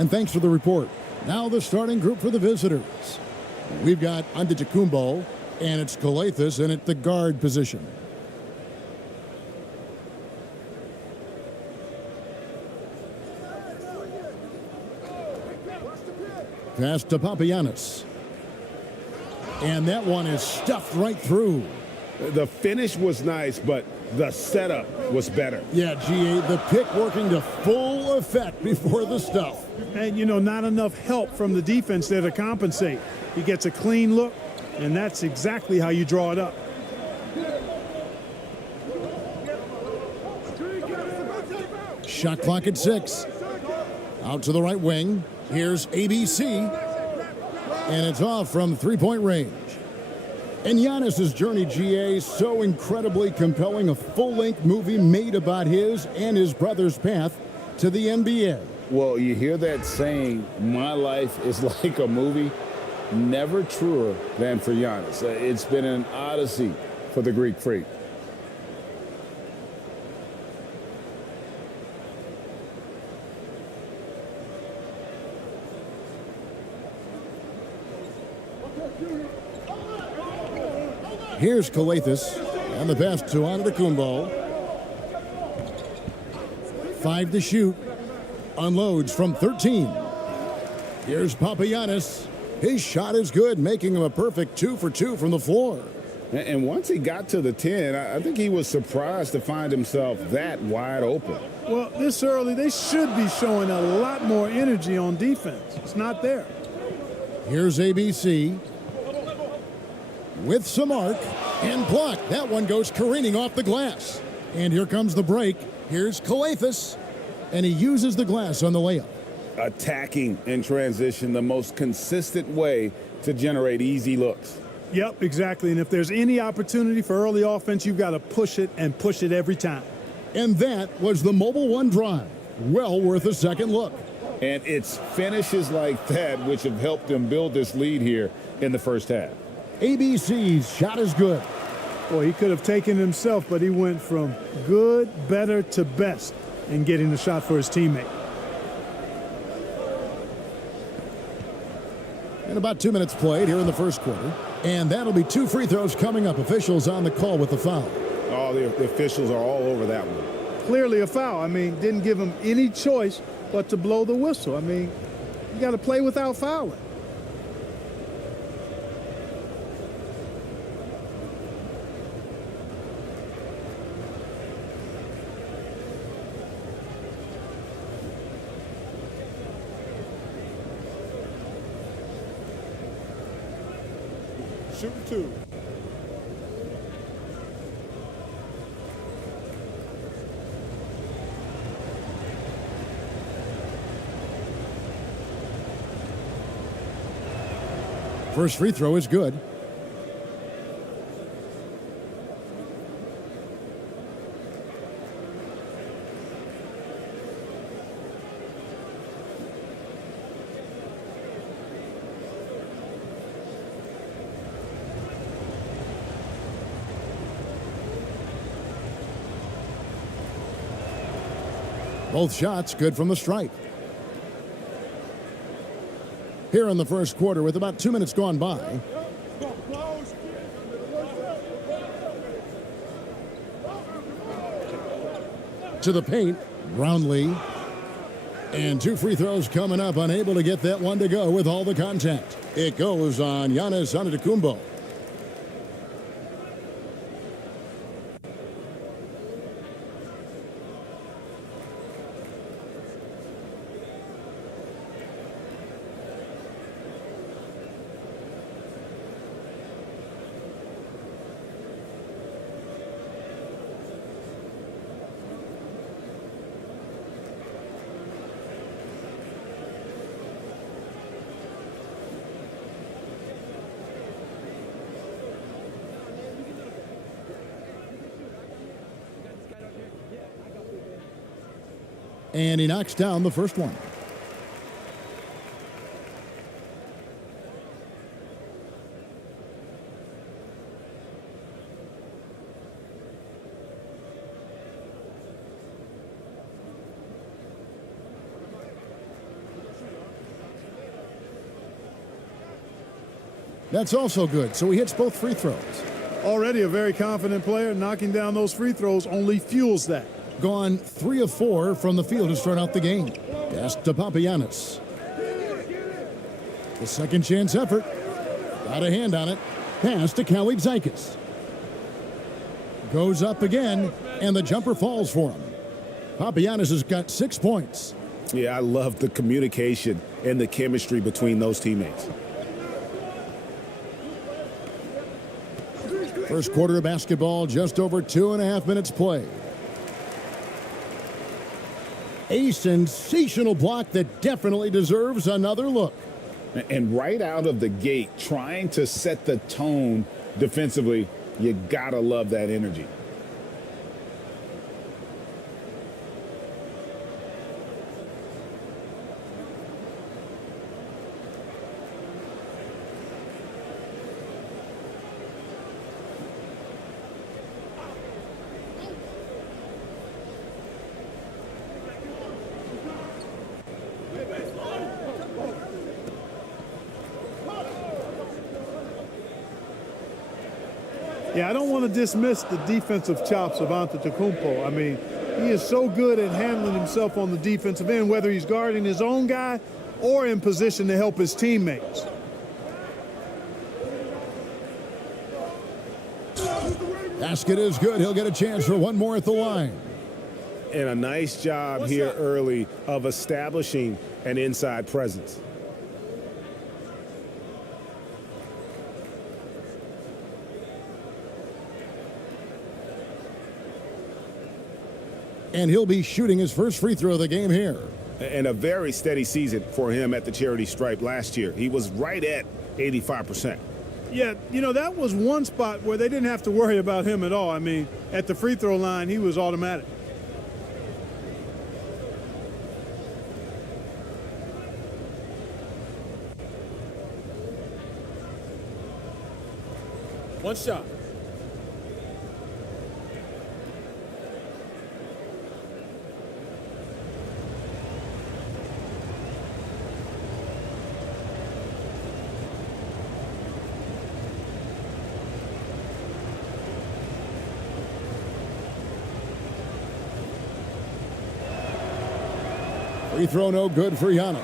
And thanks for the report. Now the starting group for the visitors. We've got Antetokounmpo, and it's Gilas in at the guard position. Pass to Papagiannis. And that one is stuffed right through. The finish was nice, but the setup was better. Yeah, GA, the pick working to full effect before the stuff. And, you know, not enough help from the defense there to compensate. He gets a clean look, and that's exactly how you draw it up. Shot clock at 6. Out to the right wing. Here's ABC. And it's off from three-point range. And Giannis's journey, GA, so incredibly compelling. A full-length movie made about his and his brother's path to the NBA. Well, you hear that saying, my life is like a movie. Never truer than for Giannis. It's been an odyssey for the Greek freak. Here's Gilas, and the pass to Antetokounmpo. 5 to shoot. Unloads from 13. Here's Papagiannis. His shot is good, making him a perfect 2 for 2 from the floor. And once he got to the 10, I think he was surprised to find himself that wide open. Well, this early, they should be showing a lot more energy on defense. It's not there. Here's ABC. With some arc and block. That one goes careening off the glass. And here comes the break. Here's Gilas, and he uses the glass on the layup. Attacking in transition, the most consistent way to generate easy looks. Yep, exactly. And if there's any opportunity for early offense, you've got to push it and push it every time. And that was the Mobile One drive. Well worth a second look. And it's finishes like that which have helped them build this lead here in the first half. ABC's shot is good. Boy, he could have taken it himself, but he went from good, better to best in getting the shot for his teammate. And about 2 minutes played here in the first quarter. And that'll be 2 free throws coming up. Officials on the call with the foul. Oh, the officials are all over that one. Clearly a foul. I mean, didn't give him any choice but to blow the whistle. I mean, you got to play without fouling. Shooting 2. First free throw is good. Both shots good from the stripe. Here in the first quarter with about 2 minutes gone by. To the paint, Brownlee. And 2 free throws coming up, unable to get that one to go with all the contact. It goes on Giannis Antetokounmpo. And he knocks down the first one. That's also good, so he hits both free throws. Already a very confident player. Knocking down those free throws only fuels that. Gone 3 of 4 from the field to start out the game. Pass to Papagiannis. The second chance effort. Got a hand on it. Pass to Kalaitzakis. Goes up again, and the jumper falls for him. Papagiannis has got 6 points. Yeah, I love the communication and the chemistry between those teammates. First quarter of basketball, just over 2.5 minutes played. A sensational block that definitely deserves another look. And right out of the gate, trying to set the tone defensively, you gotta love that energy. Yeah, I don't want to dismiss the defensive chops of Antetokounmpo. I mean, he is so good at handling himself on the defensive end, whether he's guarding his own guy or in position to help his teammates. Basket is good. He'll get a chance for one more at the line. And a nice job here early of establishing an inside presence. And he'll be shooting his first free throw of the game here. And a very steady season for him at the charity stripe last year. He was right at 85%. Yeah, you know, that was one spot where they didn't have to worry about him at all. I mean, at the free throw line, he was automatic. One shot. Free throw no good for Giannis.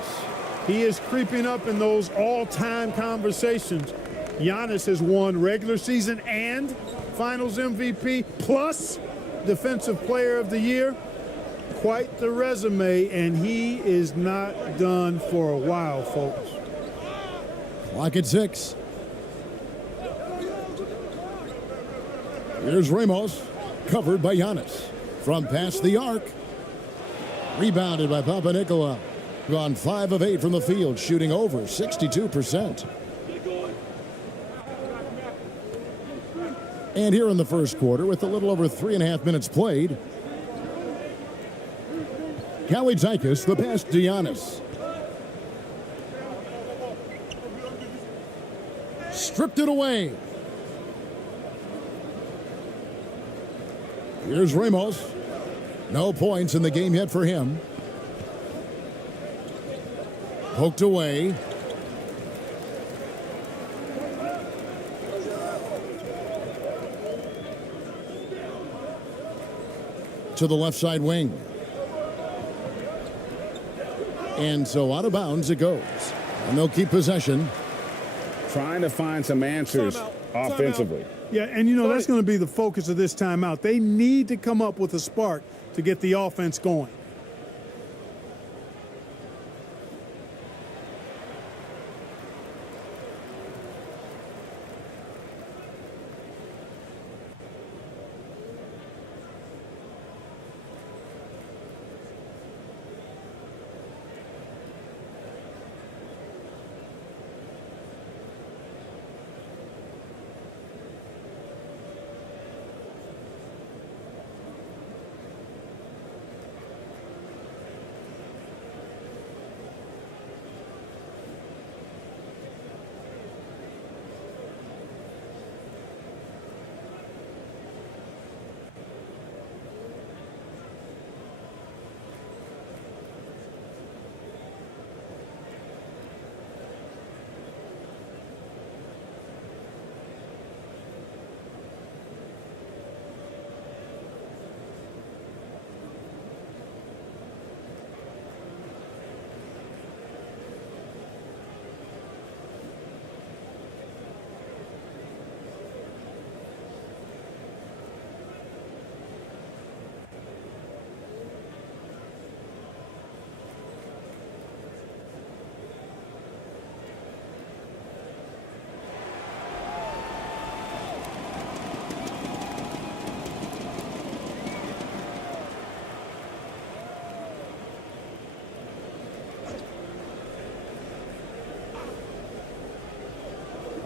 He is creeping up in those all-time conversations. Giannis has won regular season and Finals MVP plus Defensive Player of the Year. Quite the resume, and he is not done for a while, folks. Clock at 6. Here's Ramos, covered by Giannis. From past the arc. Rebounded by Papanikolaou. Gone 5 of 8 from the field, shooting over 62%. And here in the first quarter, with a little over 3.5 minutes played, Kalaitzakis, the pass to Giannis. Stripped it away. Here's Ramos. No points in the game yet for him. Poked away. To the left side wing. And so out of bounds it goes. And they'll keep possession. Trying to find some answers offensively. Yeah, and you know, that's going to be the focus of this timeout. They need to come up with a spark to get the offense going.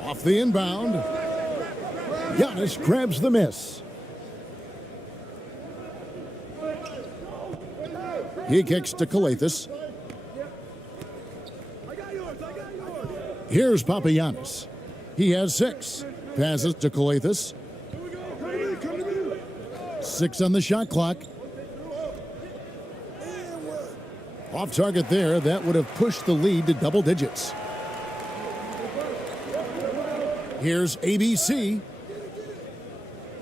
Off the inbound. Giannis grabs the miss. He kicks to Gilas. Here's Papagiannis. He has 6. Passes to Gilas. 6 on the shot clock. Off target there. That would have pushed the lead to double digits. Here's ABC.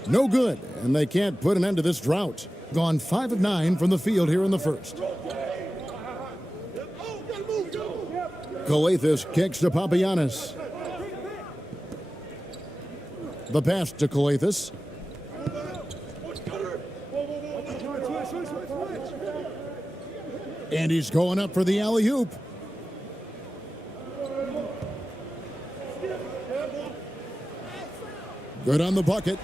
No good, and they can't put an end to this drought. Gone 5 of 9 from the field here in the first. Gilas kicks to Papagiannis. The pass to Gilas. And he's going up for the alley-oop. Good on the bucket.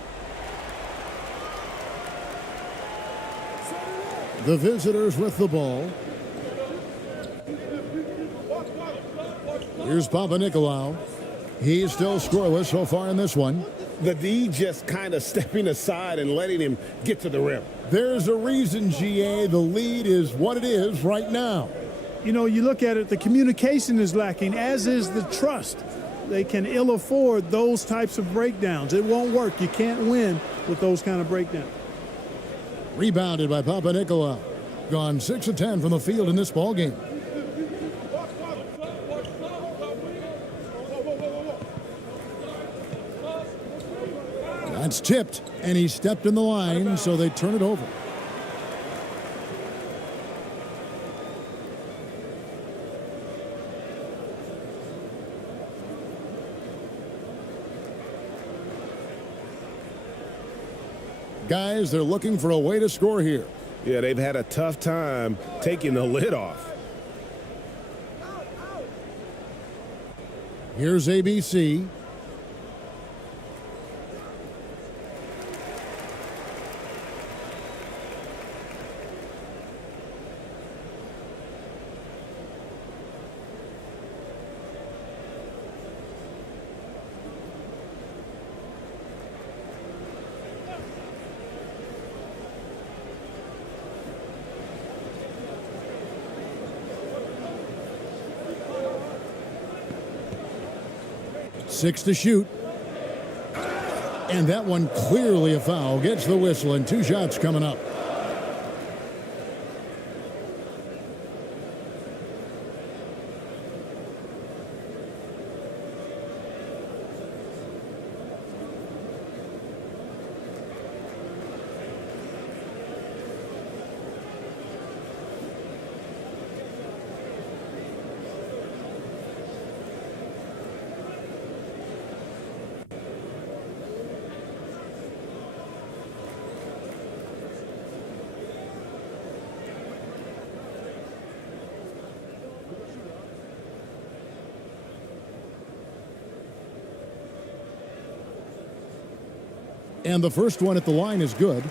The visitors with the ball. Here's Papanicolaou. He's still scoreless so far in this one. The D just kind of stepping aside and letting him get to the rim. There's a reason, GA, the lead is what it is right now. You know, you look at it, the communication is lacking, as is the trust. They can ill afford those types of breakdowns. It won't work. You can't win with those kind of breakdowns. Rebounded by Papanicolaou. Gone 6 of 10 from the field in this ball game. That's tipped, and he stepped in the line, so they turn it over. Guys, they're looking for a way to score here. Yeah, they've had a tough time taking the lid off. Here's ABC. Six to shoot. And that one clearly a foul. Gets the whistle, and 2 shots coming up. And the first one at the line is good.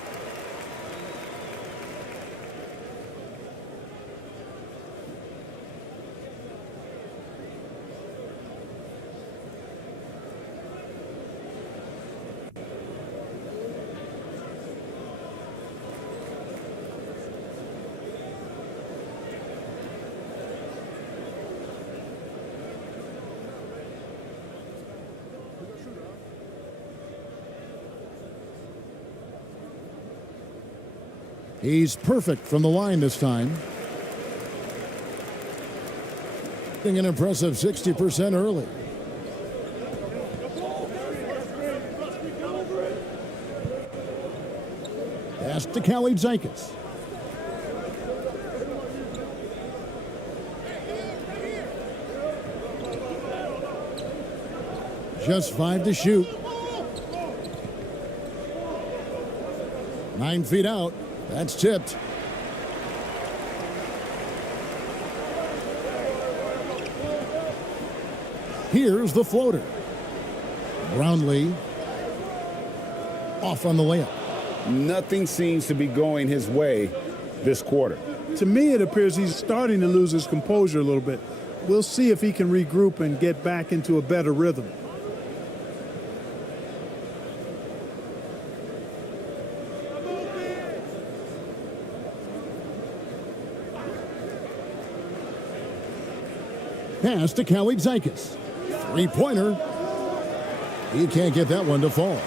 He's perfect from the line this time. An impressive 60% early. Pass to Kalaitzakis. Just 5 to shoot. 9 feet out. That's tipped. Here's the floater. Brownlee off on the layup. Nothing seems to be going his way this quarter. To me, it appears he's starting to lose his composure a little bit. We'll see if he can regroup and get back into a better rhythm. Pass to Kalitzakis. Three-pointer. He can't get that one to fall.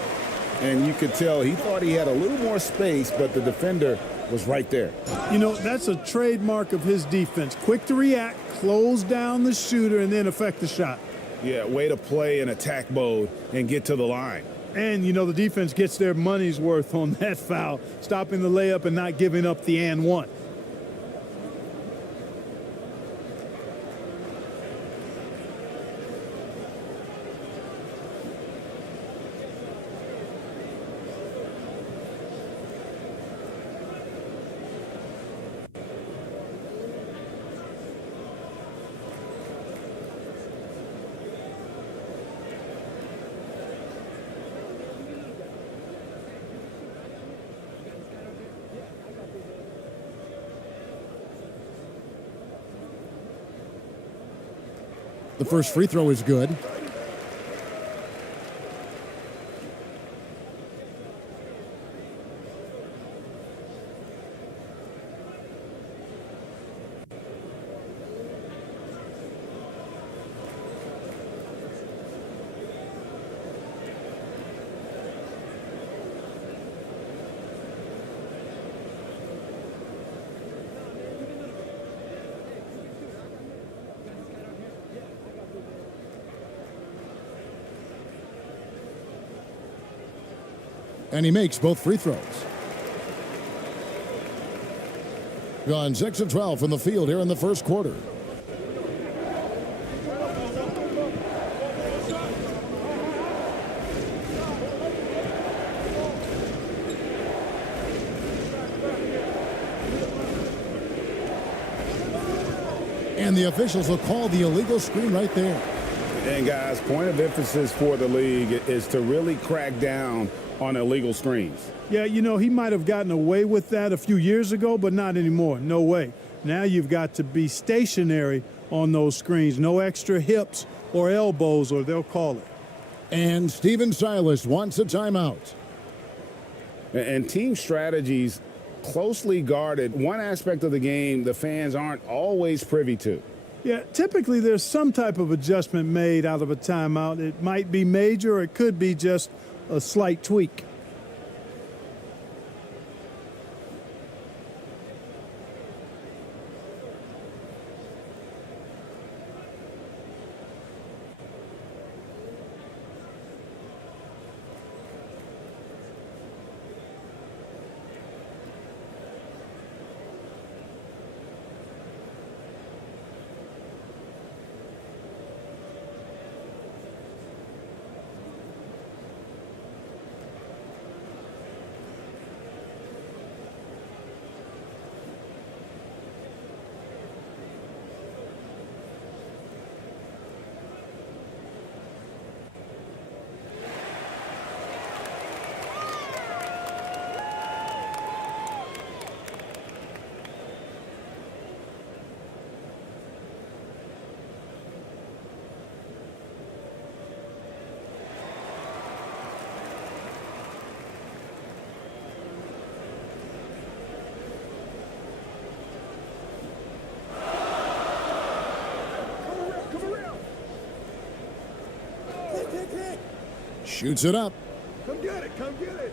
And you could tell he thought he had a little more space, but the defender was right there. You know, that's a trademark of his defense. Quick to react, close down the shooter, and then affect the shot. Yeah, way to play in attack mode and get to the line. And, you know, the defense gets their money's worth on that foul, stopping the layup and not giving up the and one. The first free throw is good. And he makes both free throws. Gone 6 of 12 from the field here in the first quarter. And the officials will call the illegal screen right there. And guys, point of emphasis for the league is to really crack down on illegal screens. Yeah, you know, he might have gotten away with that a few years ago, but not anymore. No way. Now you've got to be stationary on those screens. No extra hips or elbows, or they'll call it. And Steven Silas wants a timeout. And team strategies closely guarded. One aspect of the game the fans aren't always privy to. Yeah, typically there's some type of adjustment made out of a timeout. It might be major, or it could be just a slight tweak. Shoots it up. Come get it, come get it.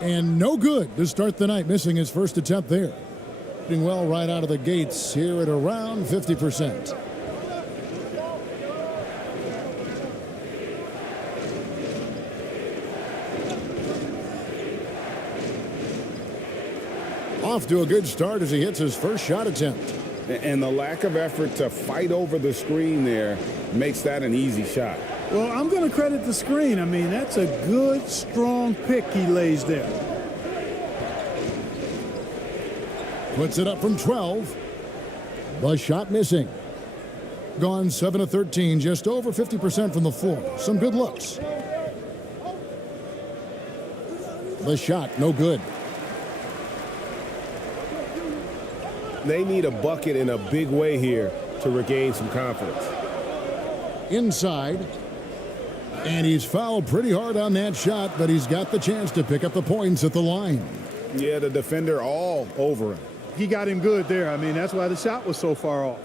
And no good to start the night, missing his first attempt there. Doing well right out of the gates here at around 50%. Off to a good start as he hits his first shot attempt. And the lack of effort to fight over the screen there makes that an easy shot. Well, I'm going to credit the screen. I mean, that's a good, strong pick he lays there. Puts it up from 12. The shot missing. Gone 7 of 13, just over 50% from the floor. Some good looks. The shot, no good. They need a bucket in a big way here to regain some confidence. Inside. And he's fouled pretty hard on that shot, but he's got the chance to pick up the points at the line. Yeah, the defender all over him. He got him good there. I mean, that's why the shot was so far off.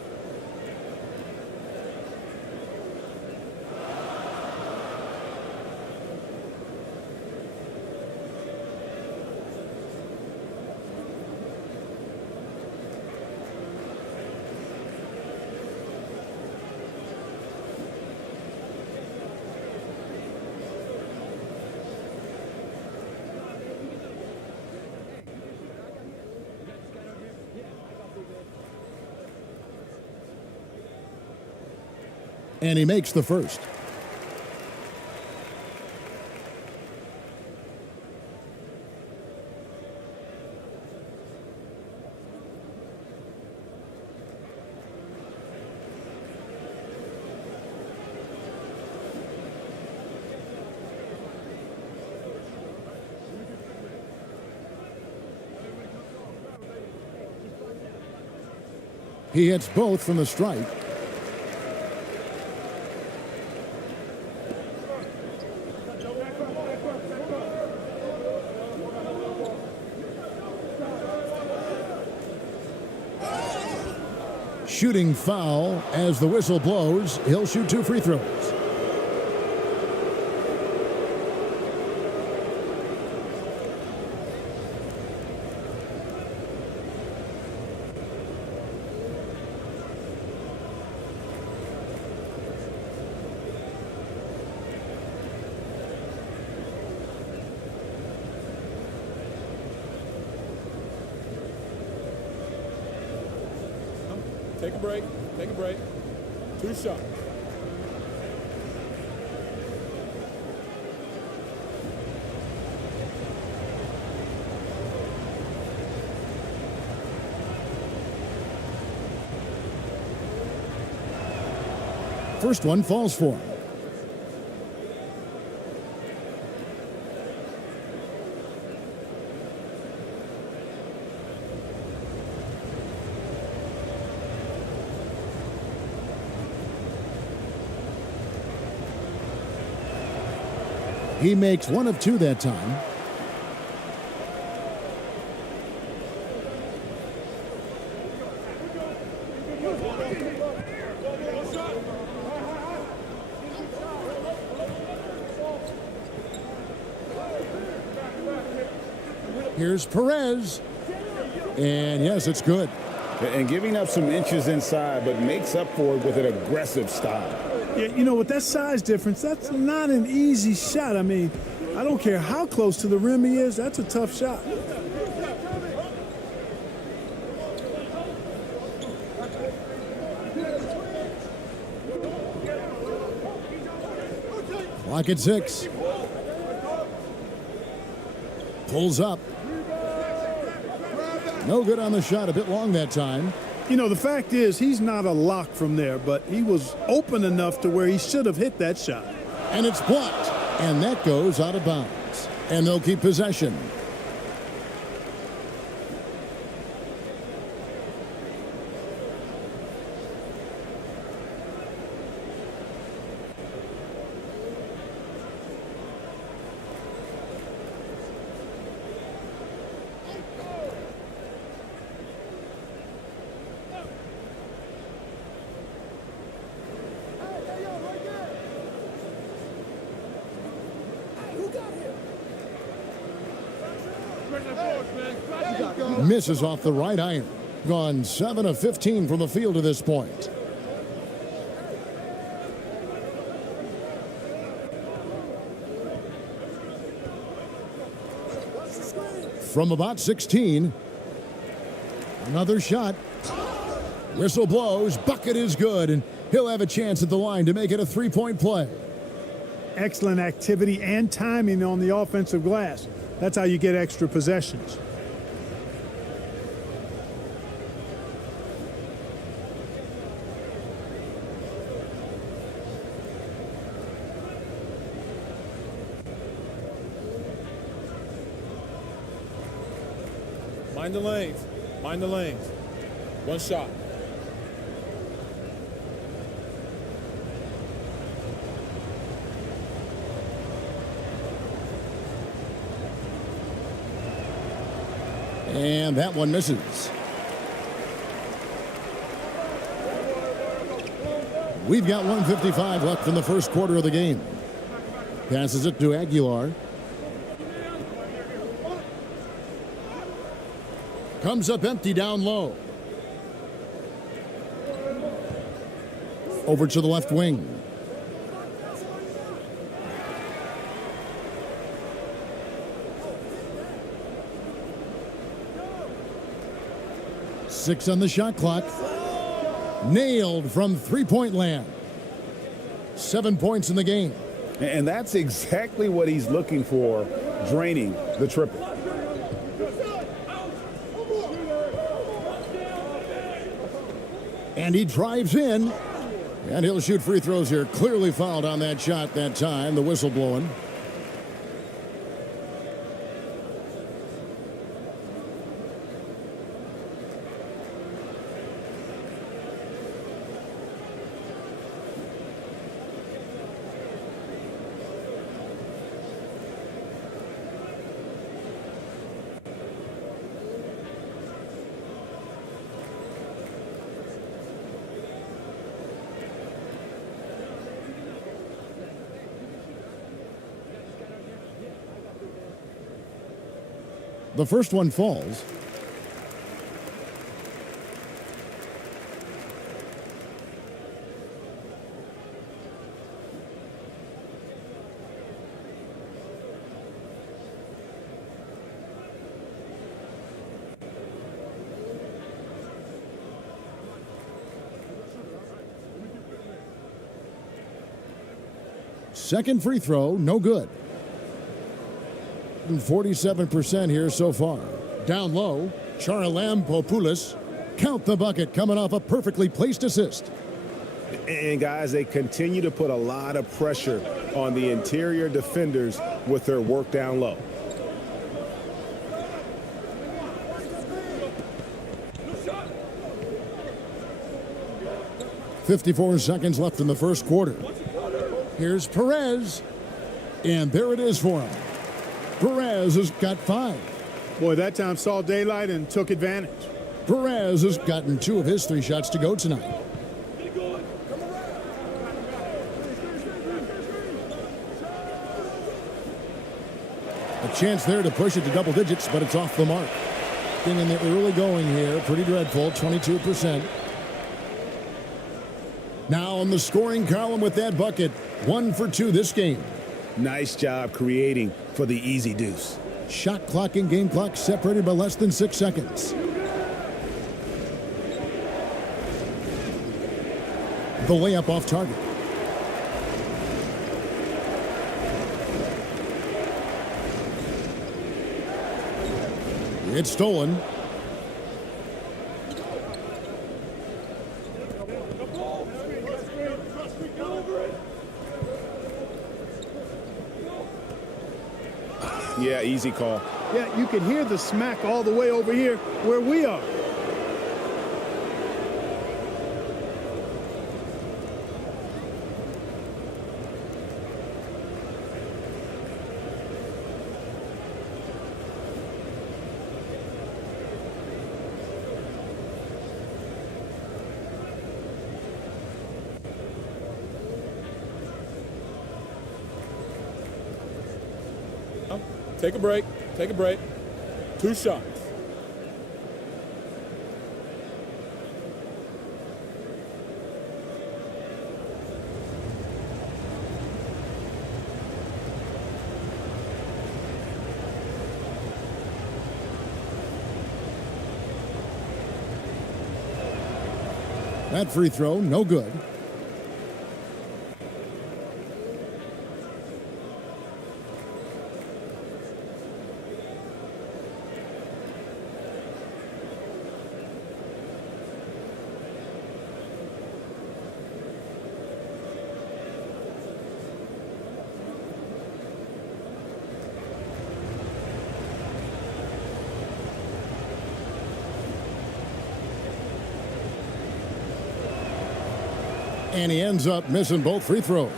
And he makes the first. He hits both from the stripe. Shooting foul as the whistle blows. He'll shoot 2 free throws. Take a break. Take a break. 2 shots. First one falls for him. He makes 1 of 2 that time. Here's Perez. And yes, it's good. And giving up some inches inside, but makes up for it with an aggressive style. Yeah, you know, with that size difference, that's not an easy shot. I mean, I don't care how close to the rim he is, that's a tough shot. Clock at 6. Pulls up. No good on the shot. A bit long that time. You know, the fact is, he's not a lock from there, but he was open enough to where he should have hit that shot. And it's blocked. And that goes out of bounds. And they'll keep possession. Misses off the right iron. Gone 7 of 15 from the field to this point. From about 16. Another shot. Whistle blows. Bucket is good. And he'll have a chance at the line to make it a 3-point play. Excellent activity and timing on the offensive glass. That's how you get extra possessions. Mind the lanes. Mind the lanes. 1 shot. And that one misses. We've got 1:55 left in the first quarter of the game. Passes it to Aguilar. Comes up empty down low. Over to the left wing. Six on the shot clock. Nailed from three-point land. 7 points in the game. And that's exactly what he's looking for, draining the triple. And he drives in. And he'll shoot free throws here. Clearly fouled on that shot that time. The whistle blowing. The first one falls. Second free throw, no good. 47% here so far. Down low, Charalampopoulos. Count the bucket, coming off a perfectly placed assist. And guys, they continue to put a lot of pressure on the interior defenders with their work down low. .54 seconds left in the first quarter. Here's Perez. And there it is for him. Perez has got 5. Boy, that time saw daylight and took advantage. Perez has gotten 2 of his 3 shots to go tonight. A chance there to push it to double digits, but it's off the mark. Getting in the early going here, pretty dreadful, 22%. Now on the scoring column with that bucket, 1 for 2 this game. Nice job creating for the easy deuce. Shot clock and game clock separated by less than 6 seconds. The layup off target. It's stolen. Yeah, easy call. Yeah, you can hear the smack all the way over here where we are. Take a break. Take a break. 2 shots. That free throw, no good. And he ends up missing both free throws.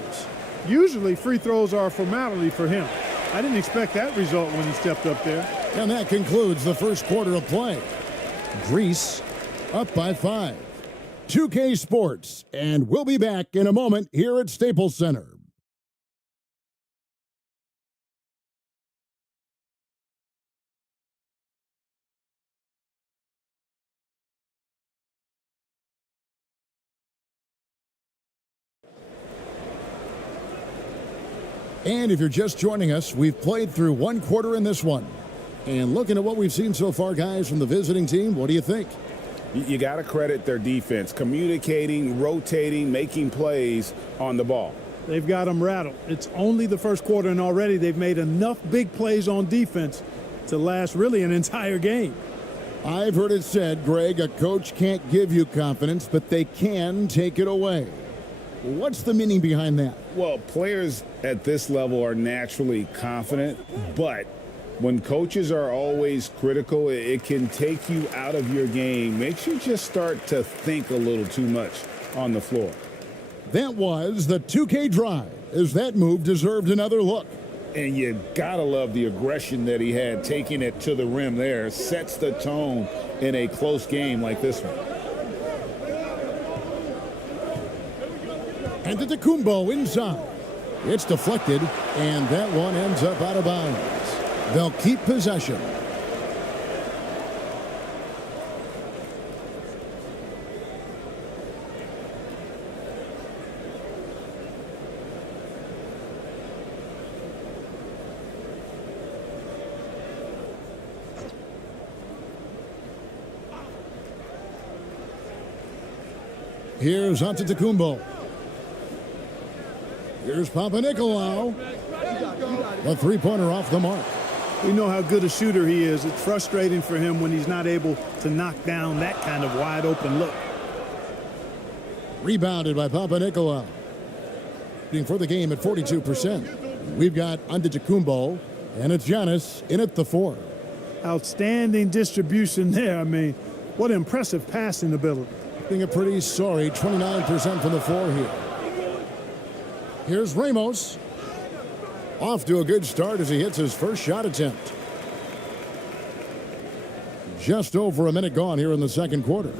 Usually free throws are a formality for him. I didn't expect that result when he stepped up there. And that concludes the first quarter of play. Greece up by 5. 2K Sports, and we'll be back in a moment here at Staples Center. And if you're just joining us, we've played through 1 quarter in this one. And looking at what we've seen so far, guys, from the visiting team, what do you think? You got to credit their defense, communicating, rotating, making plays on the ball. They've got them rattled. It's only the first quarter, and already they've made enough big plays on defense to last really an entire game. I've heard it said, Greg, a coach can't give you confidence, but they can take it away. What's the meaning behind that? Well, players at this level are naturally confident, but when coaches are always critical, it can take you out of your game. Makes you just start to think a little too much on the floor. That was the 2K drive, as that move deserved another look. And you gotta love the aggression that he had, taking it to the rim there. Sets the tone in a close game like this one. And Antetokounmpo inside. It's deflected, and that one ends up out of bounds. They'll keep possession. Here's Antetokounmpo. Here's Papanikolaou. The three-pointer off the mark. We know how good a shooter he is. It's frustrating for him when he's not able to knock down that kind of wide-open look. Rebounded by Papanikolaou. Shooting for the game at 42%. We've got Antetokounmpo, and it's Giannis in at the 4. Outstanding distribution there. I mean, what impressive passing ability. Being a pretty sorry 29% from the floor here. Here's Ramos. Off to a good start as he hits his first shot attempt. Just over a minute gone here in the second quarter.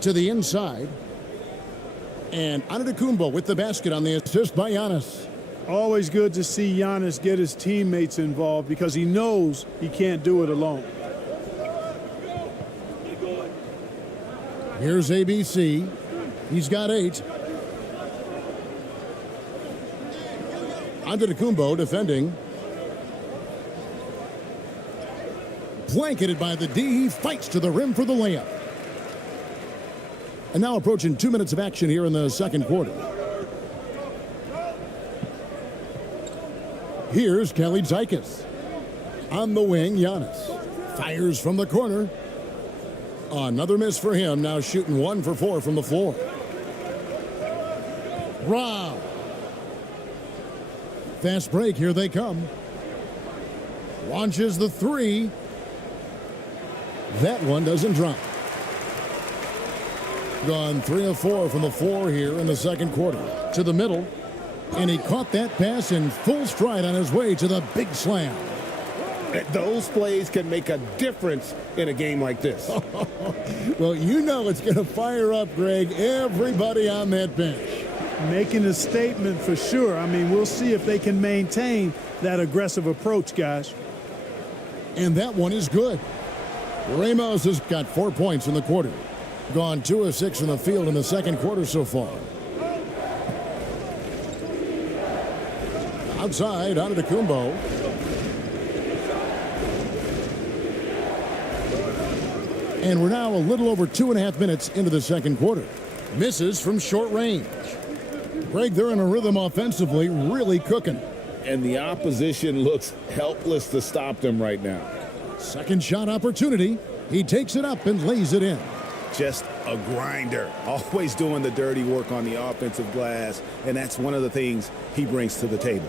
To the inside. And Antetokounmpo with the basket on the assist by Giannis. Always good to see Giannis get his teammates involved because he knows he can't do it alone. Here's ABC. He's got 8. Antetokounmpo defending. Blanketed by the D. He fights to the rim for the layup. And now approaching 2 minutes of action here in the second quarter. Here's Kelly Zykis. On the wing, Giannis. Fires from the corner. Another miss for him, now shooting 1 for 4 from the floor. Wow. Fast break, here they come. Launches the 3. That one doesn't drop. Gone 3 of 4 from the floor here in the second quarter. To the middle, and he caught that pass in full stride on his way to the big slam. Those plays can make a difference in a game like this. Well, you know it's going to fire up, Greg, everybody on that bench. Making a statement for sure. I mean, we'll see if they can maintain that aggressive approach, guys. And that one is good. Ramos has got 4 points in the quarter. Gone 2 of 6 in the field in the second quarter so far. Outside, Antetokounmpo. And we're now a little over 2.5 minutes into the second quarter. Misses from short range. Greg, they're in a rhythm offensively, really cooking. And the opposition looks helpless to stop them right now. Second shot opportunity. He takes it up and lays it in. Just a grinder, always doing the dirty work on the offensive glass, and that's one of the things he brings to the table.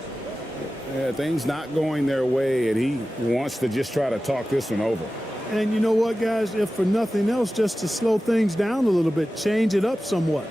Yeah, things not going their way, and he wants to just try to talk this one over. And you know what, guys? If for nothing else, just to slow things down a little bit, change it up somewhat.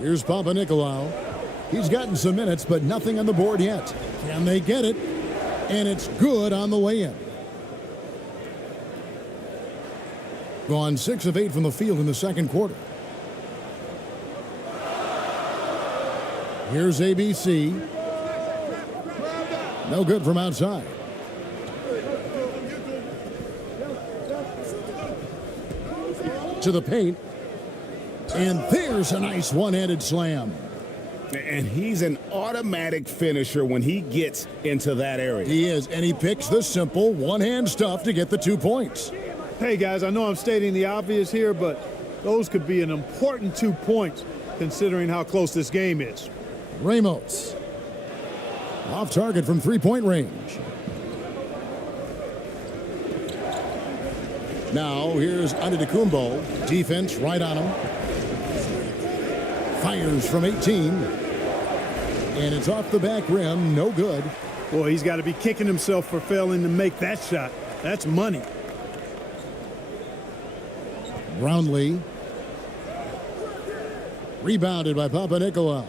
Here's Papanikolaou. He's gotten some minutes, but nothing on the board yet. Can they get it? And it's good on the way in. Gone 6 of 8 from the field in the second quarter. Here's ABC. No good from outside. To the paint. And there's a nice one-handed slam. And he's an automatic finisher when he gets into that area. He is, and he picks the simple one-hand stuff to get the 2 points. Hey, guys, I know I'm stating the obvious here, but those could be an important 2 points considering how close this game is. Ramos. Off target from three-point range. Now, here's Antetokounmpo. Defense right on him. Fires from 18. And it's off the back rim. No good. Boy, he's got to be kicking himself for failing to make that shot. That's money. Brownlee. Rebounded by Papanikolaou.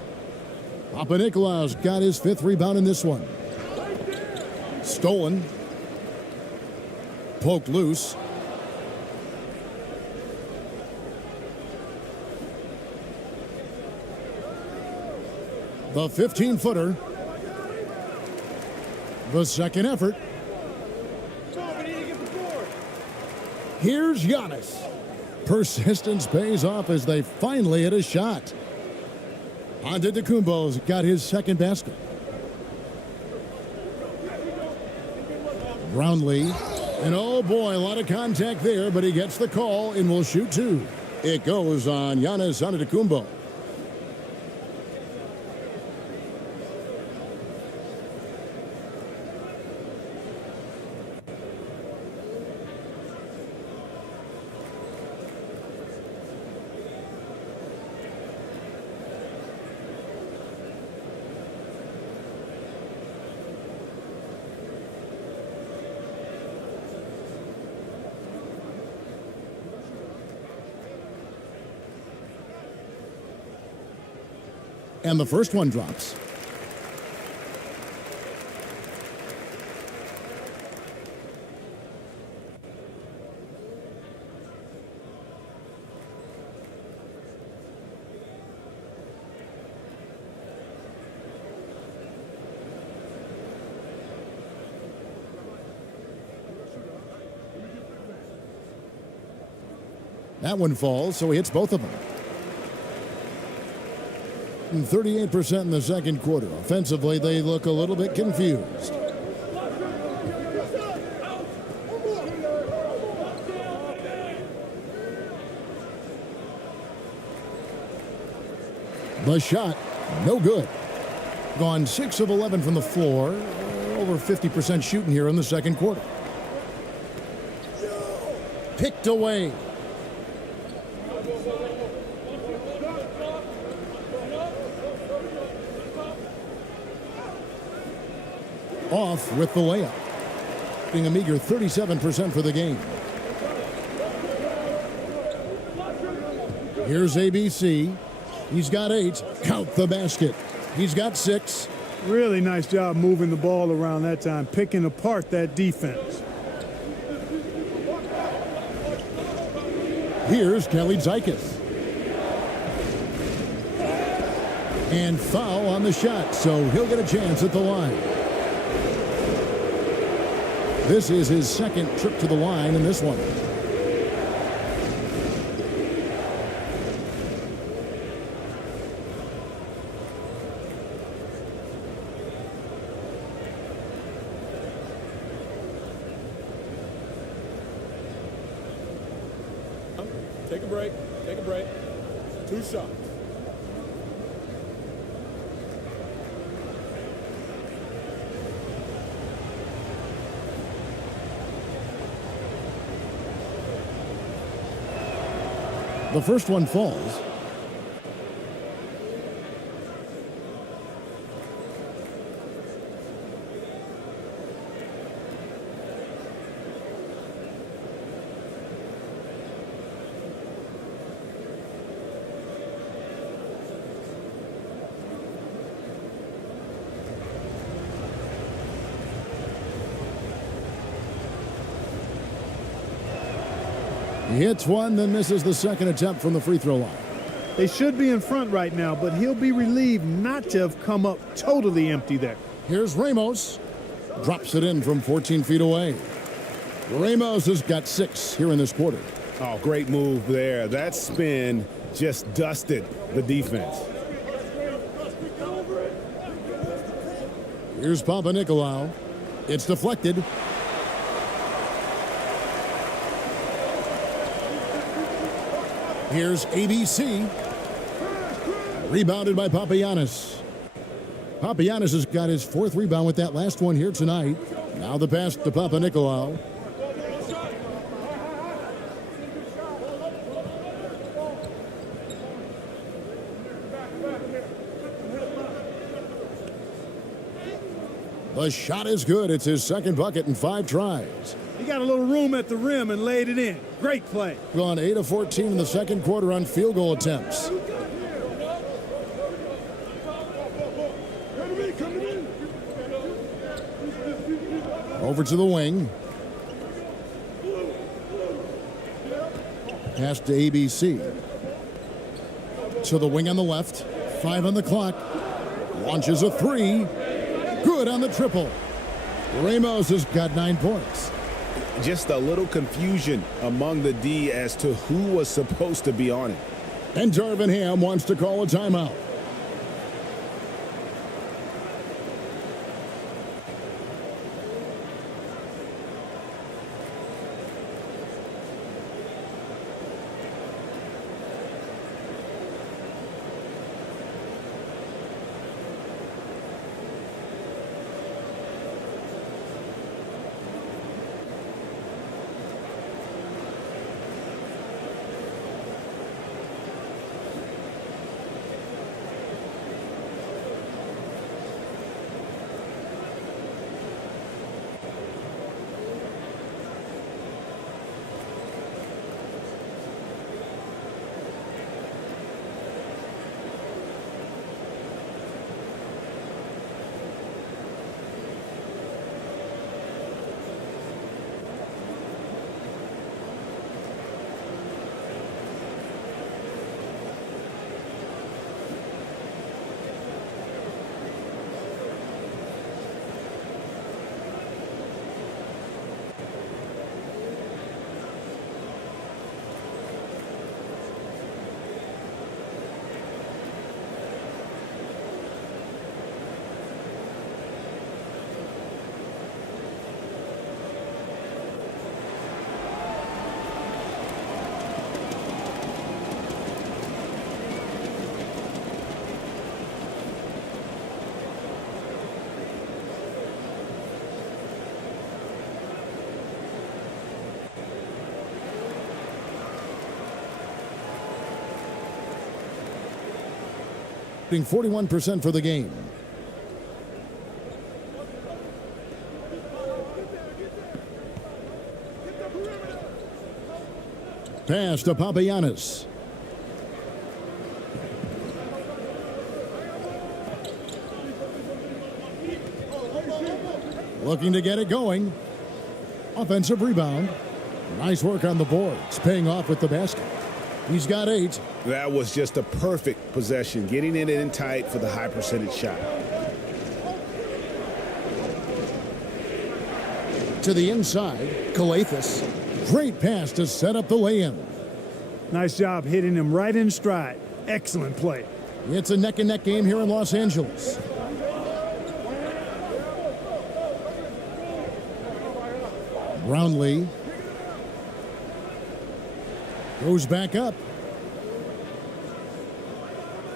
Papanikolaou's got his 5th rebound in this one. Stolen. Poked loose. The 15-footer. The second effort. Here's Giannis. Persistence pays off as they finally hit a shot. Antetokounmpo's got his second basket. Brownlee. And oh boy, a lot of contact there, but he gets the call and will shoot 2. It goes on Giannis Antetokounmpo. And the first one drops. That one falls, so he hits both of them. 38% in the second quarter. Offensively, they look a little bit confused. The shot, no good. Gone 6 of 11 from the floor. Over 50% shooting here in the second quarter. Picked away. Off with the layup. Being a meager 37% for the game. Here's ABC. He's got 8. Count the basket. He's got 6. Really nice job moving the ball around that time, picking apart that defense. Here's Kelly Zykis. And foul on the shot, so he'll get a chance at the line. This is his second trip to the line in this one. Take a break. Take a break. 2 shots. The first one falls. hits one, then misses the second attempt from the free throw line. They should be in front right now, but he'll be relieved not to have come up totally empty there. Here's Ramos. Drops it in from 14 feet away. Ramos has got 6 here in this quarter. Oh, great move there. That spin just dusted the defense. Here's Papanikolaou. It's deflected. Here's ABC. Rebounded by Papagiannis. Papagiannis has got his 4th rebound with that last one here tonight. Now the pass to Papanikolaou. The shot is good. It's his 2nd bucket in 5 tries. He got a little room at the rim and laid it in. Great play. Gone 8 of 14 in the 2nd quarter on field goal attempts. Over to the wing. Pass to ABC. To the wing on the left. 5 on the clock. Launches a 3. Good on the triple. Ramos has got 9 points. Just a little confusion among the D as to who was supposed to be on it. And Darvin Ham wants to call a timeout. Shooting 41% for the game. Pass to Papagiannis. Looking to get it going. Offensive rebound. Nice work on the boards, paying off with the basket. He's got 8. That was just a perfect possession, getting it in tight for the high percentage shot. To the inside, Gilas. Great pass to set up the lay-in. Nice job hitting him right in stride. Excellent play. It's a neck-and-neck game here in Los Angeles. Brownlee goes back up.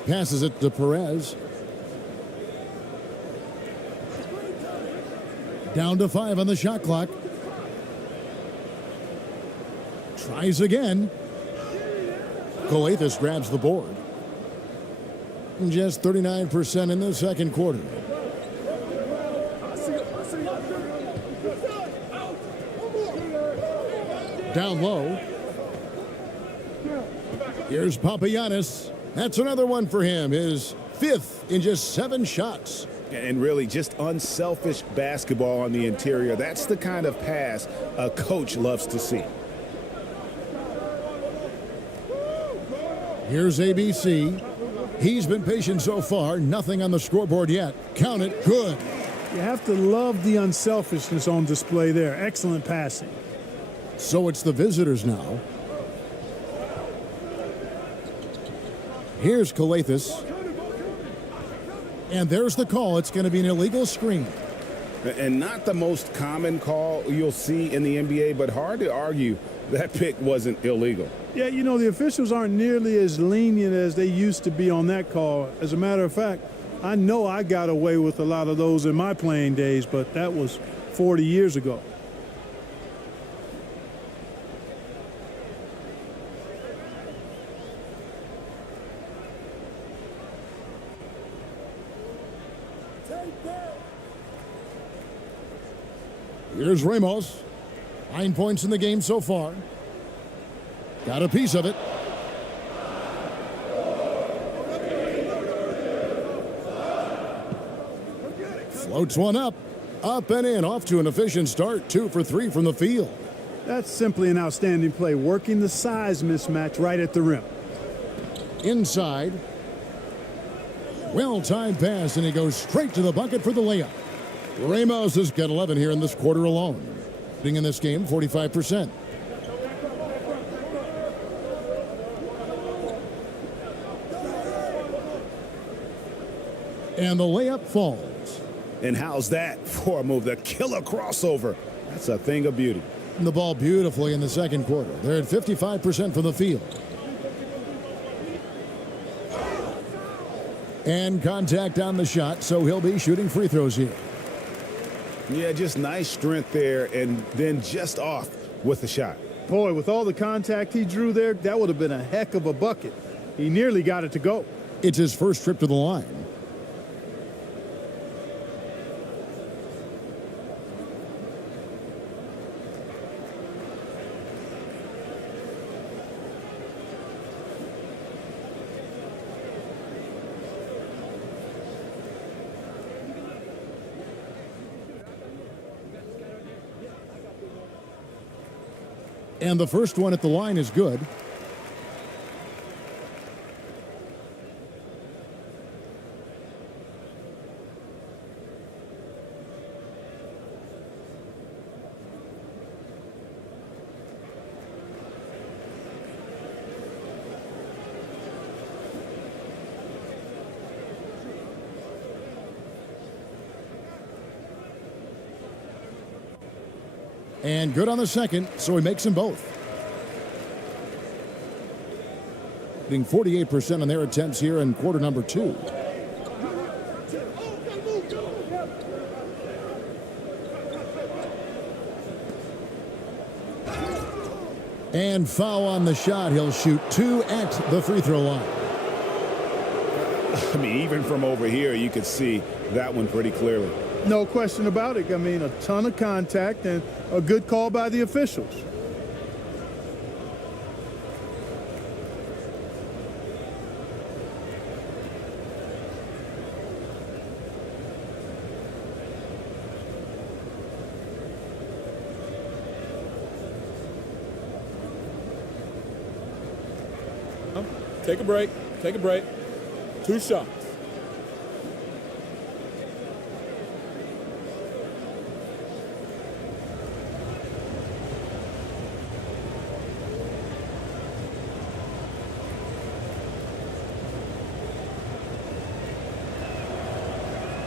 Passes it to Perez. Down to 5 on the shot clock. Tries again. Gilas grabs the board. Just 39% in the 2nd quarter. Down low. Here's Papagiannis. That's another one for him. His 5th in just 7 shots. And really just unselfish basketball on the interior. That's the kind of pass a coach loves to see. Here's ABC. He's been patient so far. Nothing on the scoreboard yet. Count it. Good. You have to love the unselfishness on display there. Excellent passing. So it's the visitors now. Here's Calathis. And there's the call. It's going to be an illegal screen. And not the most common call you'll see in the NBA, but hard to argue that pick wasn't illegal. Yeah, you know, the officials aren't nearly as lenient as they used to be on that call. As a matter of fact, I know I got away with a lot of those in my playing days, but that was 40 years ago. Here's Ramos. 9 points in the game so far. Got a piece of it. Floats one up. Up and in. Off to an efficient start. 2 for 3 from the field. That's simply an outstanding play, working the size mismatch right at the rim. Inside. Well-timed pass, and he goes straight to the bucket for the layup. Ramos has got 11 here in this quarter alone. Being in this game, 45%. And the layup falls. And how's that for a move? The killer crossover. That's a thing of beauty. The ball beautifully in the second quarter. They're at 55% from the field. And contact on the shot, so he'll be shooting free throws here. Yeah, just nice strength there, and then just off with the shot. Boy, with all the contact he drew there, that would have been a heck of a bucket. He nearly got it to go. It's his first trip to the line. And the first one at the line is good. And good on the second, so he makes them both. Being 48% on their attempts here in quarter number 2. And foul on the shot. He'll shoot 2 at the free throw line. I mean, even from over here, you could see that one pretty clearly. No question about it. I mean, a ton of contact and a good call by the officials. Take a break. Take a break. 2 shots.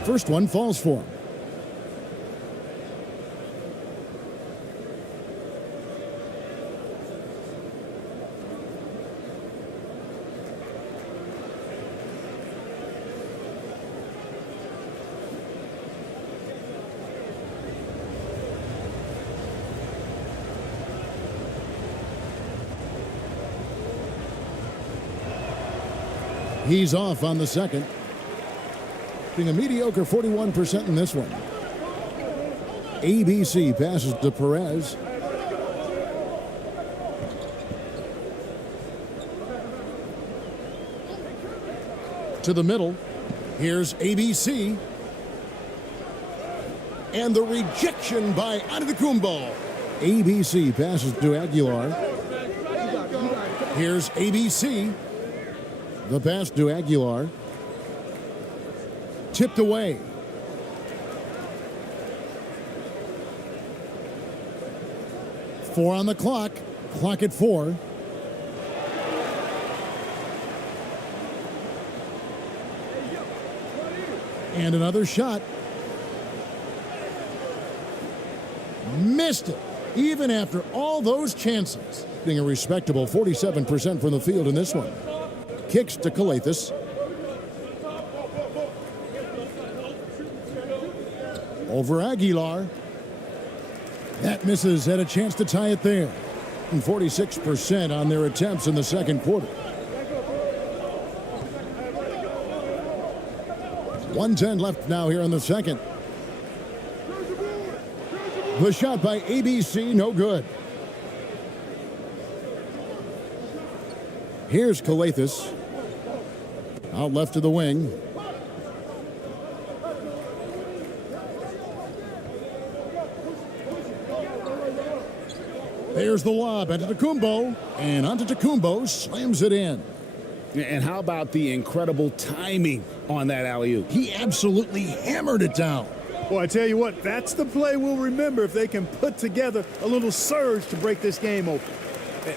First one falls for him. He's off on the second. Being a mediocre 41% in this one. ABC passes to Perez. To the middle. Here's ABC. And the rejection by Antetokounmpo. ABC passes to Aguilar. Here's ABC. The pass to Aguilar. Tipped away. Four on the clock. Clock at 4. And another shot. Missed it. Even after all those chances. Being a respectable 47% from the field in this one. Kicks to Calathes. Over Aguilar. That misses. Had a chance to tie it there. And 46% on their attempts in the second quarter. 1:10 left now here in the second. The shot by ABC, no good. Here's Calathes. Out left to the wing. There's the lob into Antetokounmpo, and Antetokounmpo slams it in. And how about the incredible timing on that alley-oop? He absolutely hammered it down. Well, I tell you what, that's the play we'll remember if they can put together a little surge to break this game open.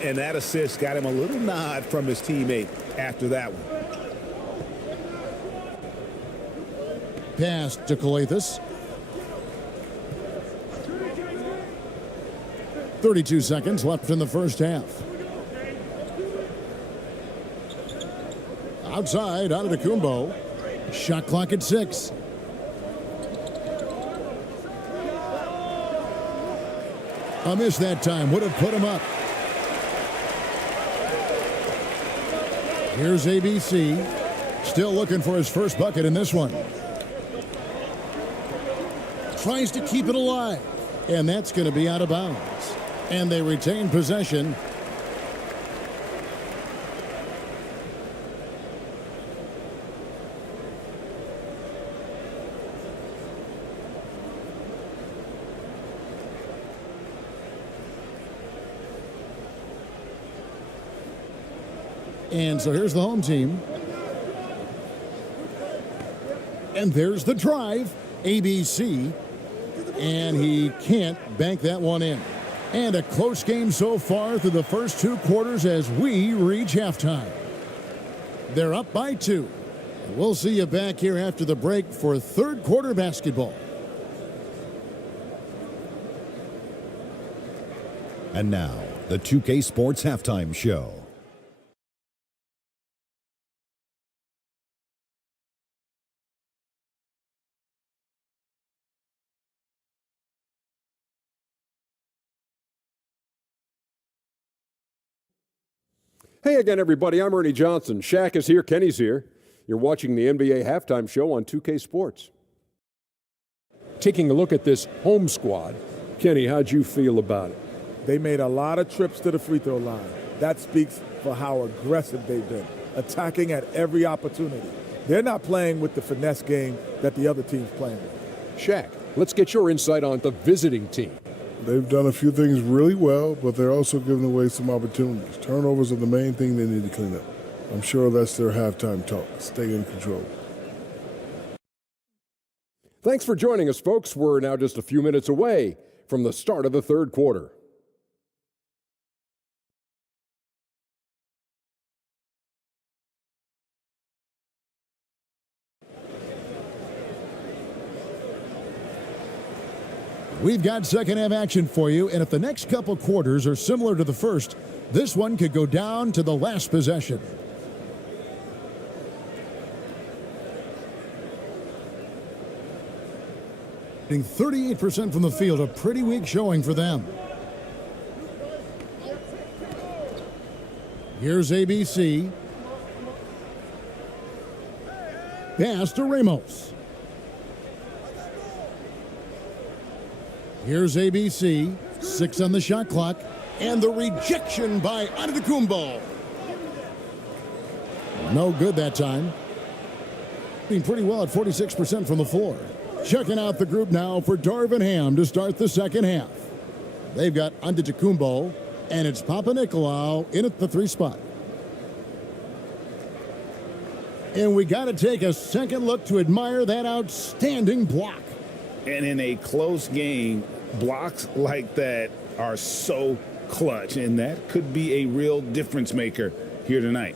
And that assist got him a little nod from his teammate after that one. Pass to Calathes. 32 seconds left in the first half. Outside, Antetokounmpo. Shot clock at 6. A miss that time. Would have put him up. Here's ABC. Still looking for his first bucket in this one. Tries to keep it alive. And that's going to be out of bounds. And they retain possession. And so here's the home team. And there's the drive. ABC. And he can't bank that one in. And a close game so far through the first 2 quarters as we reach halftime. They're up by 2. We'll see you back here after the break for third quarter basketball. And now, the 2K Sports Halftime Show. Hey again, everybody. I'm Ernie Johnson. Shaq is here. Kenny's here. You're watching the NBA Halftime Show on 2K Sports. Taking a look at this home squad, Kenny, how'd you feel about it? They made a lot of trips to the free throw line. That speaks for how aggressive they've been, attacking at every opportunity. They're not playing with the finesse game that the other team's playing with. Shaq, let's get your insight on the visiting team. They've done a few things really well, but they're also giving away some opportunities. Turnovers are the main thing they need to clean up. I'm sure that's their halftime talk. Stay in control. Thanks for joining us, folks. We're now just a few minutes away from the start of the third quarter. We've got second half action for you, and if the next couple quarters are similar to the first, this one could go down to the last possession. Hitting 38% from the field, a pretty weak showing for them. Here's ABC. Pass to Ramos. Here's ABC. 6 on the shot clock. And the rejection by Antetokounmpo. No good that time. Doing pretty well at 46% from the floor. Checking out the group now for Darvin Ham to start the second half. They've got Antetokounmpo, and it's Papa Nicolau in at the 3 spot. And we got to take a second look to admire that outstanding block. And in a close game, blocks like that are so clutch, and that could be a real difference maker here tonight.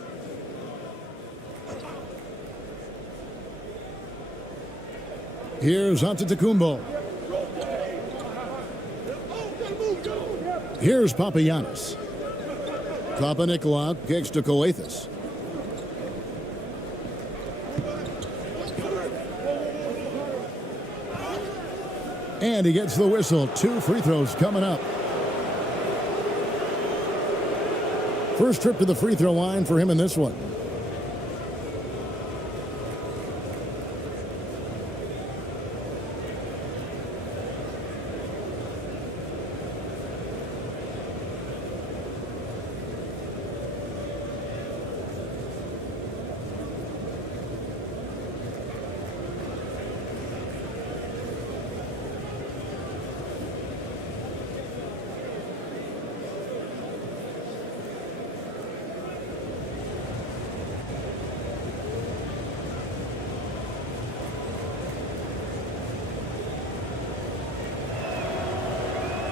Here's Antetokounmpo. Here's Papagiannis. Papa-Nicolau kicks to Coathis. And he gets the whistle. 2 free throws coming up. First trip to the free throw line for him in this one.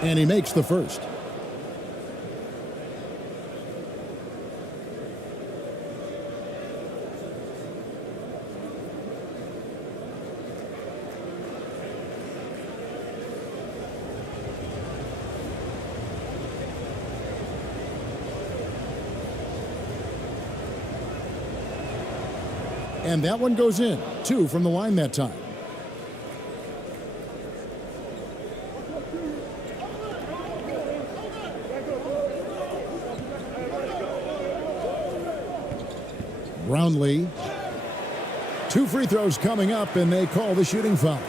And he makes the first. And that one goes in. 2 from the line that time. Brownlee. 2 free throws coming up, and they call the shooting foul.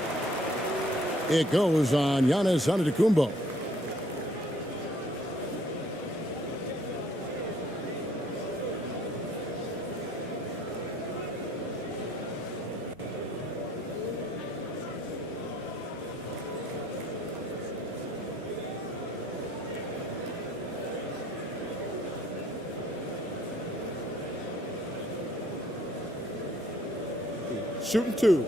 It goes on Giannis Antetokounmpo. Shooting 2.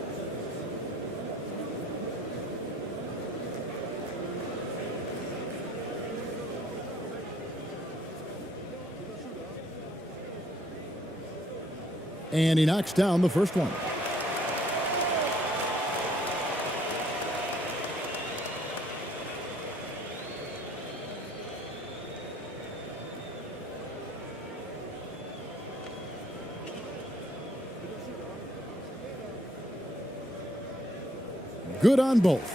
And he knocks down the first one. Good on both.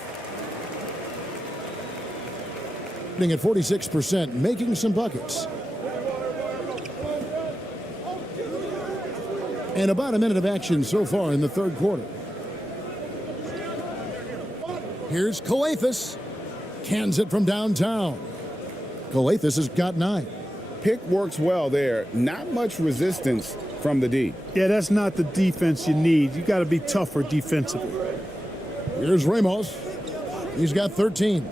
At 46%, making some buckets. And about a minute of action so far in the third quarter. Here's Coathis. Cans it from downtown. Coathis has got 9. Pick works well there. Not much resistance from the D. Yeah, that's not the defense you need. You got to be tougher defensively. Here's Ramos. He's got 13.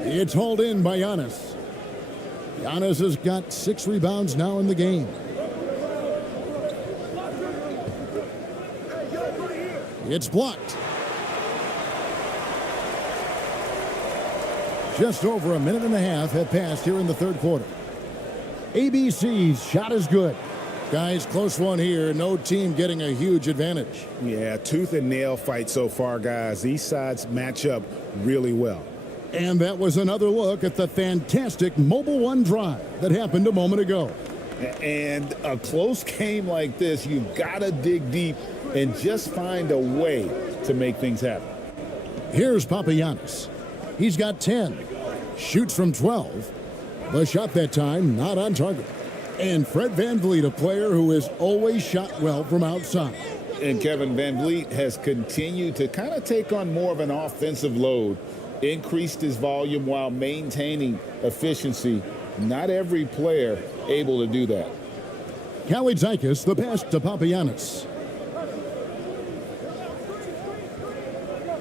It's hauled in by Giannis. Giannis has got 6 rebounds now in the game. It's blocked. Just over a minute and a half have passed here in the third quarter. ABC's shot is good. Guys, close one here. No team getting a huge advantage. Yeah, tooth and nail fight so far, guys. These sides match up really well. And that was another look at the fantastic Mobile One drive that happened a moment ago. And a close game like this, you've got to dig deep and just find a way to make things happen. Here's Papagiannis. He's got 10. Shoots from 12. The shot that time not on target. And Fred VanVleet, a player who has always shot well from outside. And Kevin VanVleet has continued to kind of take on more of an offensive load, increased his volume while maintaining efficiency. Not every player able to do that. Kalaitzakis, the pass to Papagiannis.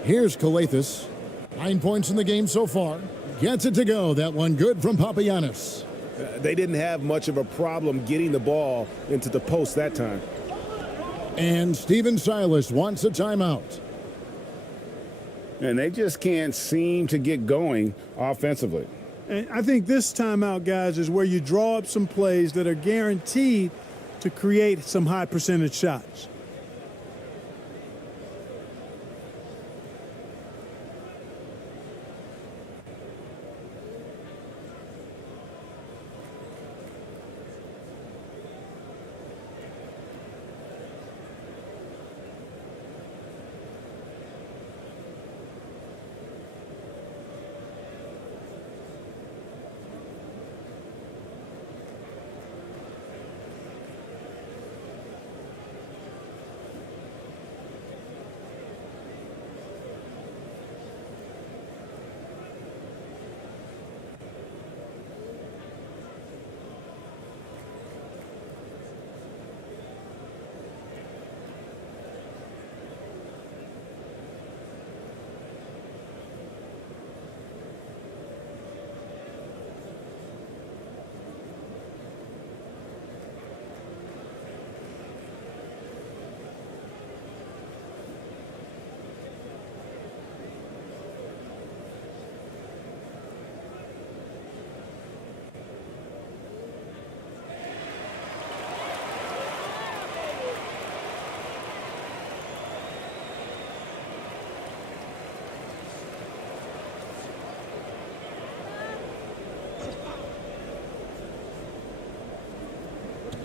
Here's Coathis. 9 points in the game so far. Gets it to go. That one good from Papagiannis. They didn't have much of a problem getting the ball into the post that time. And Steven Silas wants a timeout. And they just can't seem to get going offensively. And I think this timeout, guys, is where you draw up some plays that are guaranteed to create some high percentage shots.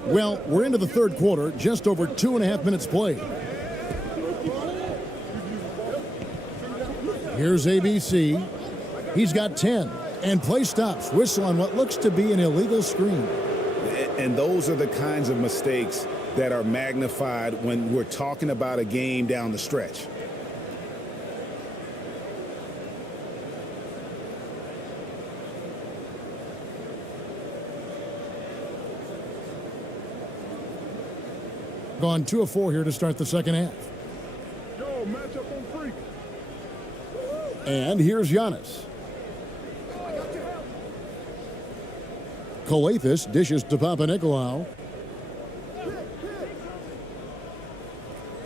Well, we're into the third quarter, just over 2.5 minutes played. Here's ABC. He's got 10. And play stops. Whistle on what looks to be an illegal screen. And those are the kinds of mistakes that are magnified when we're talking about a game down the stretch. Gone 2 of 4 here to start the second half. Yo, match up on freak. And here's Giannis. Coathis dishes to Papanikolaou.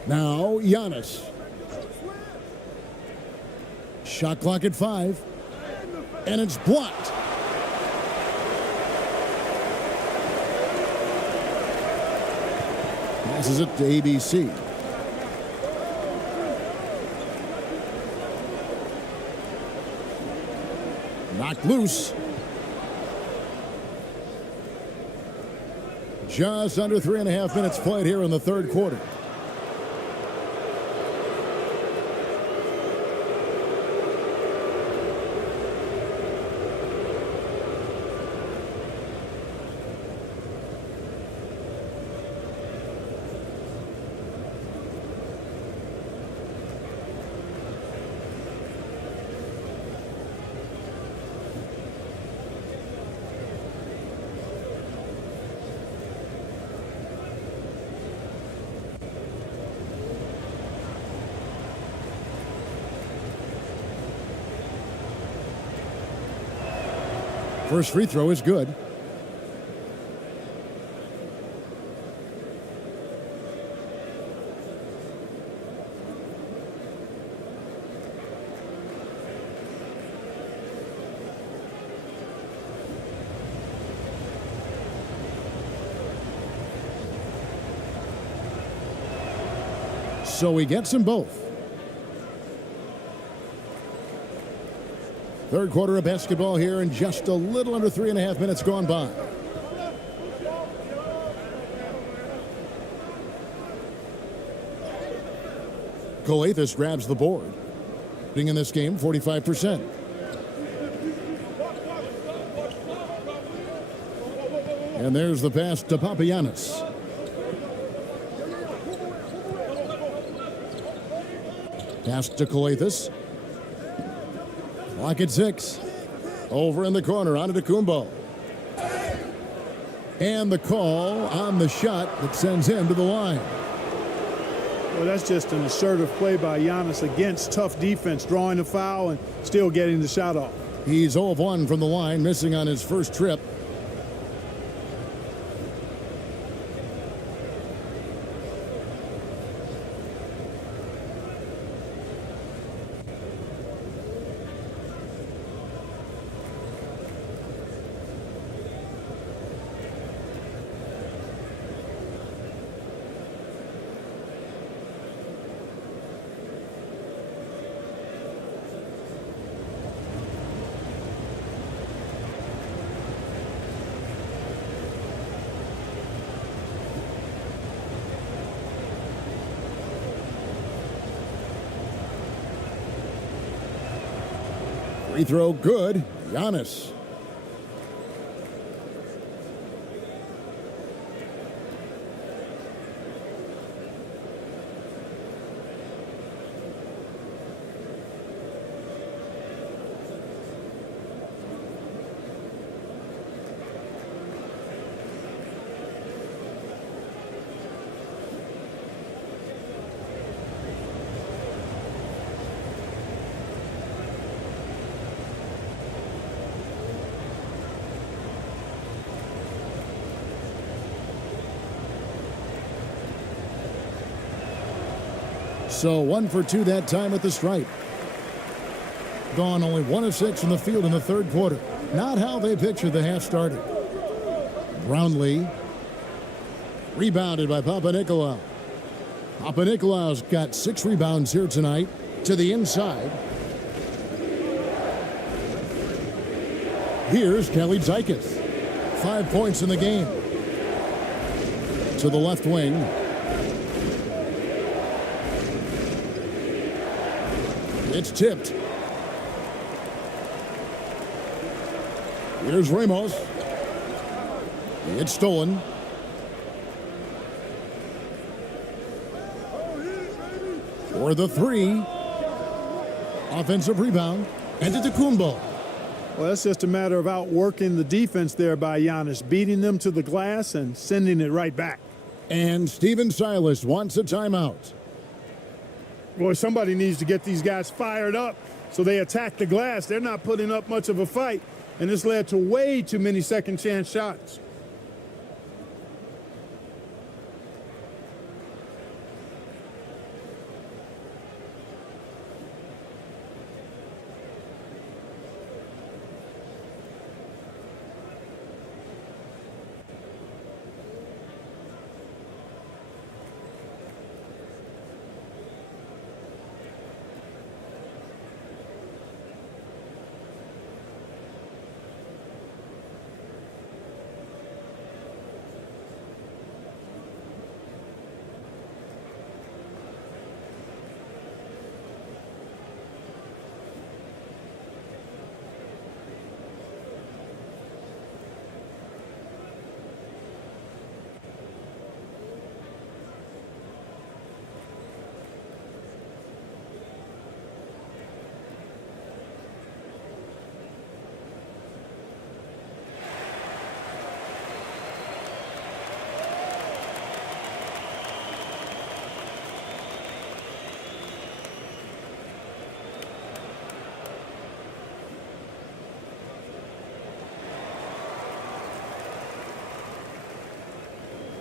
Now Giannis. Shot clock at 5. And it's blocked. Passes it to ABC. Knocked loose. Just under 3.5 minutes played here in the third quarter. First free throw is good. So he gets them both. Third quarter of basketball here, and just a little under 3.5 minutes gone by. Coathis grabs the board. Being in this game, 45%. And there's the pass to Papagiannis. Pass to Coathis. Clock at 6. Over in the corner, on to Kumbo. And the call on the shot that sends him to the line. Well, that's just an assertive play by Giannis against tough defense, drawing a foul and still getting the shot off. He's 0 of 1 from the line, missing on his first trip. Free throw good. Giannis. So 1 for 2 that time at the stripe. Gone only 1 of 6 from the field in the third quarter. Not how they pictured the half started. Brownlee. Rebounded by Papanikolaou. Papanikolaou's got 6 rebounds here tonight. To the inside. Here's Kelly Zykis. 5 points in the game. To the left wing. It's tipped. Here's Ramos. It's stolen. For the 3. Offensive rebound. Antetokounmpo. Well, that's just a matter of outworking the defense there by Giannis, beating them to the glass and sending it right back. And Steven Silas wants a timeout. Boy, somebody needs to get these guys fired up so they attack the glass. They're not putting up much of a fight, and this led to way too many second chance shots.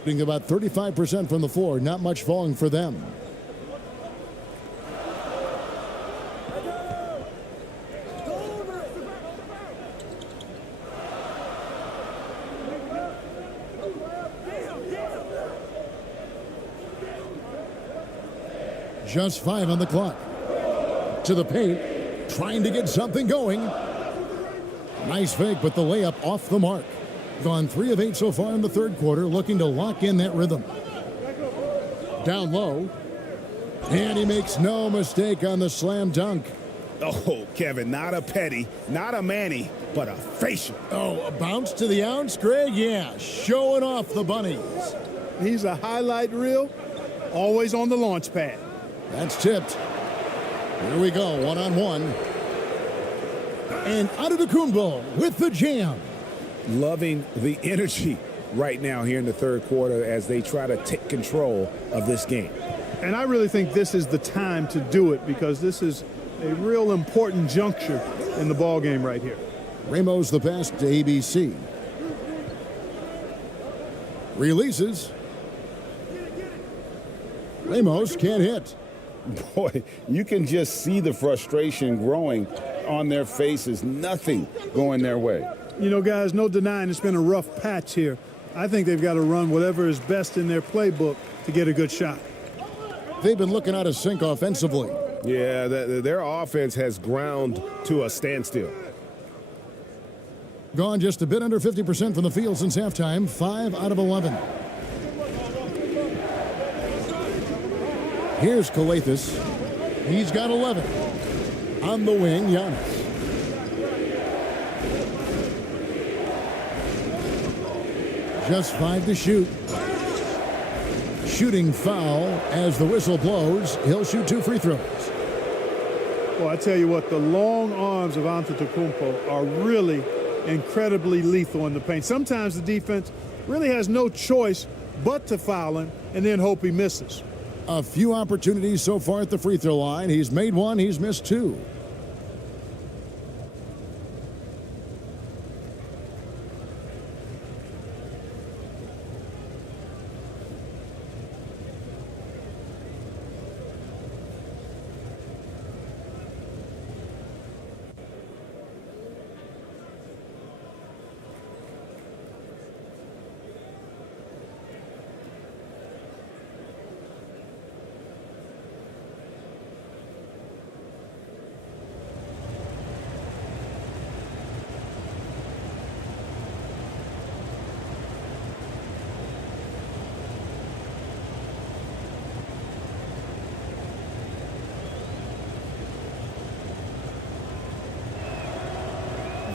About 35% from the floor, not much falling for them. Just 5 on the clock. To the paint, trying to get something going. Nice fake, but the layup off the mark. Gone 3 of 8 so far in the third quarter, looking to lock in that rhythm. Down low. And he makes no mistake on the slam dunk. Oh, Kevin, not a petty, not a Manny, but a facial. Oh, a bounce to the ounce, Greg? Yeah, showing off the bunnies. He's a highlight reel, always on the launch pad. That's tipped. Here we go, one-on-one. And Antetokounmpo with the jam. Loving the energy right now here in the third quarter as they try to take control of this game. And I really think this is the time to do it because this is a real important juncture in the ball game right here. Ramos the pass to ABC. Releases. Ramos can't hit. Boy, you can just see the frustration growing on their faces. Nothing going their way. You know, guys, no denying it's been a rough patch here. I think they've got to run whatever is best in their playbook to get a good shot. They've been looking out of sync offensively. Yeah, their offense has ground to a standstill. Gone just a bit under 50% from the field since halftime, 5 out of 11. Here's Kalathis. He's got 11. On the wing, Giannis. Just 5 to shoot. Shooting foul as the whistle blows. He'll shoot 2 free throws. Well, I tell you what, the long arms of Antetokounmpo are really incredibly lethal in the paint. Sometimes the defense really has no choice but to foul him and then hope he misses. A few opportunities so far at the free throw line. He's made 1, he's missed 2.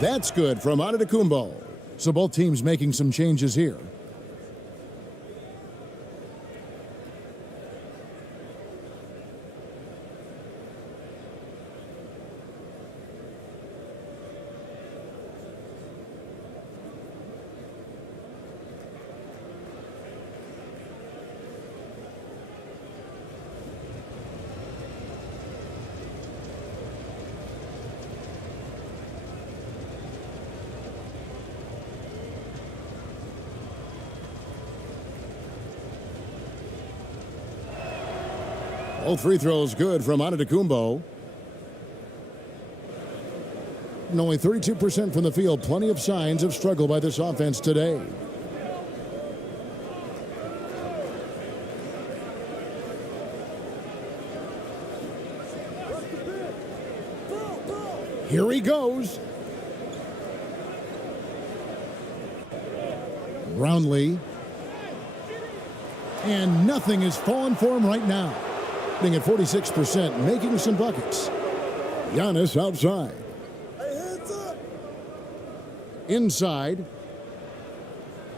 That's good from Antetokounmpo. So both teams making some changes here. Both free throws good from Antetokounmpo. And only 32% from the field. Plenty of signs of struggle by this offense today. Here he goes. Brownlee. And nothing is falling for him right now. At 46%, making some buckets. Giannis outside. Inside.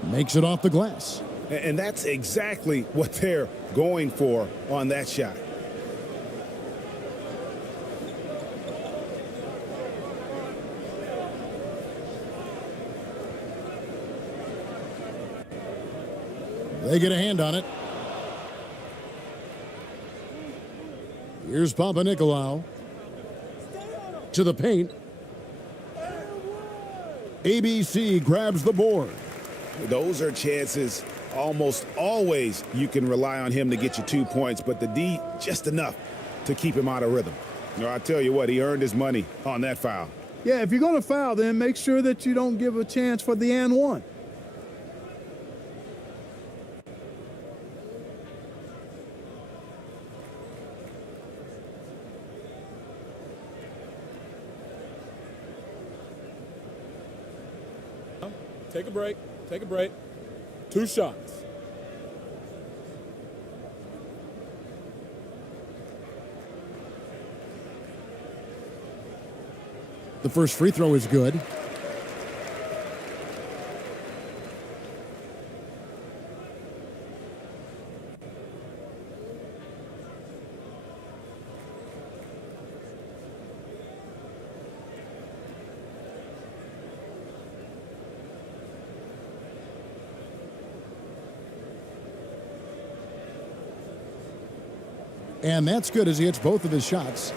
Makes it off the glass. And that's exactly what they're going for on that shot. They get a hand on it. Here's Papanikolaou to the paint. ABC grabs the board. Those are chances almost always you can rely on him to get you 2 points, but the D just enough to keep him out of rhythm. I tell you what, he earned his money on that foul. Yeah, if you're going to foul, then make sure that you don't give a chance for the and one. Take a break. Take a break. 2 shots. The first free throw is good. And that's good as he hits both of his shots.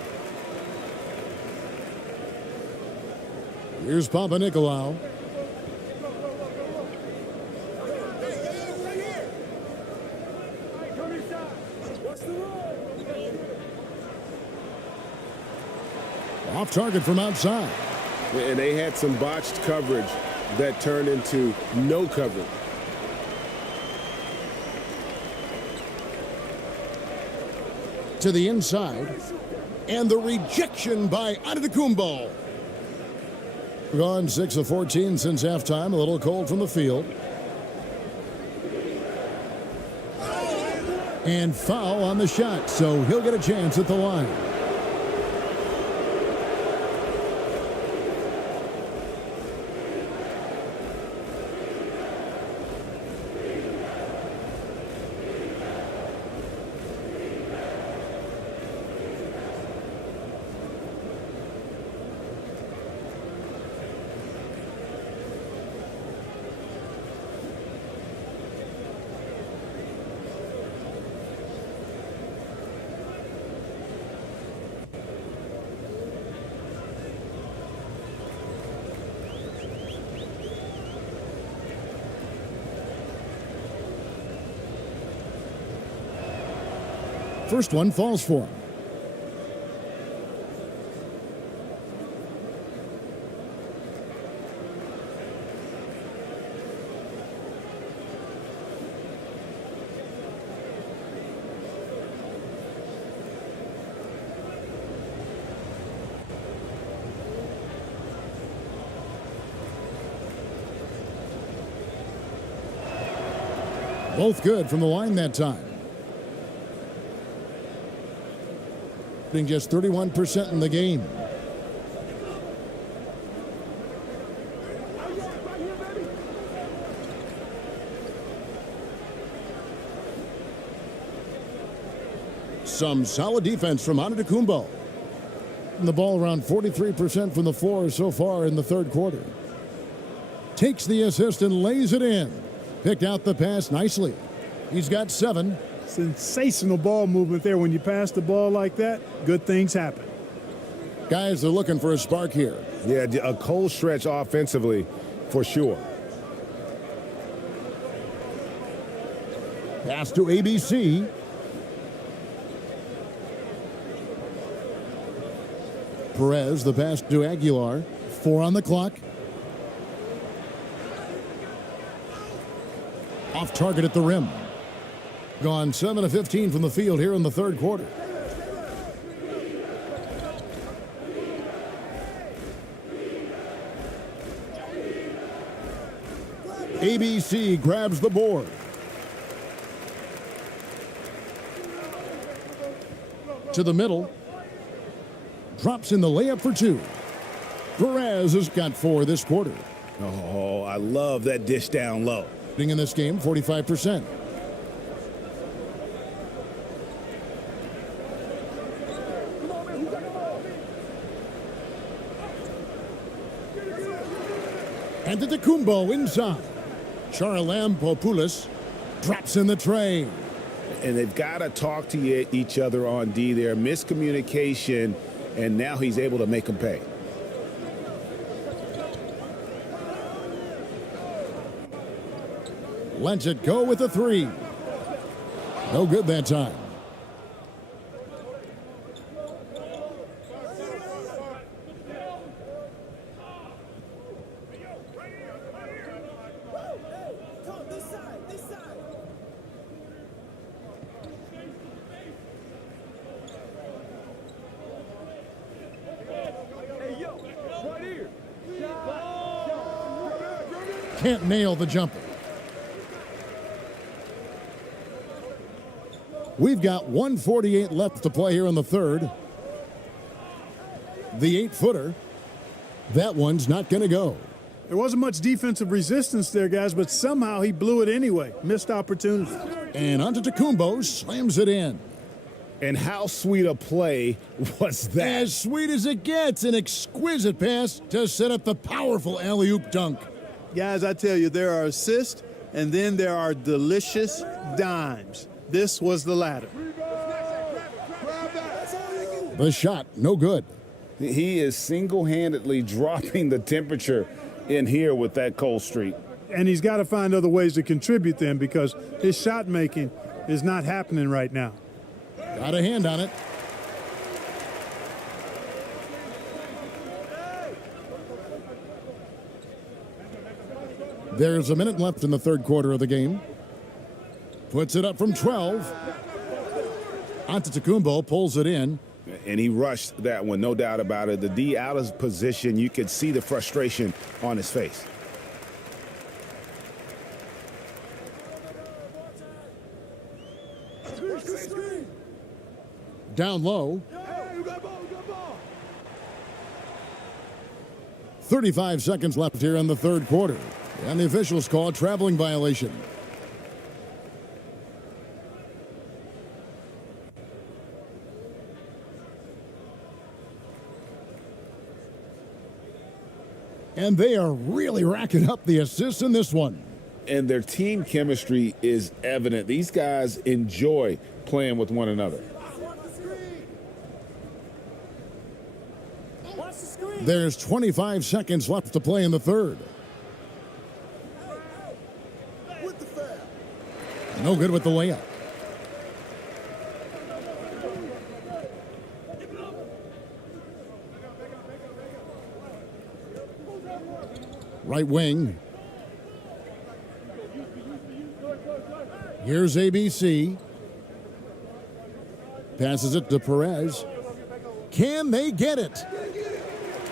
Here's Papanikolaou. Off target from outside. And they had some botched coverage that turned into no coverage. To the inside, and the rejection by Antetokounmpo. Gone 6 of 14 since halftime. A little cold from the field. And foul on the shot, so he'll get a chance at the line. First one falls for him. Both good from the line that time. Shooting just 31% in the game. Some solid defense from Antetokounmpo. And the ball around 43% from the floor so far in the third quarter. Takes the assist and lays it in. Picked out the pass nicely. He's got 7. Sensational ball movement there. When you pass the ball like that, good things happen. Guys are looking for a spark here. Yeah, a cold stretch offensively for sure. Pass to ABC. Perez, the pass to Aguilar. 4 on the clock. Off target at the rim. Gone 7 of 15 from the field here in the third quarter. ABC grabs the board. To the middle. Drops in the layup for 2. Perez has got 4 this quarter. Oh, I love that dish down low. In this game, 45%. Antetokounmpo inside. Charalampopoulos drops in the tray. And they've got to talk to each other on D there. Miscommunication, and now he's able to make them pay. Lets it go with a 3. No good that time. Can't nail the jumper. We've got 1:48 left to play here in the third. The 8-footer. That one's not going to go. There wasn't much defensive resistance there, guys, but somehow he blew it anyway. Missed opportunity. And Antetokounmpo slams it in. And how sweet a play was that? As sweet as it gets. An exquisite pass to set up the powerful alley-oop dunk. Guys, I tell you, there are assists, and then there are delicious dimes. This was the latter. The shot, no good. He is single-handedly dropping the temperature in here with that cold streak. And he's got to find other ways to contribute then, because his shot making is not happening right now. Got a hand on it. There's a minute left in the third quarter of the game. Puts it up from 12. Antetokounmpo pulls it in. And he rushed that one, no doubt about it. The D out of position, you could see the frustration on his face. Down low. 35 seconds left here in the third quarter. And the officials call a traveling violation. And they are really racking up the assists in this one. And their team chemistry is evident. These guys enjoy playing with one another. There's 25 seconds left to play in the third. No good with the layup. Right wing. Here's ABC. Passes it to Perez. Can they get it?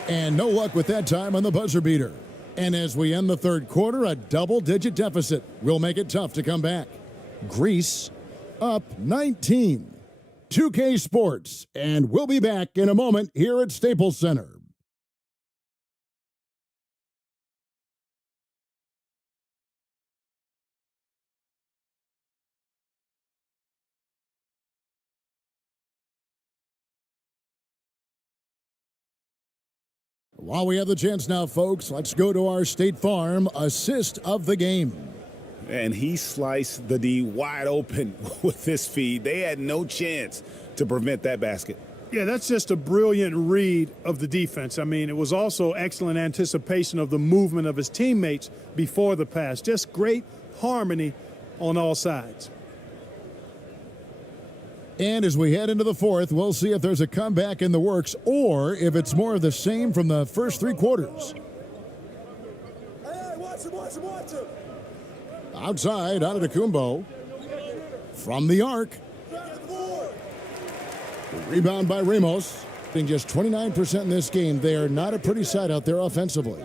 And no luck with that time on the buzzer beater. And as we end the third quarter, a double-digit deficit will make it tough to come back. Greece up 19. 2K Sports, and we'll be back in a moment here at Staples Center. While we have the chance now, folks, let's go to our State Farm assist of the game. And he sliced the D wide open with his feed. They had no chance to prevent that basket. Yeah, that's just a brilliant read of the defense. I mean, it was also excellent anticipation of the movement of his teammates before the pass. Just great harmony on all sides. And as we head into the fourth, we'll see if there's a comeback in the works or if it's more of the same from the first three quarters. Hey, watch him. Outside, Antetokounmpo. From the arc. Rebound by Ramos. Being just 29% in this game. They are not a pretty sight out there offensively.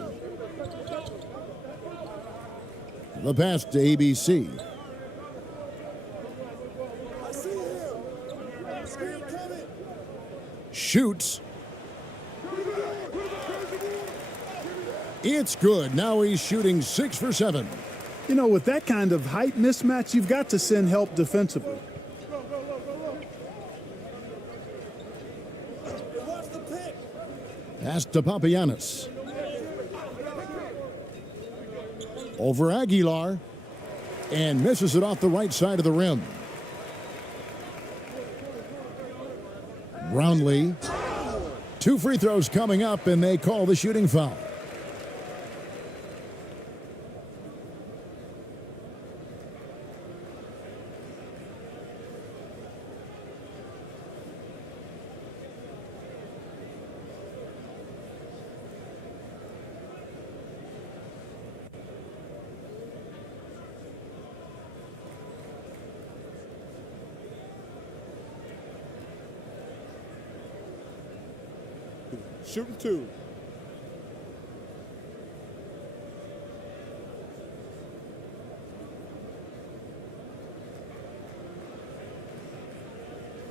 The pass to ABC. Shoots. It's good. Now he's shooting 6 for 7. You know, with that kind of height mismatch, you've got to send help defensively. Pass to Papagiannis. Over Aguilar. And misses it off the right side of the rim. Brownlee. 2 free throws coming up, and they call the shooting foul. Shooting 2.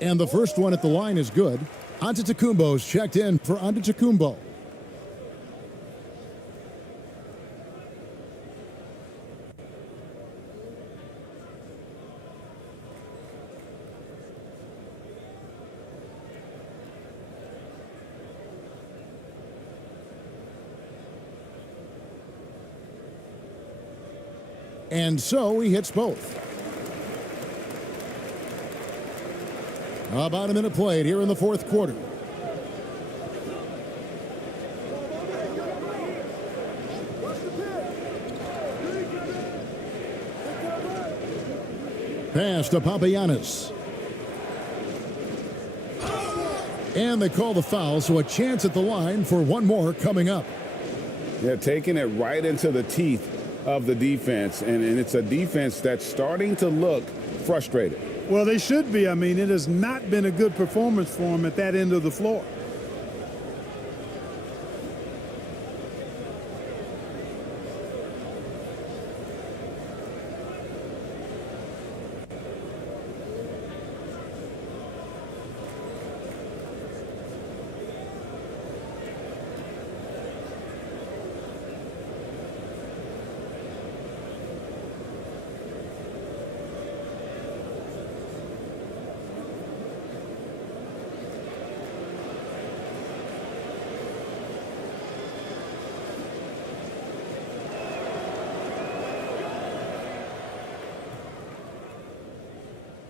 And the first one at the line is good. Antetokounmpo's checked in for Antetokounmpo. And so he hits both. About a minute played here in the fourth quarter. Pass to Papagiannis. And they call the foul, so a chance at the line for one more coming up. They're taking it right into the teeth of the defense, and it's a defense that's starting to look frustrated. Well, they should be. I mean, it has not been a good performance for them at that end of the floor.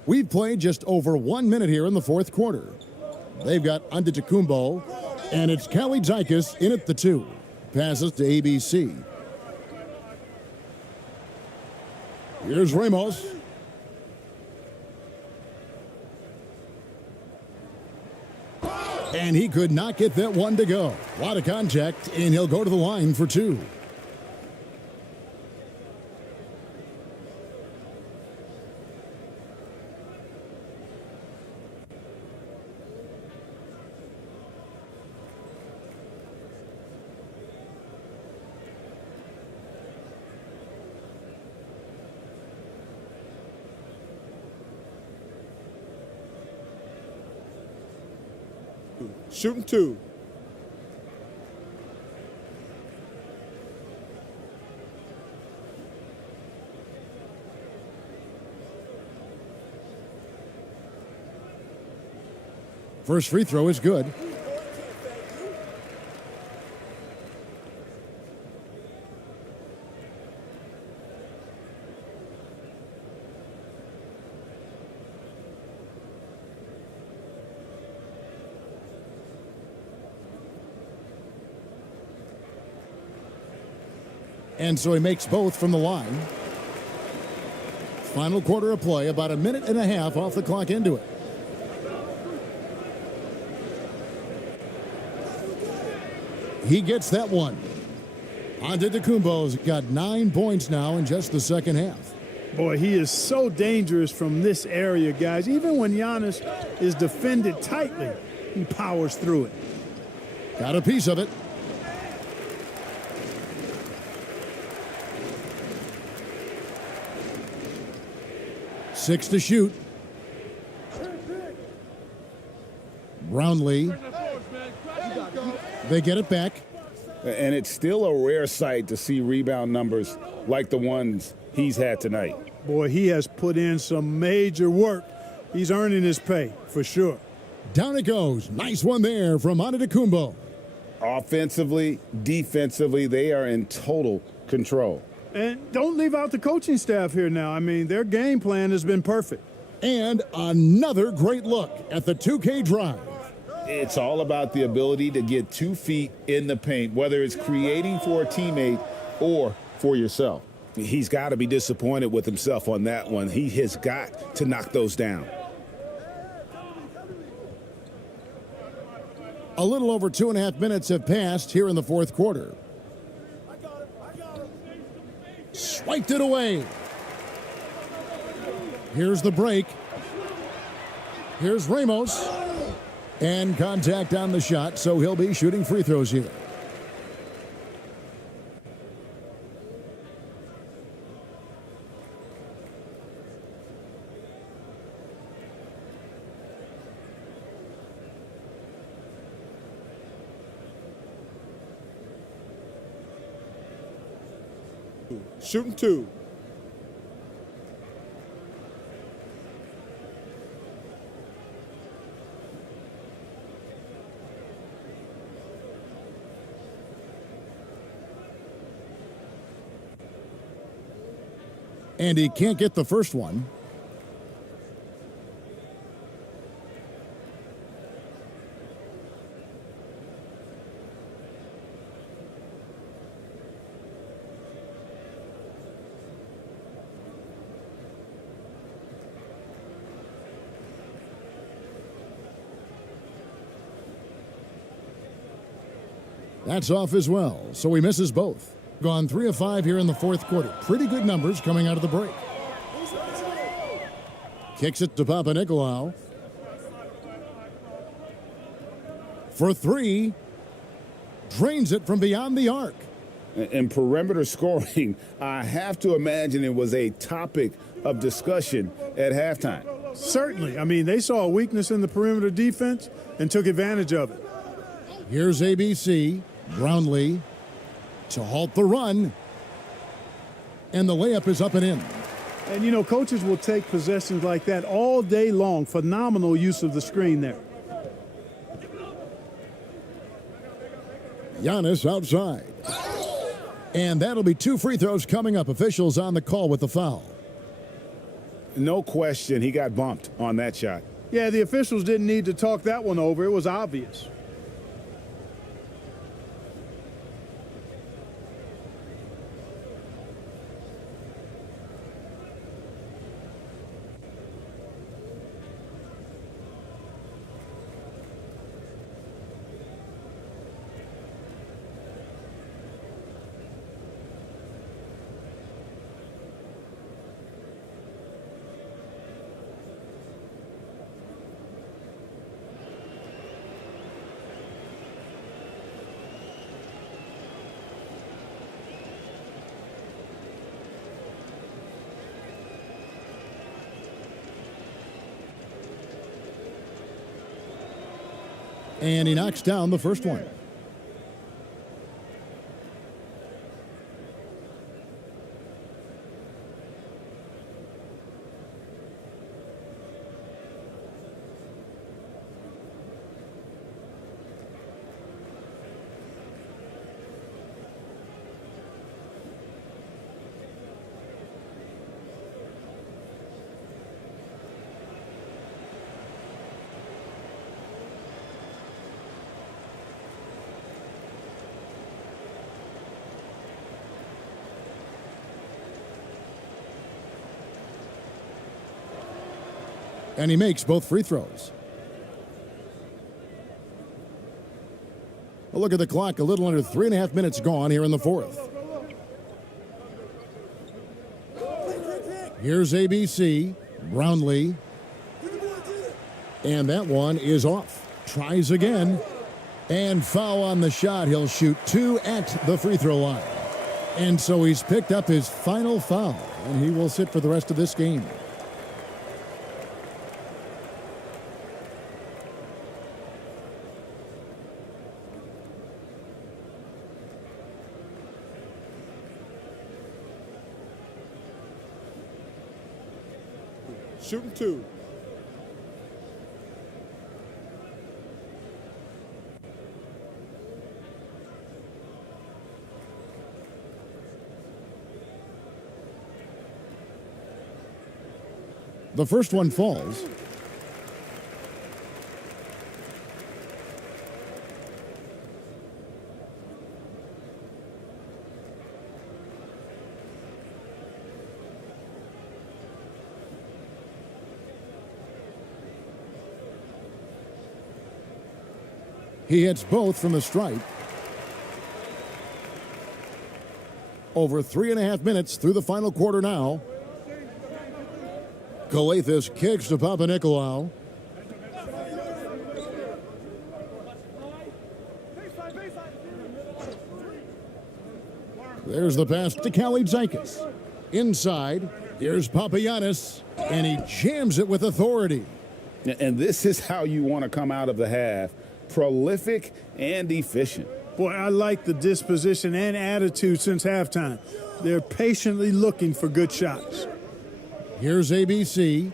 We've played just over 1 minute here in the fourth quarter. They've got Antetokounmpo, and it's Kalaitzakis in at the 2. Passes to ABC. Here's Ramos. And he could not get that one to go. A lot of contact, and he'll go to the line for 2. Shooting 2. First free throw is good. And so he makes both from the line. Final quarter of play, about a minute and a half off the clock into it. He gets that one. Antetokounmpo's got 9 points now in just the second half. Boy, he is so dangerous from this area, guys. Even when Giannis is defended tightly, he powers through it. Got a piece of it. Six to shoot. Brownlee. They get it back. And it's still a rare sight to see rebound numbers like the ones he's had tonight. Boy, he has put in some major work. He's earning his pay, for sure. Down it goes. Nice one there from Antetokounmpo. Offensively, defensively, they are in total control. And don't leave out the coaching staff here now. I mean, their game plan has been perfect. And another great look at the 2K drive. It's all about the ability to get 2 feet in the paint, whether it's creating for a teammate or for yourself. He's got to be disappointed with himself on that one. He has got to knock those down. A little over 2.5 minutes have passed here in the fourth quarter. Swiped it away. Here's the break. Here's Ramos. And contact on the shot, so he'll be shooting free throws here. Shooting 2. And he can't get the first one. That's off as well, so he misses both. Gone 3 of 5 here in the fourth quarter. Pretty good numbers coming out of the break. Kicks it to Papanikolaou. For 3. Drains it from beyond the arc. And perimeter scoring, I have to imagine it was a topic of discussion at halftime. Certainly. I mean, they saw a weakness in the perimeter defense and took advantage of it. Here's ABC. Brownlee to halt the run. And the layup is up and in. And, you know, coaches will take possessions like that all day long. Phenomenal use of the screen there. Giannis outside. And that'll be 2 free throws coming up. Officials on the call with the foul. No question, he got bumped on that shot. Yeah, the officials didn't need to talk that one over. It was obvious. And he knocks down the first one. And he makes both free throws. A look at the clock, a little under 3.5 minutes gone here in the fourth. Here's ABC, Brownlee. And that one is off. Tries again. And foul on the shot. He'll shoot 2 at the free throw line. And so he's picked up his final foul. And he will sit for the rest of this game. Shooting 2. The first one falls. He hits both from the stripe. Over 3.5 minutes through the final quarter now. Calathes kicks to Papanikolaou. There's the pass to Kalaitzakis. Inside, here's Papagiannis, and he jams it with authority. And this is how you want to come out of the half. Prolific and efficient. Boy, I like the disposition and attitude since halftime. They're patiently looking for good shots. Here's ABC.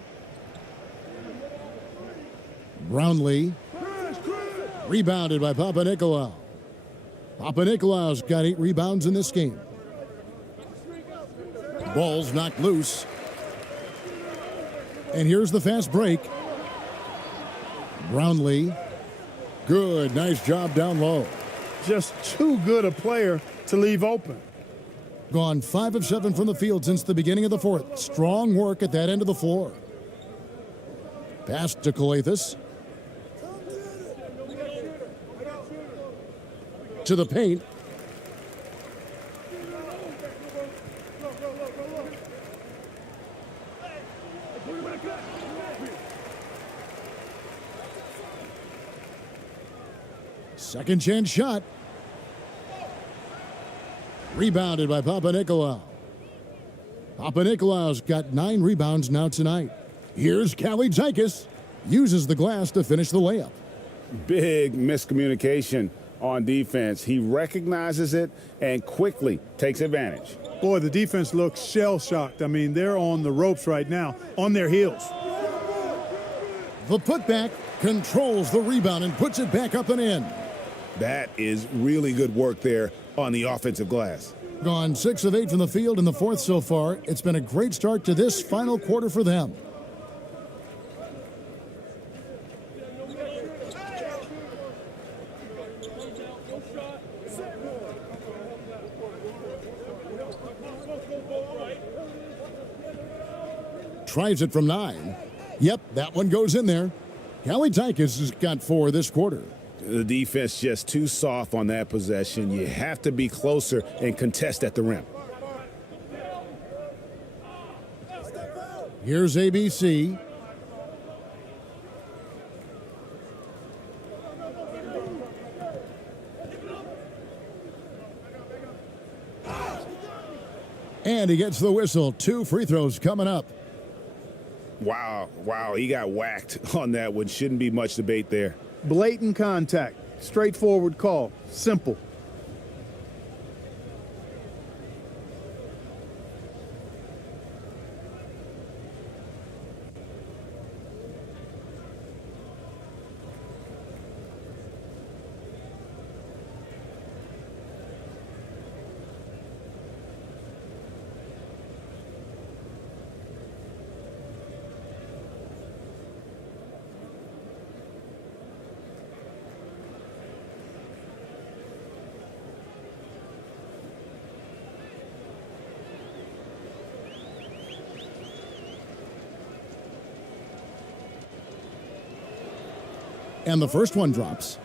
Brownlee. Rebounded by Papanikolaou. Papanikolaou's got 8 rebounds in this game. Ball's knocked loose. And here's the fast break. Brownlee. Good, nice job down low. Just too good a player to leave open. Gone 5 of 7 from the field since the beginning of the fourth. Strong work at that end of the floor. Pass to Calathes. To the paint. Second chance shot. Rebounded by Papanikolaou. Papanikolaou's got 9 rebounds now tonight. Here's Kalaitzakis. Uses the glass to finish the layup. Big miscommunication on defense. He recognizes it and quickly takes advantage. Boy, the defense looks shell-shocked. I mean, they're on the ropes right now, on their heels. The putback controls the rebound and puts it back up and in. That is really good work there on the offensive glass. Gone 6 of 8 from the field in the fourth so far. It's been a great start to this final quarter for them. Tries it from 9. Yep, that one goes in there. Kalaitzakis has got 4 this quarter. The defense just too soft on that possession. You have to be closer and contest at the rim. Here's ABC. And he gets the whistle. 2 free throws coming up. Wow, he got whacked on that one. Shouldn't be much debate there. Blatant contact. Straightforward call. Simple. And the first one drops.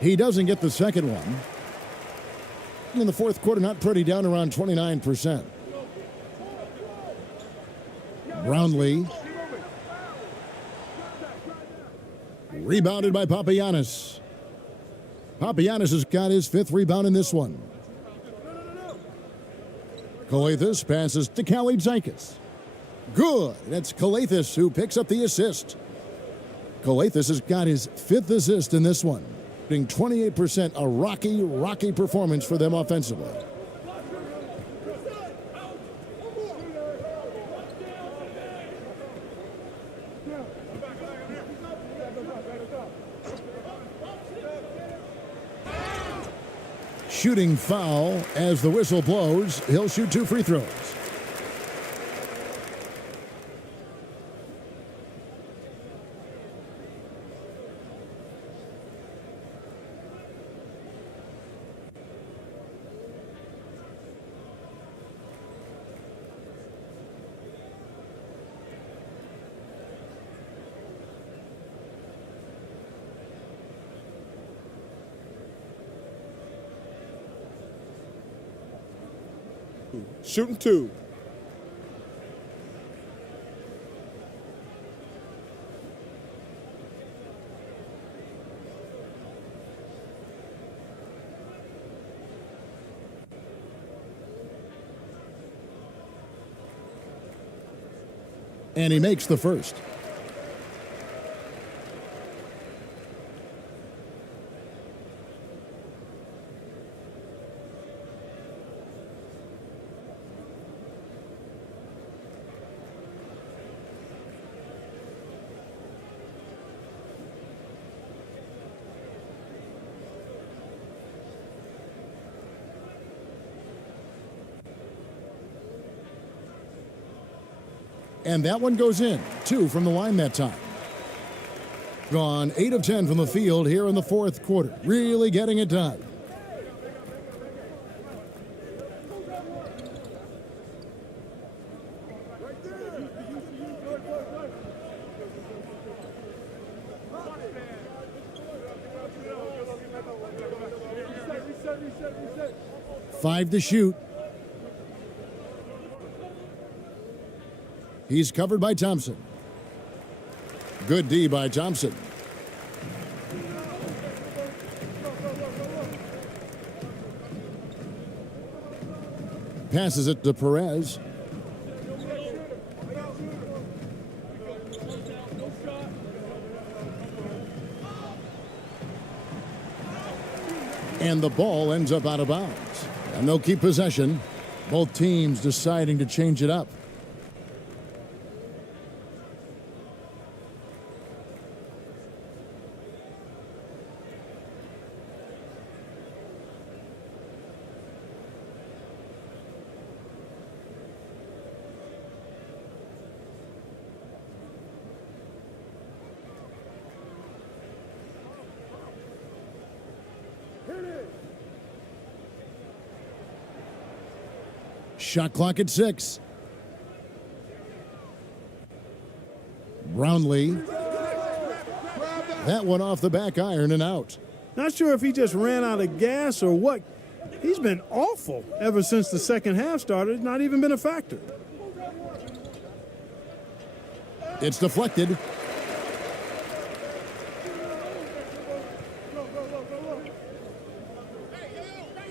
He doesn't get the second one. In the fourth quarter, not pretty, down around 29%. Brownlee. Rebounded by Papagiannis. Papagiannis has got his 5th rebound in this one. Calathes passes to Kalaitzakis. Good. That's Calathes who picks up the assist. Calathes has got his 5th assist in this one. 28%, a rocky performance for them offensively. Shooting foul as the whistle blows. He'll shoot 2 free throws. Shooting 2. And he makes the first. And that one goes in. 2 from the line that time. Gone 8 of 10 from the field here in the fourth quarter. Really getting it done. Five to shoot. He's covered by Thompson. Good D by Thompson. Passes it to Perez. And the ball ends up out of bounds. And they'll keep possession. Both teams deciding to change it up. Shot clock at 6. Brownlee. That one off the back iron and out. Not sure if he just ran out of gas or what. He's been awful ever since the second half started. Not even been a factor. It's deflected.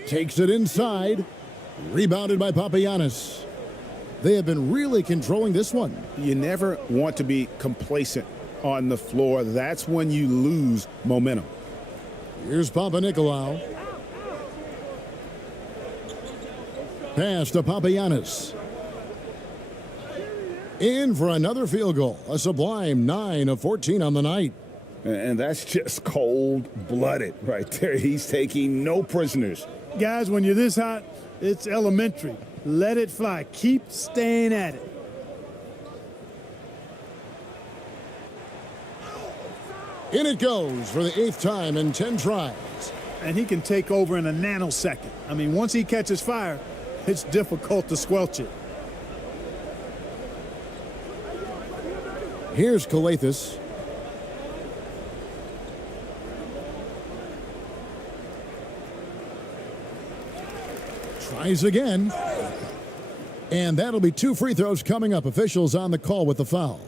Takes it inside. Rebounded by Papagiannis. They have been really controlling this one. You never want to be complacent on the floor. That's when you lose momentum. Here's Papanikolaou. Pass to Papagiannis. In for another field goal. A sublime 9 of 14 on the night. And that's just cold-blooded right there. He's taking no prisoners. Guys, when you're this hot, it's elementary. Let it fly. Keep staying at it. In it goes for the 8th time in 10 tries. And he can take over in a nanosecond. I mean, once he catches fire, it's difficult to squelch it. Here's Calathes. Tries again. And that'll be 2 free throws coming up. Officials on the call with the foul.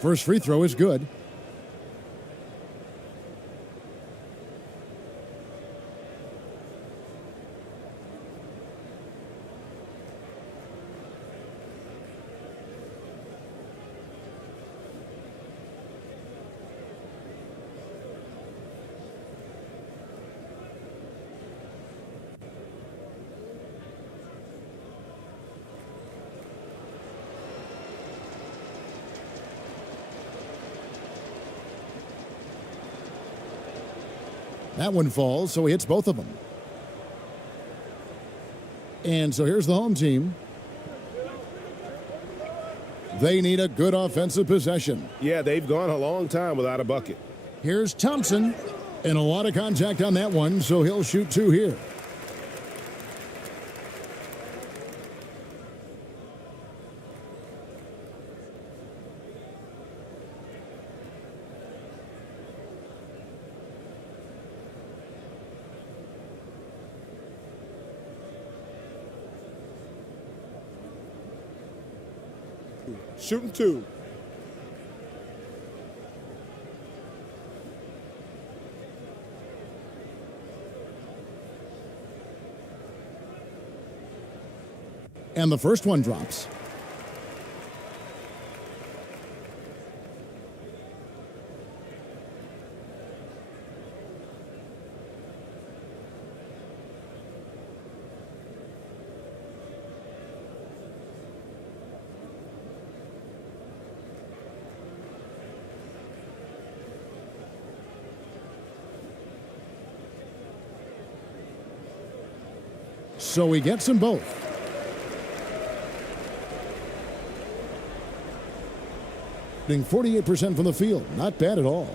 First free throw is good. That one falls, so he hits both of them. And so here's the home team. They need a good offensive possession. Yeah, they've gone a long time without a bucket. Here's Thompson. And a lot of contact on that one, so he'll shoot 2 here. Shooting 2. And the first one drops. So he gets them both. Shooting 48% from the field. Not bad at all.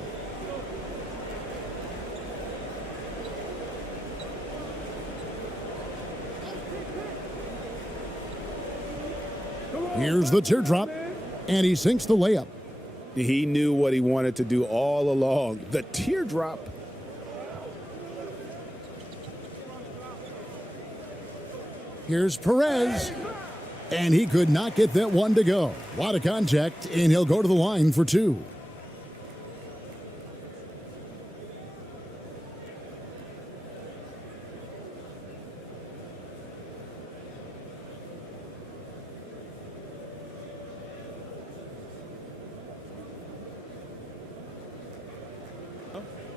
Here's the teardrop, and he sinks the layup. He knew what he wanted to do all along. The teardrop. Here's Perez, and he could not get that one to go. A lot of contact, and he'll go to the line for 2.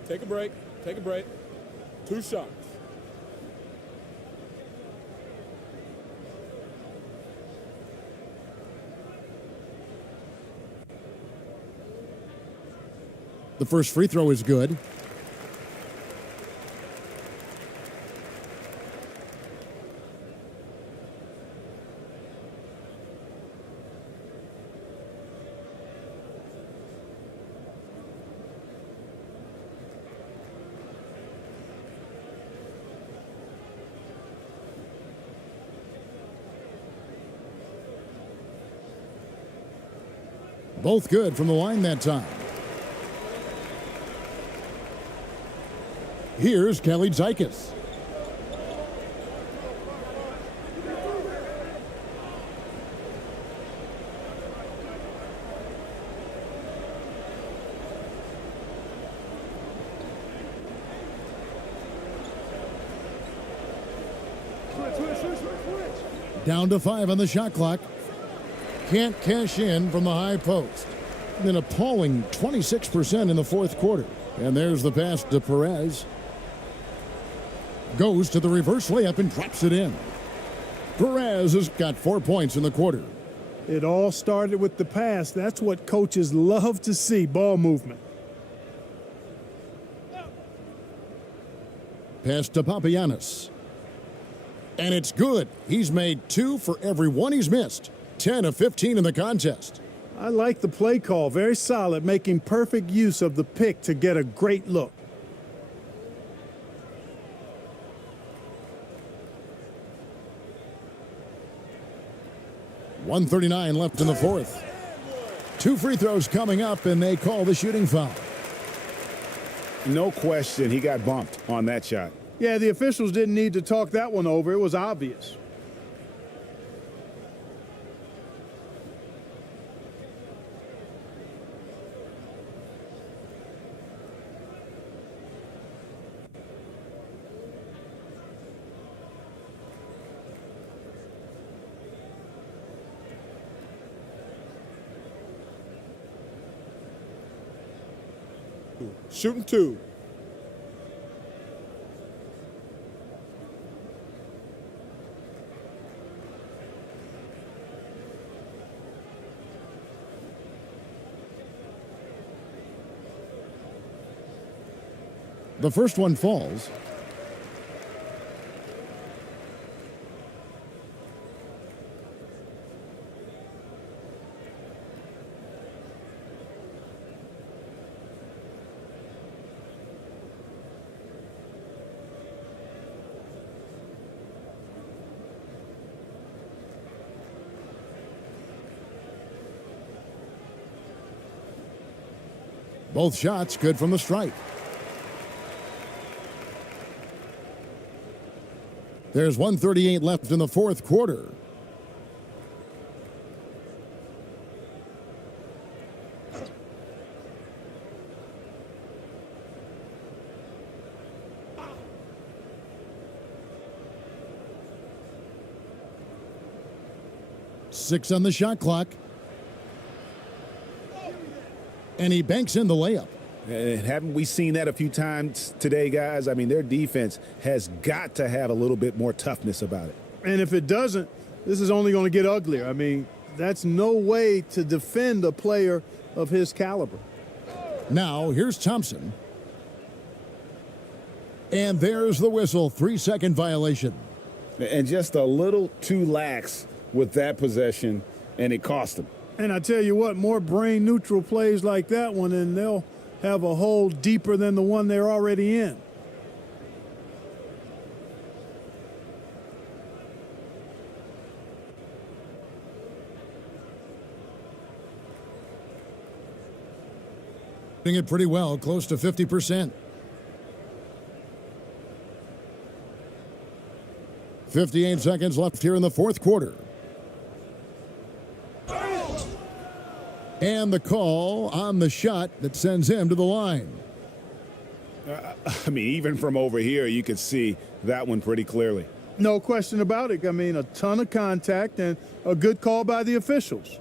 Take a break. Take a break. 2 shots. The first free throw is good. Both good from the line that time. Here's Kelly Zykis. Down to 5 on the shot clock. Can't cash in from the high post. An appalling 26% in the fourth quarter. And there's the pass to Perez. Goes to the reverse layup and drops it in. Perez has got 4 points in the quarter. It all started with the pass. That's what coaches love to see, ball movement. Pass to Papagiannis. And it's good. He's made 2 for every 1 he's missed. 10 of 15 in the contest. I like the play call. Very solid, making perfect use of the pick to get a great look. .139 left in the fourth. 2 free throws coming up, and they call the shooting foul. No question, he got bumped on that shot. Yeah, the officials didn't need to talk that one over. It was obvious. Shooting 2. The first one falls. Both shots good from the stripe. There's 1:38 left in the fourth quarter. Six on the shot clock. And he banks in the layup. And haven't we seen that a few times today, guys? I mean, their defense has got to have a little bit more toughness about it. And if it doesn't, this is only going to get uglier. I mean, that's no way to defend a player of his caliber. Now, here's Thompson. And there's the whistle, 3-second violation. And just a little too lax with that possession, and it cost him. And I tell you what, more brain-neutral plays like that one, and they'll have a hole deeper than the one they're already in. Doing it pretty well, close to 50%. 58 seconds left here in the fourth quarter. And the call on the shot that sends him to the line. I mean, even from over here, you could see that one pretty clearly. No question about it. I mean, a ton of contact and a good call by the officials.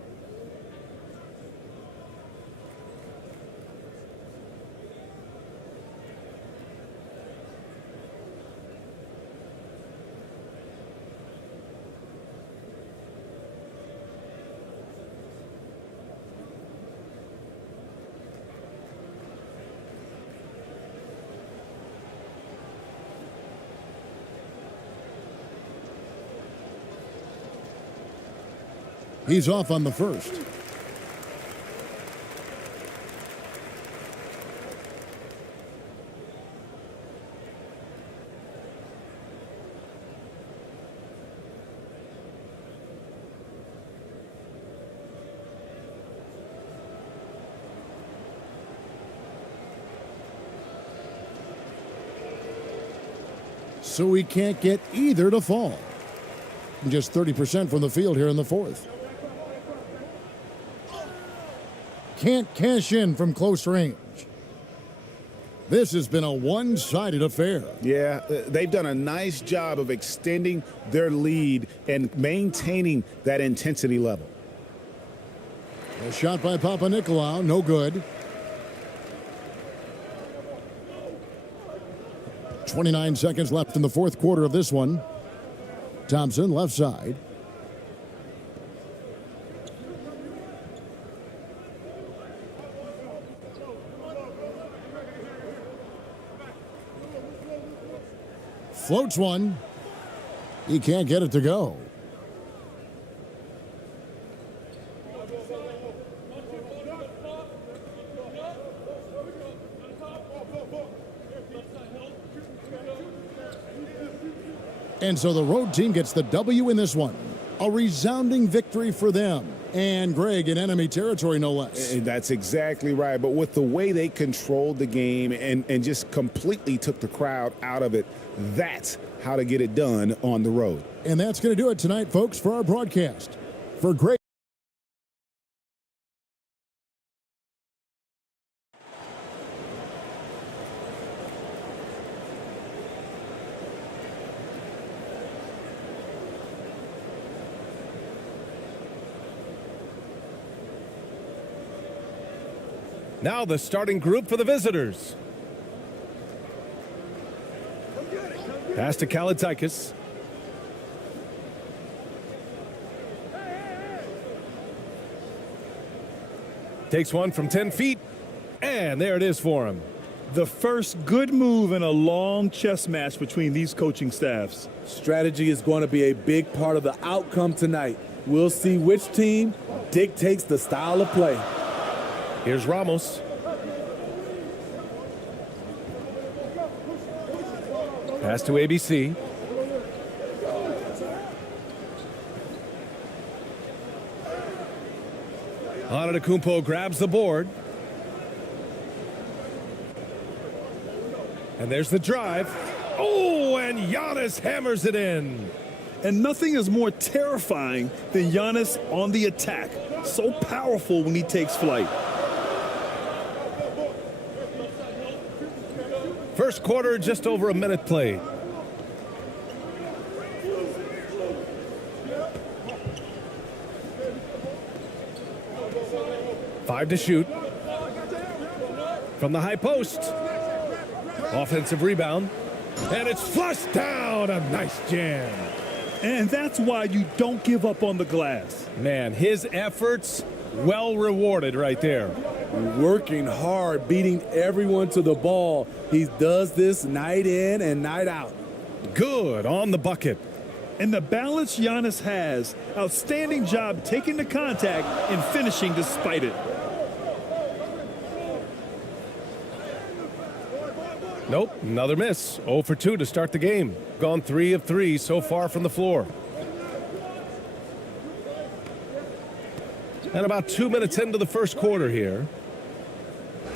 He's off on the first. So he can't get either to fall. Just 30% from the field here in the fourth. Can't cash in from close range. This has been a one-sided affair. Yeah, they've done a nice job of extending their lead and maintaining that intensity level. A shot by Papanikolaou, no good. 29 seconds left in the fourth quarter of this one. Thompson, left side. Floats one. He can't get it to go. And so the road team gets the W in this one. A resounding victory for them. And, Greg, in enemy territory, no less. That's exactly right. But with the way they controlled the game and just completely took the crowd out of it, that's how to get it done on the road. And that's going to do it tonight, folks, for our broadcast. For Greg. Now the starting group for the visitors. Pass to Kalatakis. Takes one from 10 feet, and there it is for him. The first good move in a long chess match between these coaching staffs. Strategy is going to be a big part of the outcome tonight. We'll see which team dictates the style of play. Here's Ramos. Pass to ABC. Antetokounmpo grabs the board. And there's the drive. Oh, and Giannis hammers it in. And nothing is more terrifying than Giannis on the attack. So powerful when he takes flight. First quarter, just over a minute played. Five to shoot. From the high post. Offensive rebound. And it's flushed down. A nice jam. And that's why you don't give up on the glass. Man, his efforts well rewarded right there. Working hard, beating everyone to the ball. He does this night in and night out. Good on the bucket. And the balance Giannis has. Outstanding job taking the contact and finishing despite it. Nope, another miss. 0 for 2 to start the game. Gone 3 of 3 so far from the floor. And about 2 minutes into the first quarter here.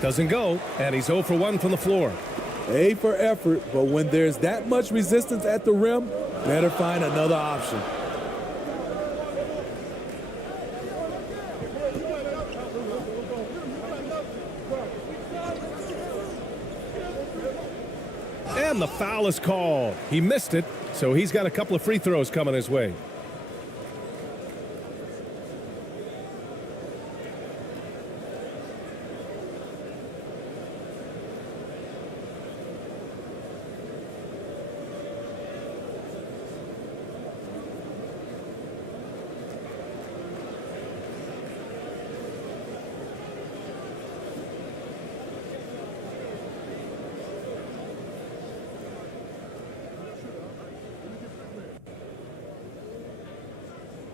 Doesn't go, and he's 0 for 1 from the floor. A for effort, but when there's that much resistance at the rim, better find another option. And the foul is called. He missed it, so he's got a couple of free throws coming his way.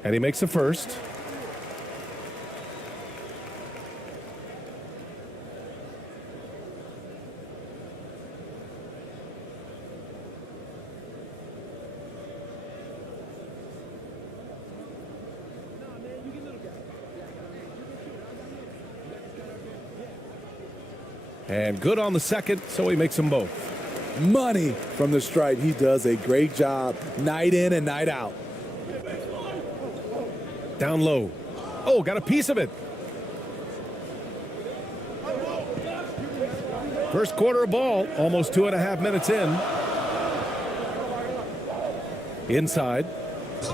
And he makes the first. And good on the second, so he makes them both. Money from the stripe. He does a great job night in and night out. Down low. Oh, got a piece of it. First quarter of ball, almost 2.5 minutes in. Inside.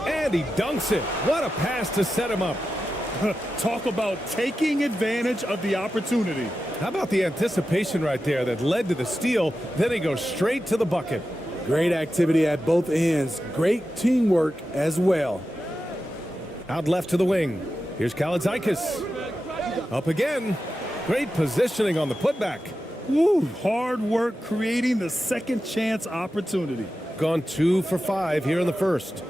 And he dunks it. What a pass to set him up. Talk about taking advantage of the opportunity. How about the anticipation right there that led to the steal? Then he goes straight to the bucket. Great activity at both ends. Great teamwork as well. Out left to the wing. Here's Kalaitzakis. Up again. Great positioning on the putback. Woo, hard work creating the second chance opportunity. Gone 2 for 5 here in the first.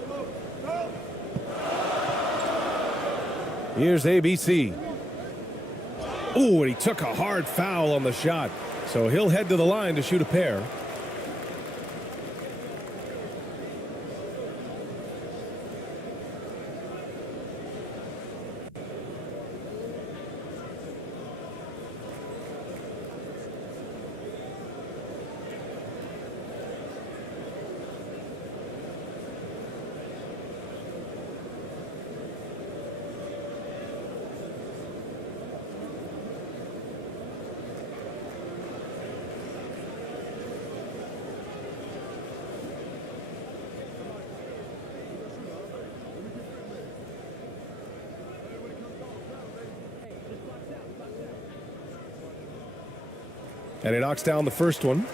Here's ABC. Ooh, and he took a hard foul on the shot. So he'll head to the line to shoot a pair. And he knocks down the first one.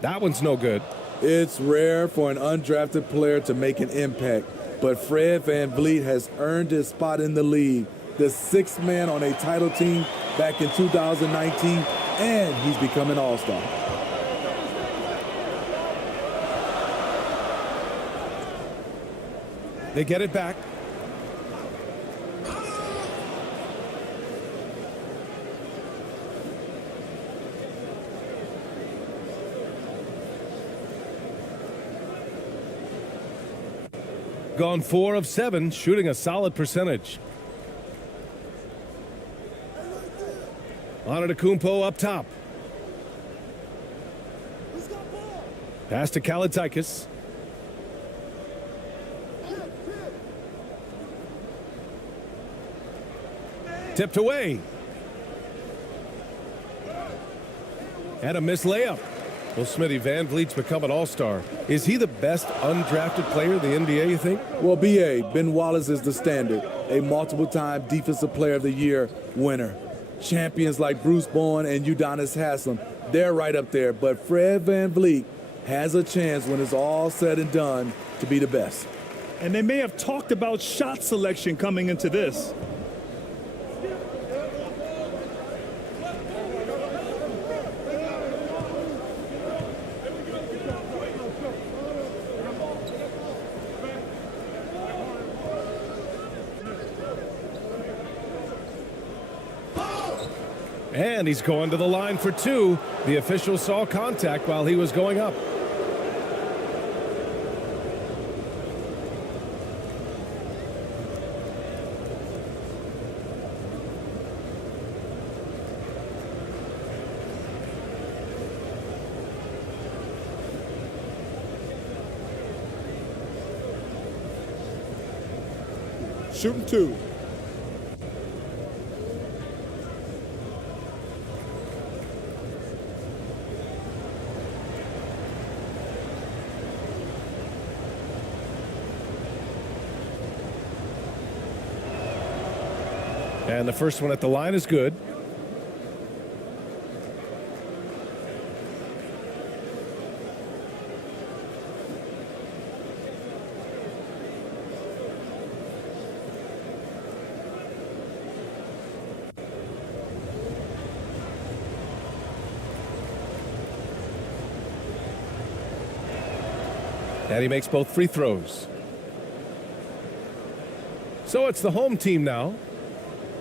That one's no good. It's rare for an undrafted player to make an impact, but Fred VanVleet has earned his spot in the league, the sixth man on a title team back in 2019, and he's become an all-star. They get it back. Gone 4 of 7, shooting a solid percentage. Antetokounmpo up top. Pass to Kalaitzakis. Tipped away. And a missed layup. Well, Smitty, VanVleet's become an all-star. Is he the best undrafted player in the NBA, you think? Well, B.A., Ben Wallace is the standard, a multiple-time Defensive Player of the Year winner. Champions like Bruce Bowen and Udonis Haslem, they're right up there. But Fred VanVleet has a chance when it's all said and done to be the best. And they may have talked about shot selection coming into this. And he's going to the line for 2. The official saw contact while he was going up. Shooting 2. And the first one at the line is good. And he makes both free throws. So it's the home team now.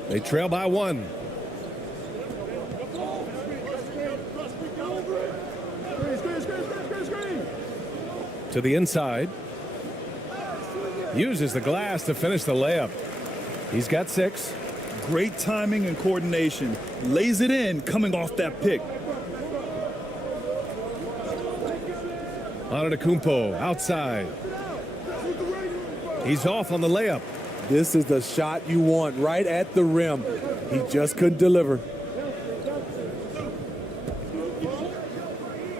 They trail by 1. To the inside. Uses the glass to finish the layup. He's got 6. Great timing and coordination. Lays it in coming off that pick. Antetokounmpo outside. He's off on the layup. This is the shot you want right at the rim. He just couldn't deliver.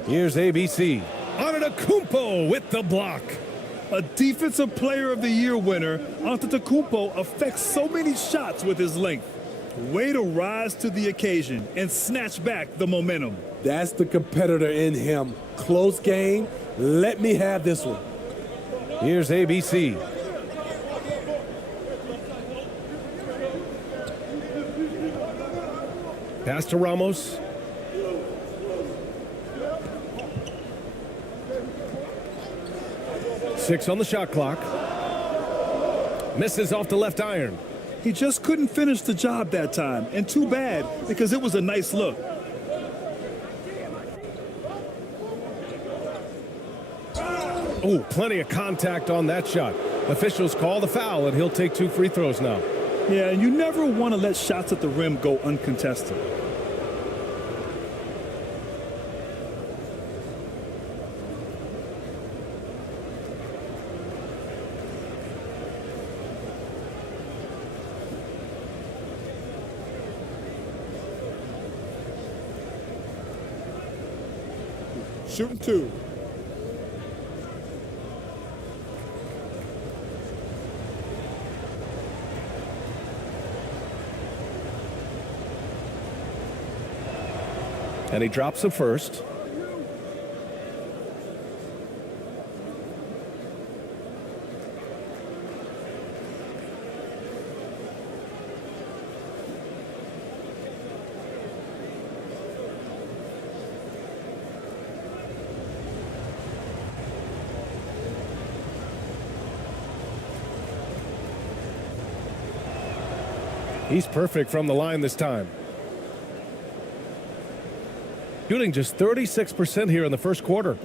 Here's ABC. Antetokounmpo with the block. A Defensive Player of the Year winner, Antetokounmpo affects so many shots with his length. Way to rise to the occasion and snatch back the momentum. That's the competitor in him. Close game. Let me have this one. Here's ABC. Pass to Ramos. Six on the shot clock. Misses off the left iron. He just couldn't finish the job that time, and too bad because it was a nice look. Oh, plenty of contact on that shot. Officials call the foul, and he'll take 2 free throws now. Yeah, and you never want to let shots at the rim go uncontested. Shooting 2. And he drops the first. He's perfect from the line this time. Shooting just 36% here in the first quarter.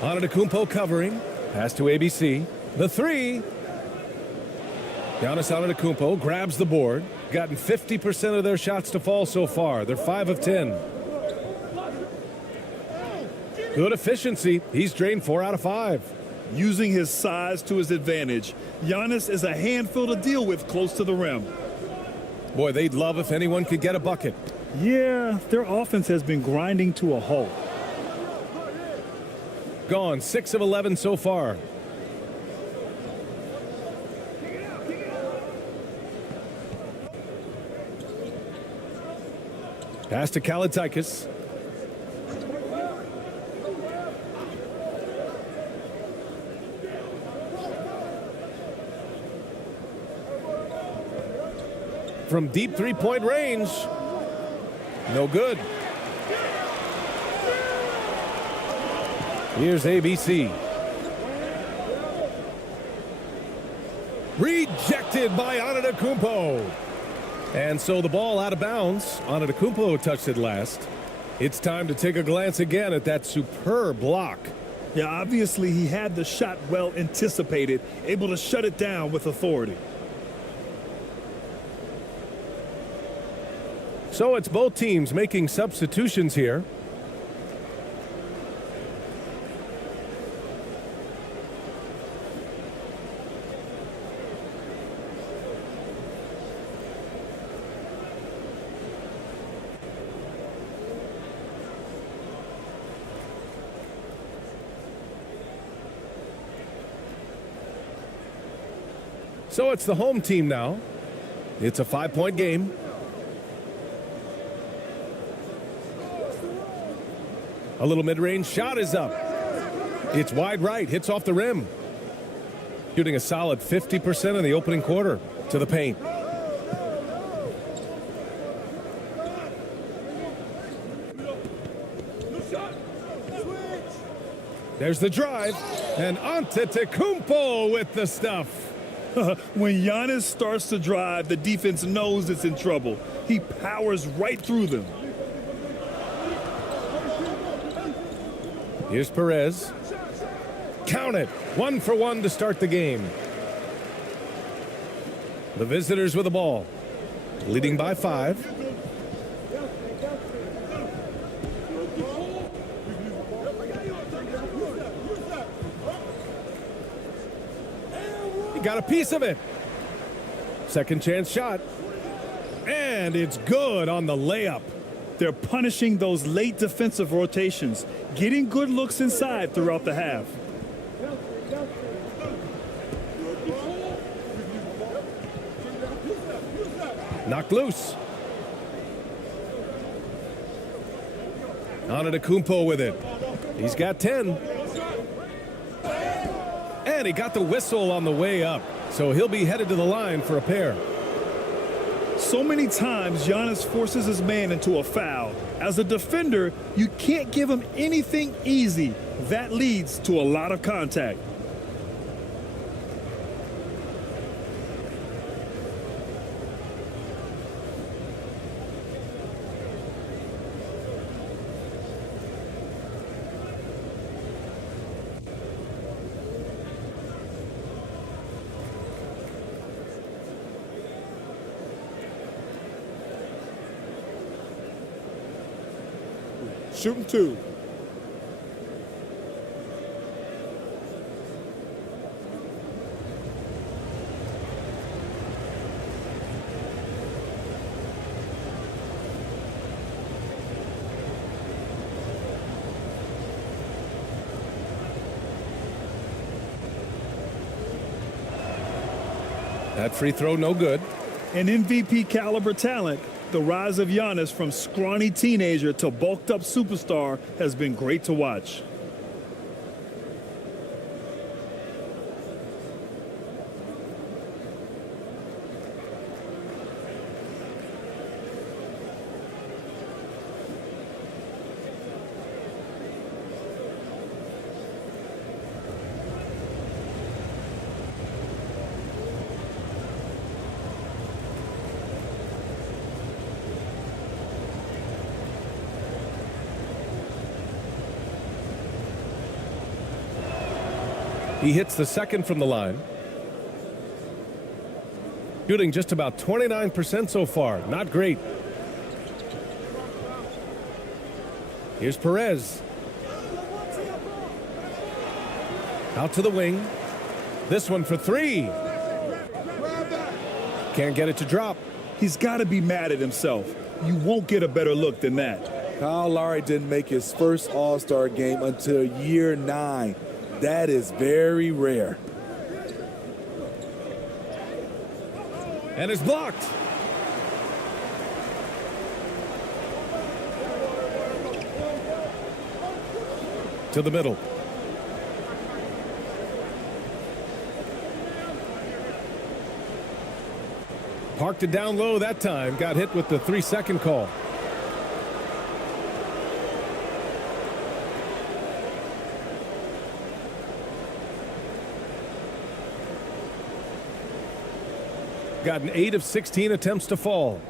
Antetokounmpo covering. Pass to ABC. The 3. Giannis Antetokounmpo grabs the board. Gotten 50% of their shots to fall so far. They're 5 of 10. Good efficiency. He's drained 4 out of 5. Using his size to his advantage, Giannis is a handful to deal with close to the rim. Boy, they'd love if anyone could get a bucket. Yeah, their offense has been grinding to a halt. Gone 6 of 11 so far. Pass to Kalaitzakis. From deep three-point range. No good. Here's ABC. Rejected by Antetokounmpo. And so the ball out of bounds. Antetokounmpo touched it last. It's time to take a glance again at that superb block. Yeah, obviously he had the shot well anticipated, able to shut it down with authority. So it's both teams making substitutions here. So it's the home team now. It's a 5-point game. A little mid-range shot is up. It's wide right, hits off the rim. Shooting a solid 50% in the opening quarter. To the paint. There's the drive, and Antetokounmpo with the stuff. When Giannis starts to drive, the defense knows it's in trouble. He powers right through them. Here's Perez. Count it. 1 for 1 to start the game. The visitors with the ball, leading by 5. He got a piece of it. Second chance shot. And it's good on the layup. They're punishing those late defensive rotations, getting good looks inside throughout the half. Knocked loose. Antetokounmpo with it. He's got 10. And he got the whistle on the way up. So he'll be headed to the line for a pair. So many times, Giannis forces his man into a foul. As a defender, you can't give him anything easy. That leads to a lot of contact. Shooting 2. That free throw no good. An MVP caliber talent. The rise of Giannis from scrawny teenager to bulked up superstar has been great to watch. He hits the second from the line. Shooting just about 29% so far. Not great. Here's Perez. Out to the wing. This one for 3. Can't get it to drop. He's got to be mad at himself. You won't get a better look than that. Kyle Lowry didn't make his first All-Star game until year 9. That is very rare. And it's blocked. To the middle. Parked it down low that time. Got hit with the 3-second call. Gotten 8 of 16 attempts to fall.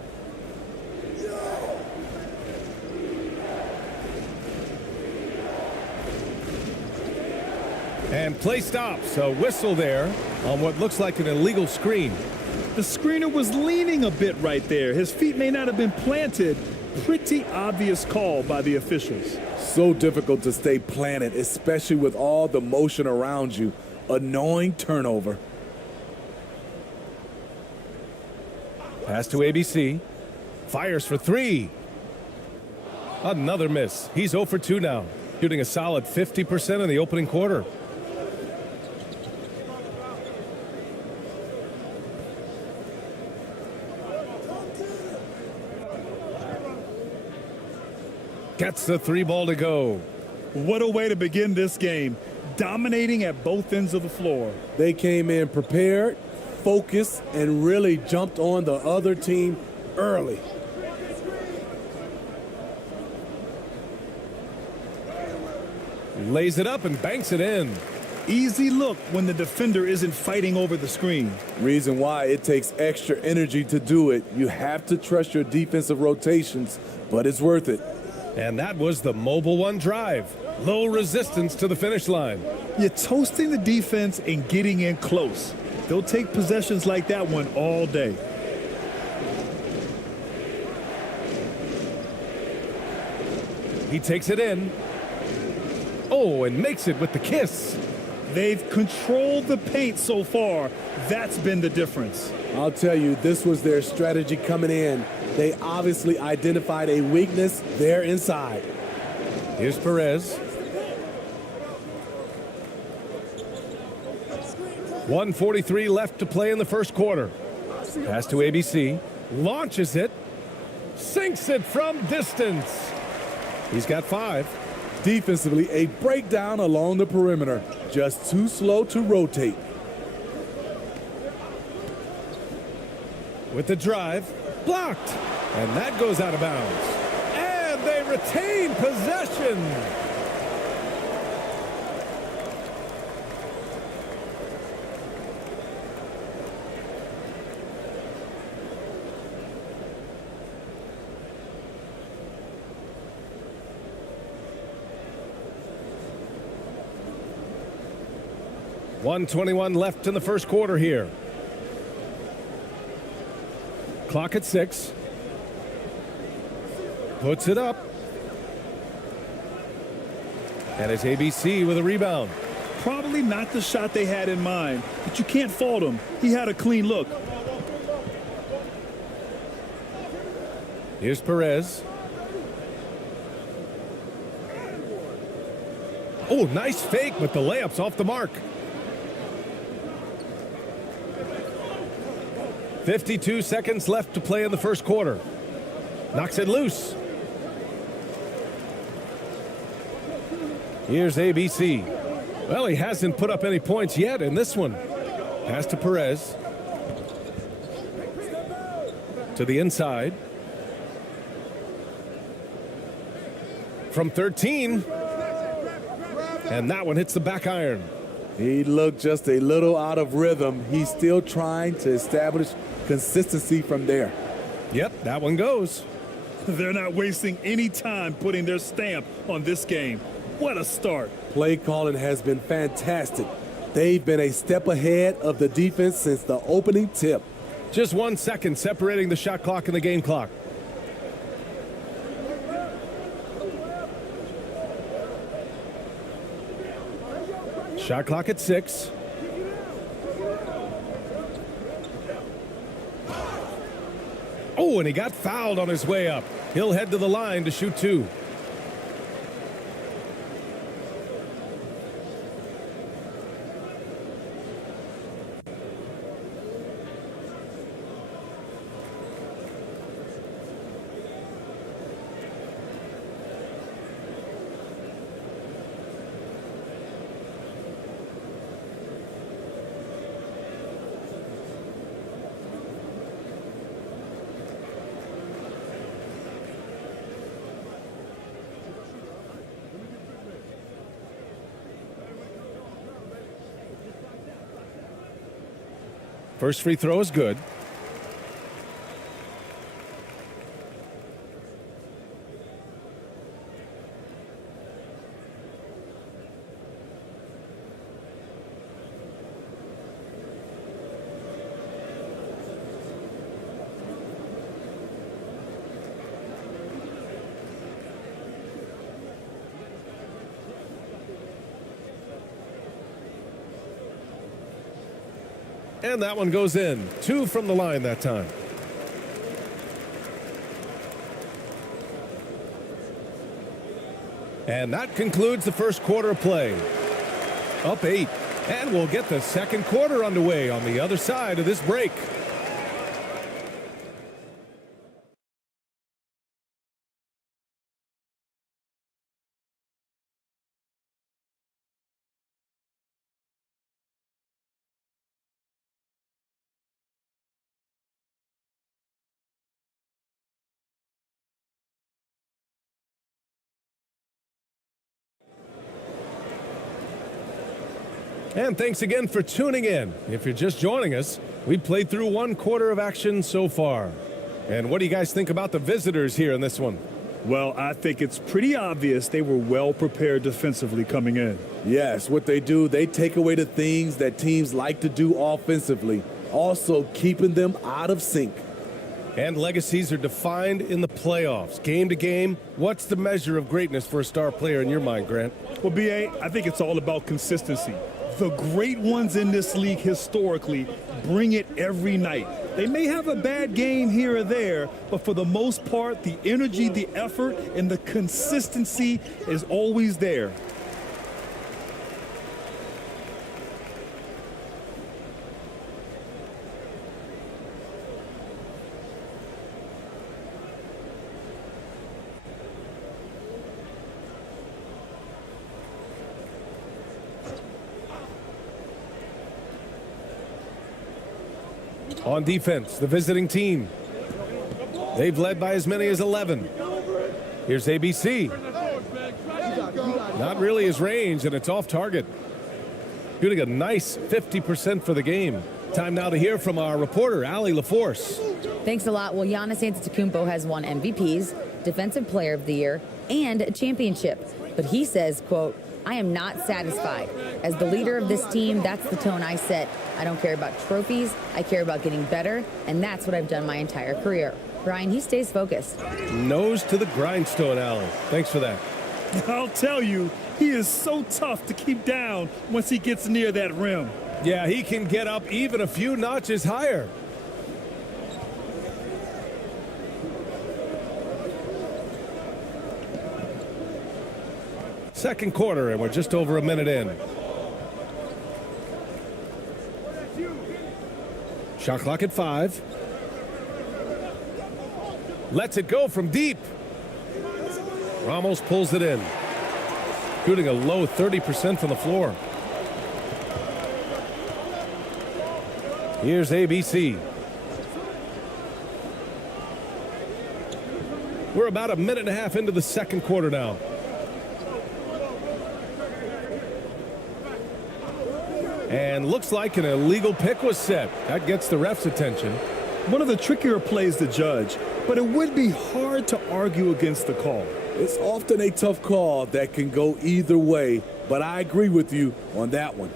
And play stops. A whistle there on what looks like an illegal screen. The screener was leaning a bit right there. His feet may not have been planted. Pretty obvious call by the officials. So difficult to stay planted, especially with all the motion around you. Annoying turnover. Pass to ABC. Fires for 3. Another miss. He's 0 for 2 now. Shooting a solid 50% in the opening quarter. Gets the 3 ball to go. What a way to begin this game. Dominating at both ends of the floor. They came in prepared, focused, and really jumped on the other team early. Lays it up and banks it in. Easy look when the defender isn't fighting over the screen. Reason why it takes extra energy to do it. You have to trust your defensive rotations, but it's worth it. And that was the Mobile One drive. Low resistance to the finish line. You're toasting the defense and getting in close. They'll take possessions like that one all day. He takes it in. Oh, and makes it with the kiss. They've controlled the paint so far. That's been the difference. I'll tell you, this was their strategy coming in. They obviously identified a weakness there inside. Here's Perez. 1:43 left to play in the first quarter. Pass to ABC. Launches it. Sinks it from distance. He's got 5. Defensively, a breakdown along the perimeter. Just too slow to rotate. With the drive. Blocked. And that goes out of bounds. And they retain possession. .121 left in the first quarter here. Clock at 6. Puts it up. And it's ABC with a rebound. Probably not the shot they had in mind, but you can't fault him. He had a clean look. Here's Perez. Oh, nice fake, but the layup's off the mark. 52 seconds left to play in the first quarter. Knocks it loose. Here's ABC. Well, he hasn't put up any points yet in this one. Pass to Perez. To the inside. From 13. And that one hits the back iron. He looked just a little out of rhythm. He's still trying to establish consistency from there. Yep, that one goes. They're not wasting any time putting their stamp on this game. What a start. Play calling has been fantastic. They've been a step ahead of the defense since the opening tip. Just 1 second separating the shot clock and the game clock. Shot clock at 6. Oh, and he got fouled on his way up. He'll head to the line to shoot 2. First free throw is good. And that one goes in. 2 from the line that time. And that concludes the first quarter of play. Up 8. And we'll get the second quarter underway on the other side of this break. And thanks again for tuning in. If you're just joining us, we played through 1 quarter of action so far. And what do you guys think about the visitors here in this one? Well, I think it's pretty obvious they were well prepared defensively coming in. Yes, what they do, they take away the things that teams like to do offensively, also keeping them out of sync. And legacies are defined in the playoffs. Game to game, what's the measure of greatness for a star player in your mind, Grant? Well, B.A., I think it's all about consistency. The great ones in this league historically bring it every night. They may have a bad game here or there, but for the most part, the energy, the effort, and the consistency is always there. On defense, the visiting team. They've led by as many as 11. Here's ABC. Not really his range, and it's off target. Shooting a nice 50% for the game. Time now to hear from our reporter, Allie LaForce. Thanks a lot. Well, Giannis Antetokounmpo has won MVPs, Defensive Player of the Year, and a championship. But he says, quote, "I am not satisfied. As the leader of this team, that's the tone I set. I don't care about trophies. I care about getting better, and that's what I've done my entire career." Brian, he stays focused. Nose to the grindstone, Allie. Thanks for that. I'll tell you, he is so tough to keep down once he gets near that rim. Yeah, he can get up even a few notches higher. Second quarter, and we're just over a minute in. Shot clock at 5. Lets it go from deep. Ramos pulls it in. Shooting a low 30% from the floor. Here's ABC. We're about a minute and a half into the second quarter now. And looks like an illegal pick was set. That gets the ref's attention. One of the trickier plays to judge, but it would be hard to argue against the call. It's often a tough call that can go either way, but I agree with you on that one.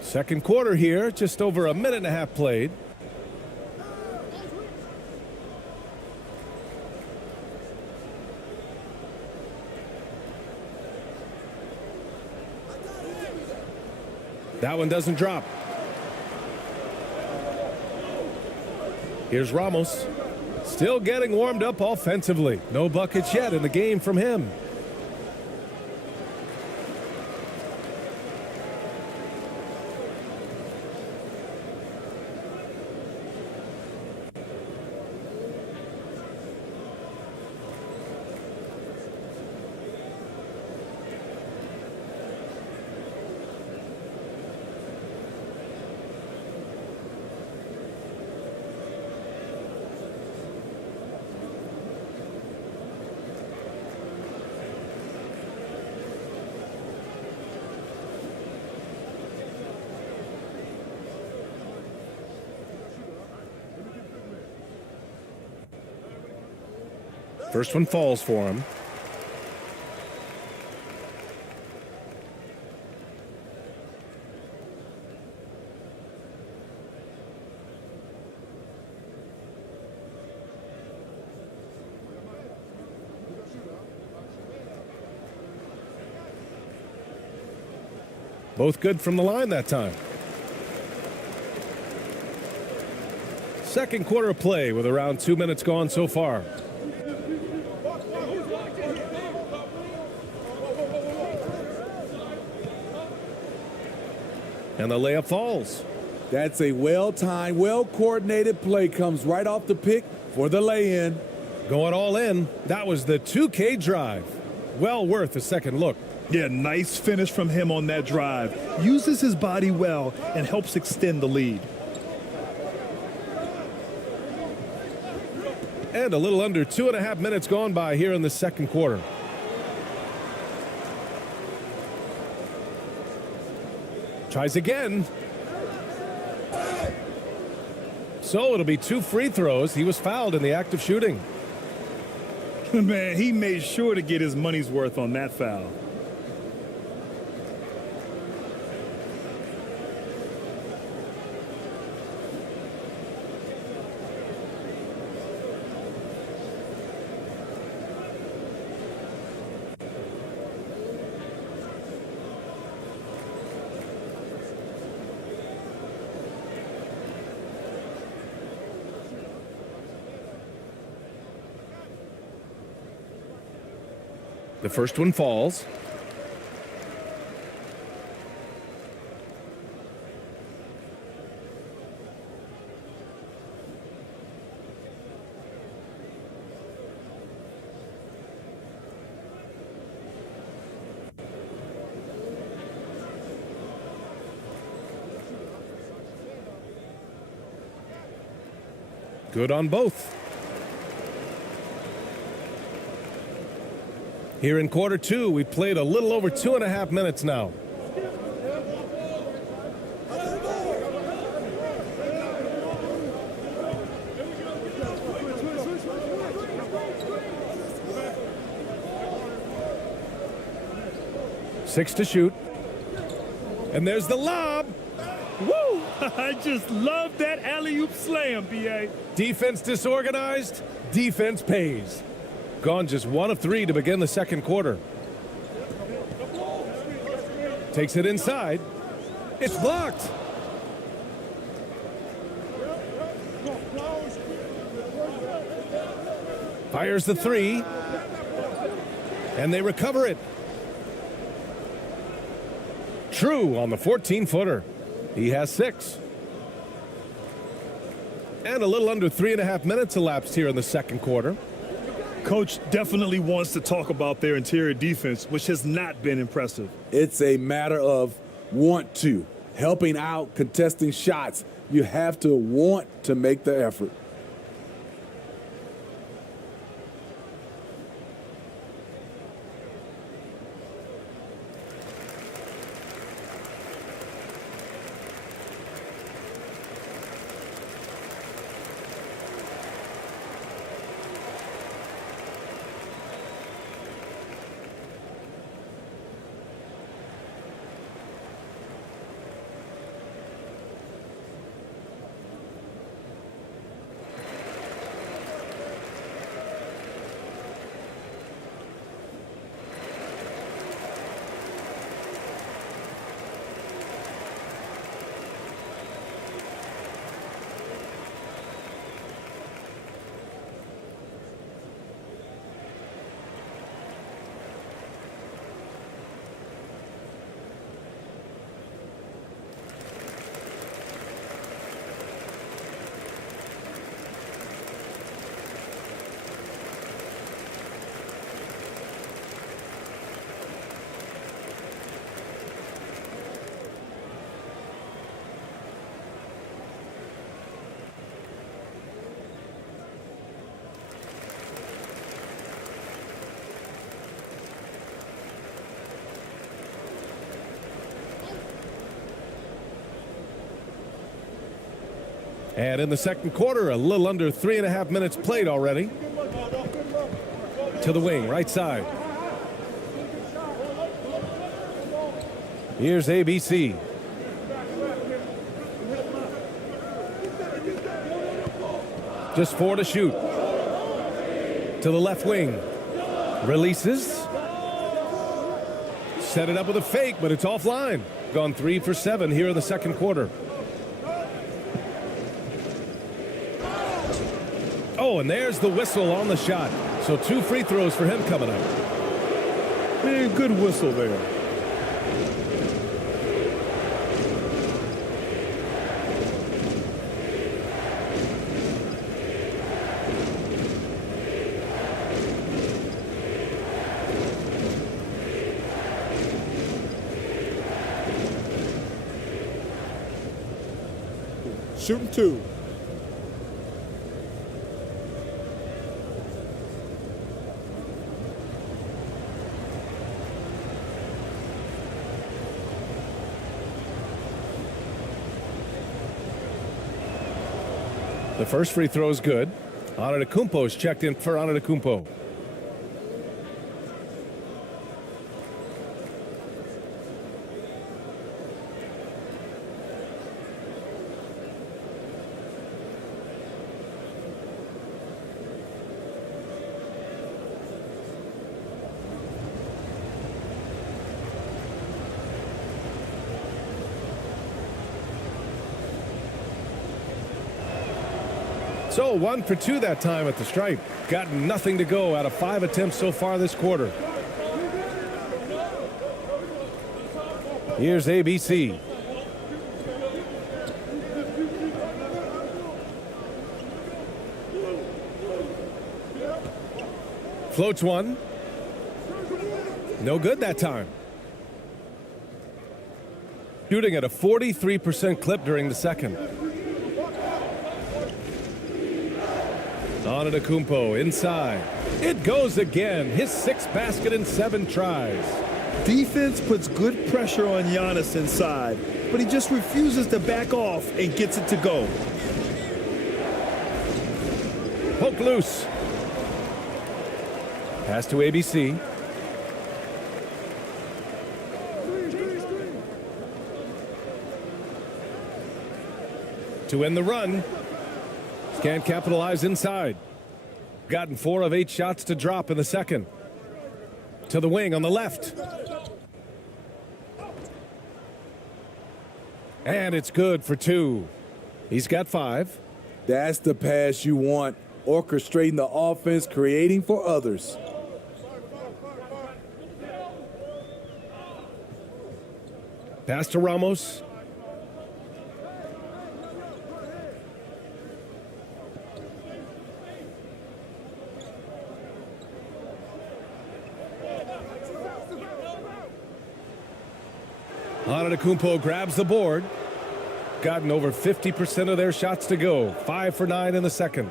Second quarter here, just over a minute and a half played. That one doesn't drop. Here's Ramos. Still getting warmed up offensively. No buckets yet in the game from him. First one falls for him. Both good from the line that time. Second quarter of play with around 2 minutes gone so far. And the layup falls. That's a well-timed, well-coordinated play. Comes right off the pick for the lay-in. Going all in. That was the 2K drive. Well worth a second look. Yeah, nice finish from him on that drive. Uses his body well and helps extend the lead. And a little under 2.5 minutes gone by here in the second quarter. Tries again. So it'll be 2 free throws. He was fouled in the act of shooting. Man, he made sure to get his money's worth on that foul. The first one falls. Good on both. Here in quarter 2, we played a little over 2.5 minutes now. Six to shoot. And there's the lob. Woo! I just love that alley-oop slam, B.A. Defense disorganized, defense pays. Gone just 1 of 3 to begin the second quarter. Takes it inside. It's blocked. Fires the 3. And they recover it. True on the 14-footer. He has 6. And a little under 3.5 minutes elapsed here in the second quarter. Coach definitely wants to talk about their interior defense, which has not been impressive. It's a matter of want to, helping out, contesting shots. You have to want to make the effort. And in the second quarter, a little under 3.5 minutes played already. To the wing, right side. Here's ABC. Just 4 to shoot. To the left wing. Releases. Set it up with a fake, but it's offline. Gone 3 for 7 here in the second quarter. Oh, and there's the whistle on the shot. So 2 free throws for him coming up. Man, good whistle there. Shooting 2. The first free throw is good. Antetokounmpo's checked in for Antetokounmpo. So 1 for 2 that time at the stripe. Got nothing to go out of 5 attempts so far this quarter. Here's ABC. Floats one. No good that time. Shooting at a 43% clip during the second. Antetokounmpo inside. It goes again. His 6th basket in 7 tries. Defense puts good pressure on Giannis inside, but he just refuses to back off and gets it to go. Poke loose. Pass to ABC. To end the run. Can't capitalize inside. Gotten 4 of 8 shots to drop in the second. To the wing on the left. And it's good for 2. He's got 5. That's the pass you want. Orchestrating the offense, creating for others. Pass to Ramos. Antetokounmpo grabs the board. Gotten over 50% of their shots to go. 5 for 9 in the second.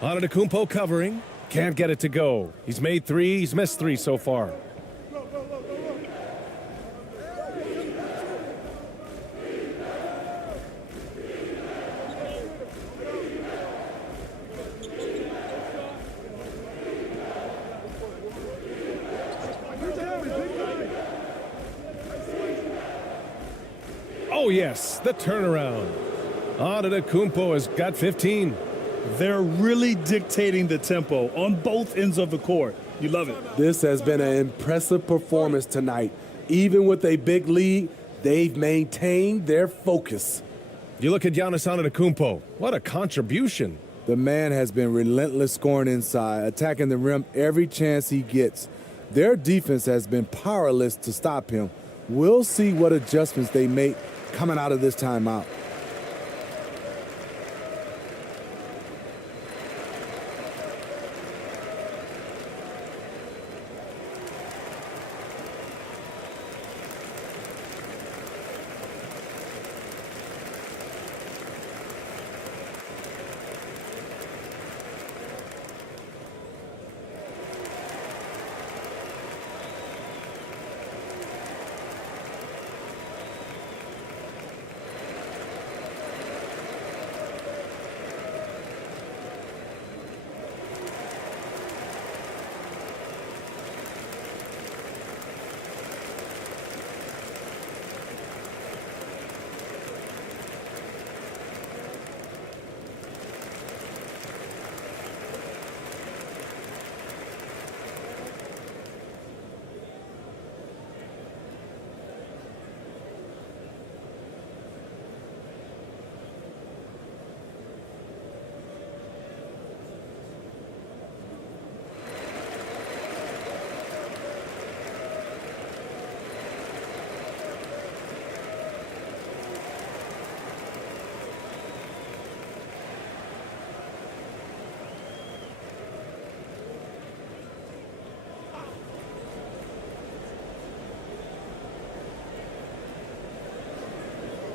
Antetokounmpo covering. Can't get it to go. He's made 3. He's missed 3 so far. Oh, yes, the turnaround. Antetokounmpo has got 15. They're really dictating the tempo on both ends of the court. You love it. This has been an impressive performance tonight. Even with a big lead, they've maintained their focus. You look at Giannis Antetokounmpo. What a contribution. The man has been relentless scoring inside, attacking the rim every chance he gets. Their defense has been powerless to stop him. We'll see what adjustments they make coming out of this timeout.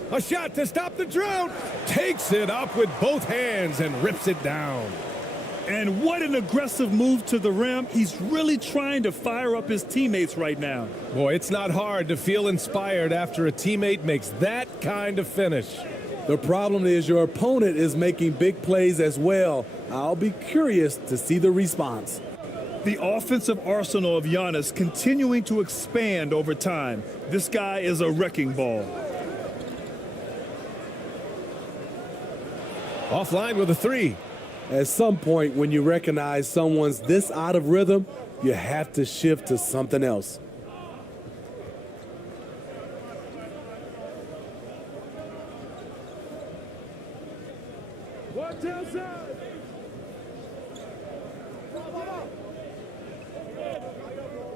A shot to stop the drought. Takes it up with both hands and rips it down. And what an aggressive move to the rim. He's really trying to fire up his teammates right now. Boy, it's not hard to feel inspired after a teammate makes that kind of finish. The problem is your opponent is making big plays as well. I'll be curious to see the response. The offensive arsenal of Giannis continuing to expand over time. This guy is a wrecking ball. Offline with a three. At some point, when you recognize someone's this out of rhythm, you have to shift to something else.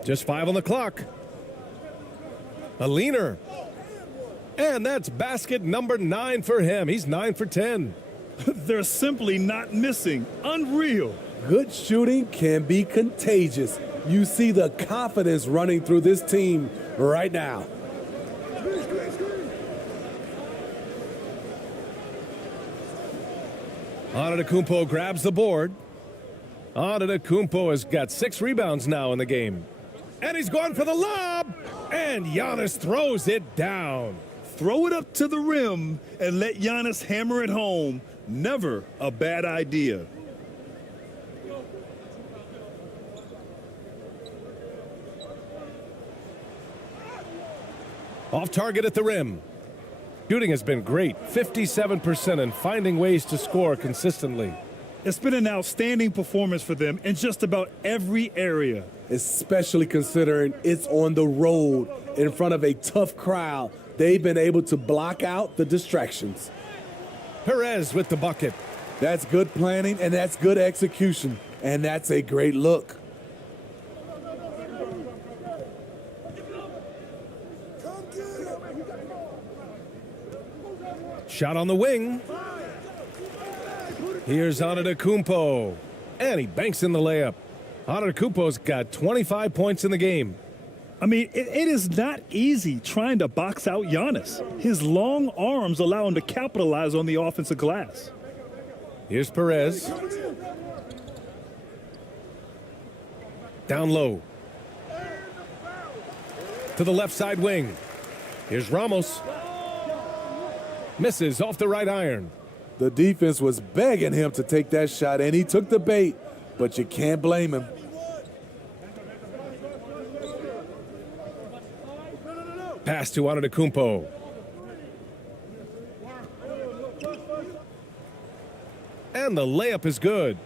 Just 5 on the clock. A leaner. And that's basket number 9 for him. He's 9 for 10. They're simply not missing. Unreal. Good shooting can be contagious. You see the confidence running through this team right now. Antetokounmpo grabs the board. Antetokounmpo has got 6 rebounds now in the game. And he's going for the lob. And Giannis throws it down. Throw it up to the rim and let Giannis hammer it home. Never a bad idea. Off target at the rim. Shooting has been great, 57%, and finding ways to score consistently. It's been an outstanding performance for them in just about every area. Especially considering it's on the road in front of a tough crowd. They've been able to block out the distractions. Perez with the bucket. That's good planning, and that's good execution, and that's a great look. Shot on the wing. Here's Antetokounmpo, and he banks in the layup. Antetokounmpo's got 25 points in the game. I mean, it is not easy trying to box out Giannis. His long arms allow him to capitalize on the offensive glass. Here's Perez. Down low. To the left side wing. Here's Ramos. Misses off the right iron. The defense was begging him to take that shot, and he took the bait, but you can't blame him. Pass to Antetokounmpo. And the layup is good.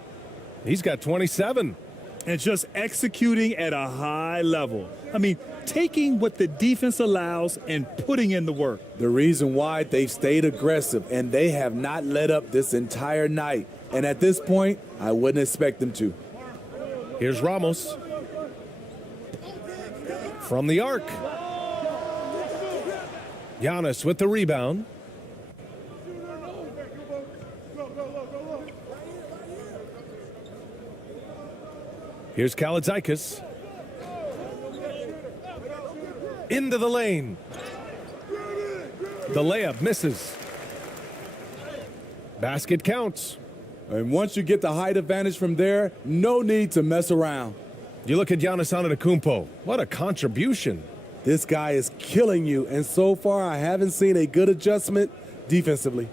He's got 27. And just executing at a high level. I mean, taking what the defense allows and putting in the work. The reason why they've stayed aggressive, and they have not let up this entire night. And at this point, I wouldn't expect them to. Here's Ramos. From the arc. Giannis with the rebound. Here's Kalaitzakis. Into the lane. The layup misses. Basket counts. And once you get the height advantage from there, no need to mess around. You look at Giannis Antetokounmpo. What a contribution. This guy is killing you, and so far I haven't seen a good adjustment defensively.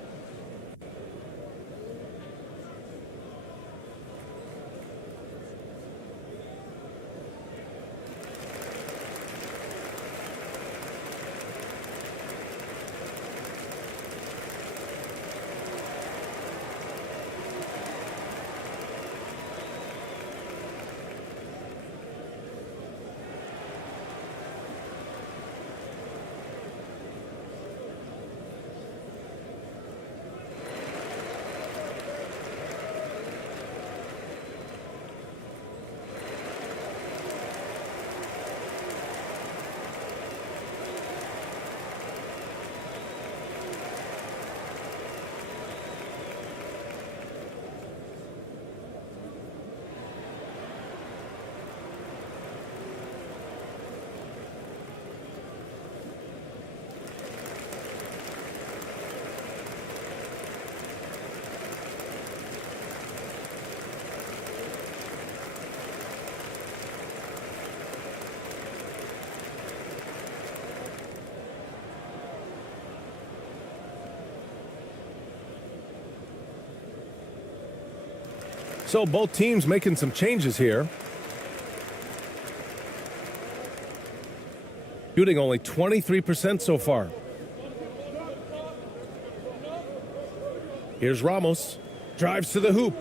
So both teams making some changes here. Shooting only 23% so far. Here's Ramos. Drives to the hoop.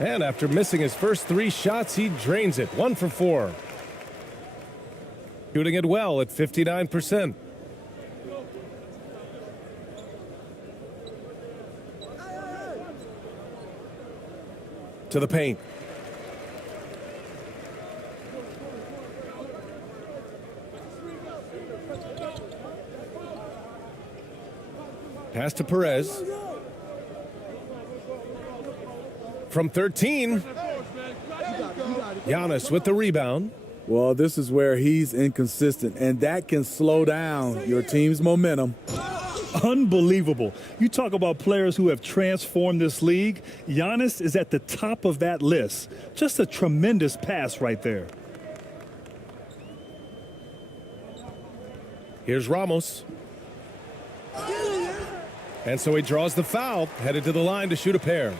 And after missing his first 3 shots, he drains it. 1 for 4. Shooting it well at 59%. To the paint. Pass to Perez. From 13. Giannis with the rebound. Well, this is where he's inconsistent, and that can slow down your team's momentum. Unbelievable. You talk about players who have transformed this league. Giannis is at the top of that list. Just a tremendous pass right there. Here's Ramos. And so he draws the foul, headed to the line to shoot a pair.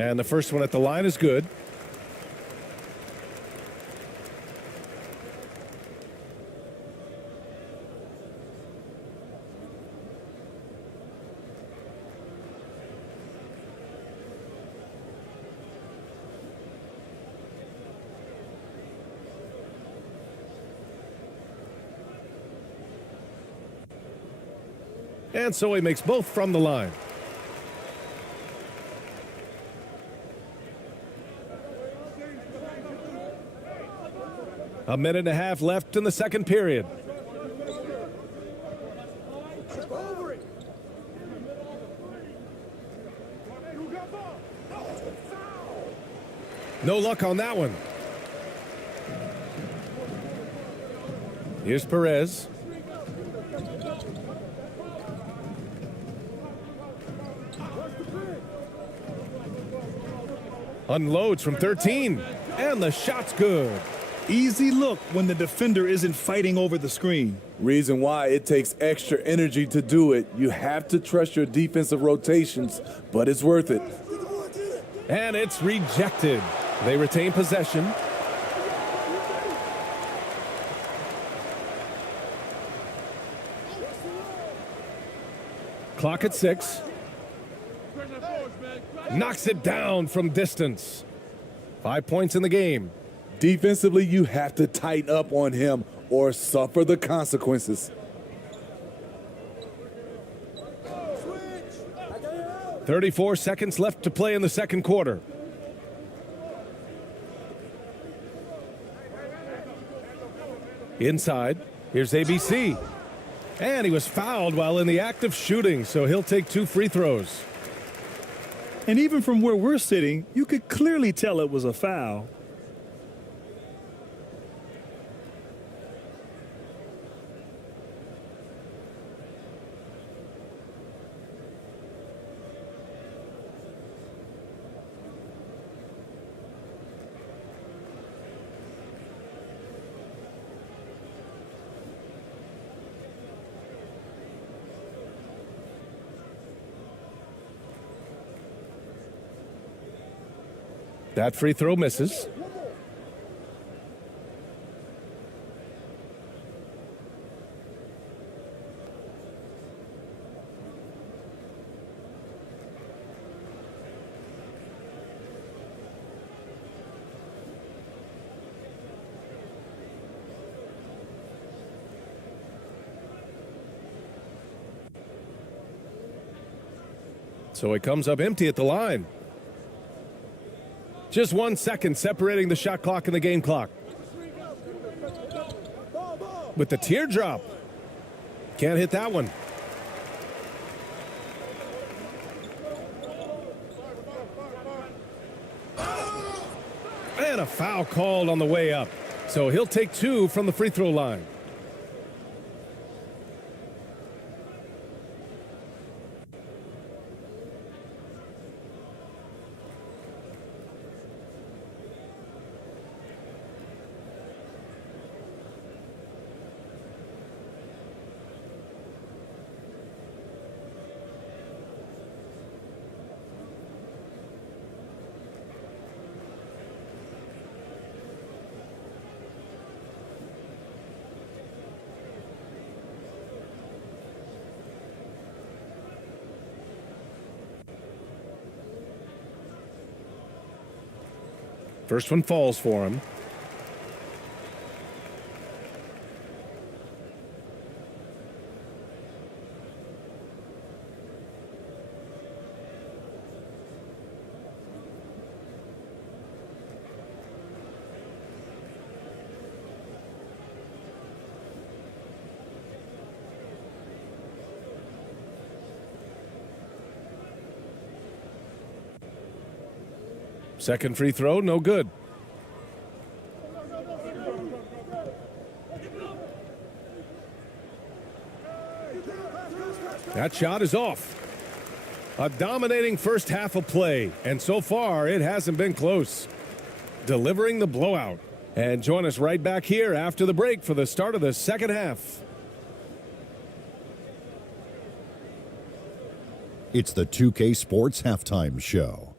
And the first one at the line is good. And so he makes both from the line. A minute and a half left in the second period. No luck on that one. Here's Perez. Unloads from 13. And the shot's good. Easy look when the defender isn't fighting over the screen. Reason why it takes extra energy to do it. You have to trust your defensive rotations, but it's worth it. And it's rejected. They retain possession. Clock at 6. Knocks it down from distance. 5 points in the game. Defensively, you have to tighten up on him or suffer the consequences. 34 seconds left to play in the second quarter. Inside, here's ABC. And he was fouled while in the act of shooting, so he'll take 2 free throws. And even from where we're sitting, you could clearly tell it was a foul. That free throw misses. So it comes up empty at the line. Just 1 second separating the shot clock and the game clock. With the teardrop. Can't hit that one. And a foul called on the way up. So he'll take 2 from the free throw line. First one falls for him. Second free throw, no good. That shot is off. A dominating first half of play, and so far it hasn't been close. Delivering the blowout. And join us right back here after the break for the start of the second half. It's the 2K Sports Halftime Show.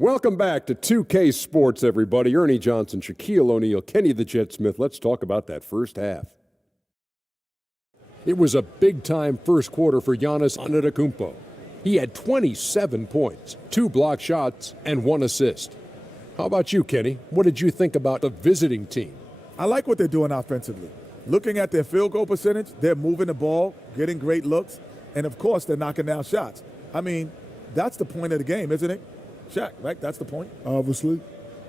Welcome back to 2K Sports, everybody. Ernie Johnson, Shaquille O'Neal, Kenny the Jet Smith. Let's talk about that first half. It was a big-time first quarter for Giannis Antetokounmpo. He had 27 points, 2 block shots, and 1 assist. How about you, Kenny? What did you think about the visiting team? I like what they're doing offensively. Looking at their field goal percentage, they're moving the ball, getting great looks, and, of course, they're knocking down shots. I mean, that's the point of the game, isn't it? Shaq, right? That's the point. Obviously.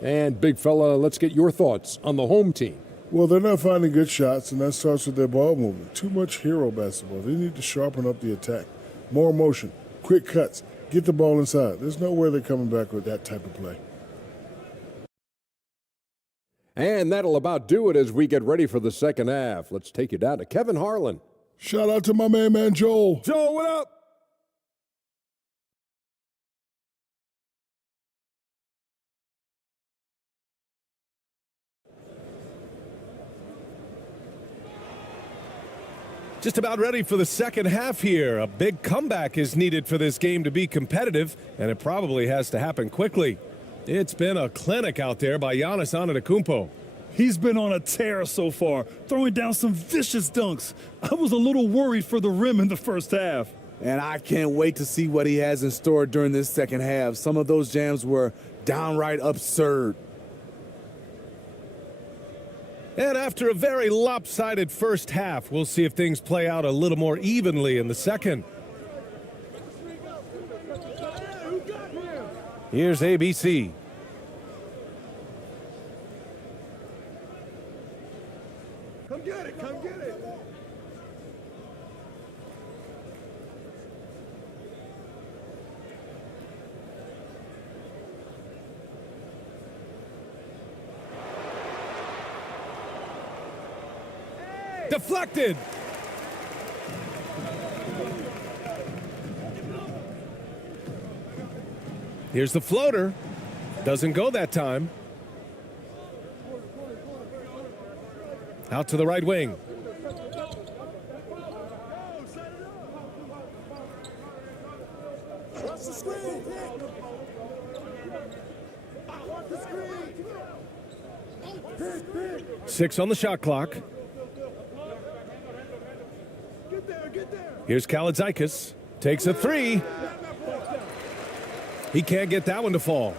And, big fella, let's get your thoughts on the home team. Well, they're not finding good shots, and that starts with their ball movement. Too much hero basketball. They need to sharpen up the attack. More motion, quick cuts, get the ball inside. There's no way they're coming back with that type of play. And that'll about do it as we get ready for the second half. Let's take you down to Kevin Harlan. Shout out to my main man, Joel. Joel, what up? Just about ready for the second half here. A big comeback is needed for this game to be competitive, and it probably has to happen quickly. It's been a clinic out there by Giannis Antetokounmpo. He's been on a tear so far, throwing down some vicious dunks. I was a little worried for the rim in the first half. And I can't wait to see what he has in store during this second half. Some of those jams were downright absurd. And after a very lopsided first half, we'll see if things play out a little more evenly in the second. Here's ABC. Come get it, come get it. Deflected. Here's the floater. Doesn't go that time. Out to the right wing. Six on the shot clock. Here's Kaladzikis. Takes a three. He can't get that one to fall.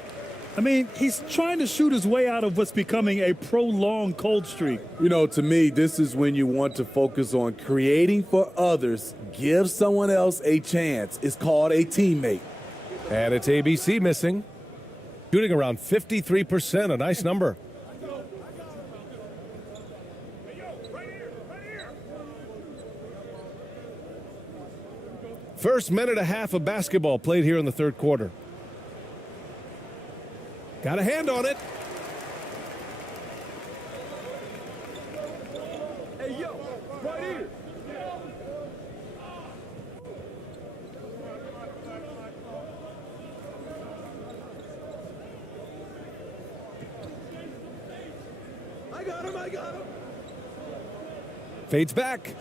I mean, he's trying to shoot his way out of what's becoming a prolonged cold streak. You know, to me, this is when you want to focus on creating for others, give someone else a chance. It's called a teammate. And it's ABC missing. Shooting around 53%, a nice number. First minute and a half of basketball played here in the third quarter. Got a hand on it. Hey, yo, right here. I got him. Fades back.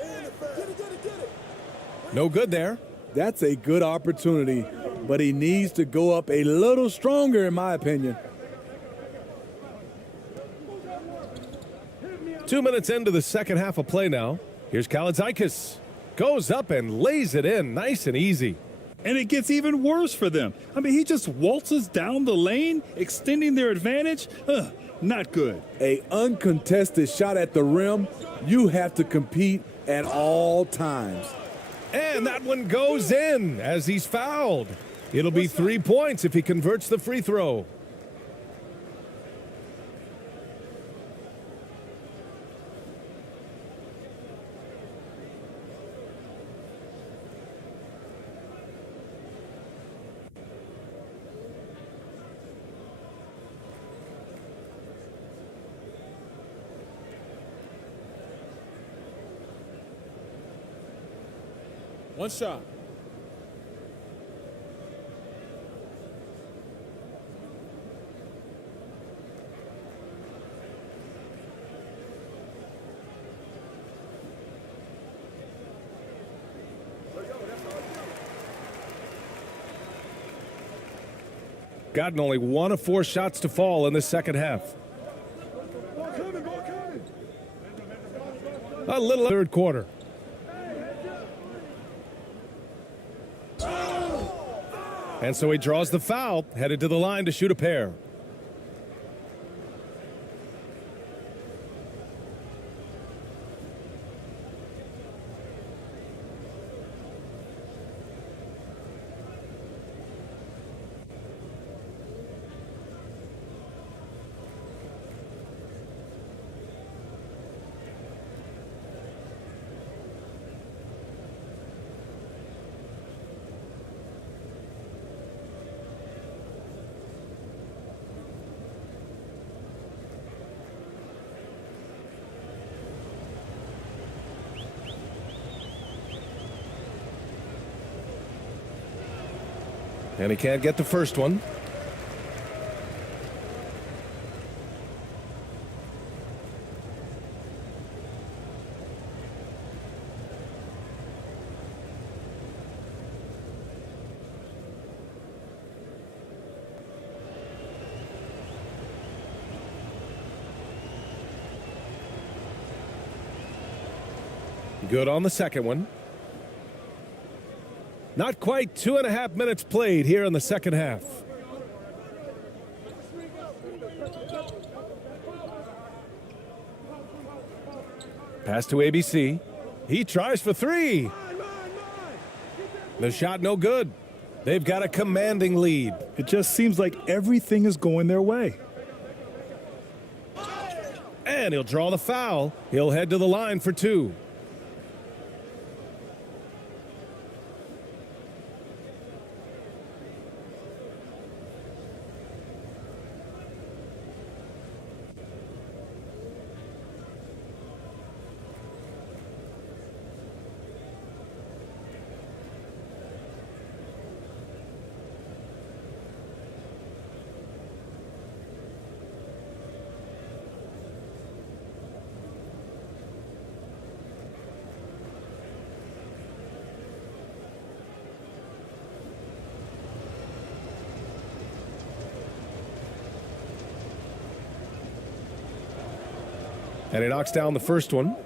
No good there. That's a good opportunity, but he needs to go up a little stronger, in my opinion. 2 minutes into the second half of play now. Here's Kaladzikis. Goes up and lays it in nice and easy. And it gets even worse for them. I mean, he just waltzes down the lane, extending their advantage. Not good. A uncontested shot at the rim, you have to compete at all times. And that one goes in as he's fouled. It'll be 3 points if he converts the free throw. One shot. Gotten only 1 of 4 shots to fall in the second half. A little third quarter. And so he draws the foul, headed to the line to shoot a pair. And he can't get the first one. Good on the second one. Not quite 2.5 minutes played here in the second half. Pass to ABC. He tries for 3. The shot no good. They've got a commanding lead. It just seems like everything is going their way. And he'll draw the foul. He'll head to the line for 2. And he knocks down the first one.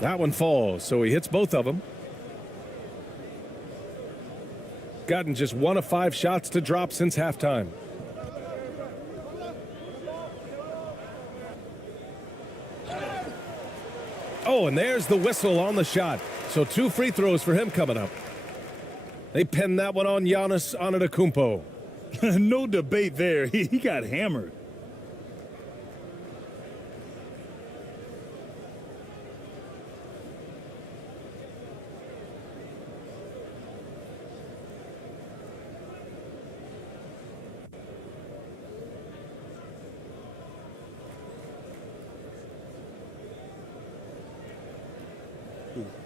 That one falls, so he hits both of them. Gotten just 1 of 5 shots to drop since halftime. Oh, and there's the whistle on the shot. So 2 free throws for him coming up. They pinned that one on Giannis Antetokounmpo. No debate there. He got hammered.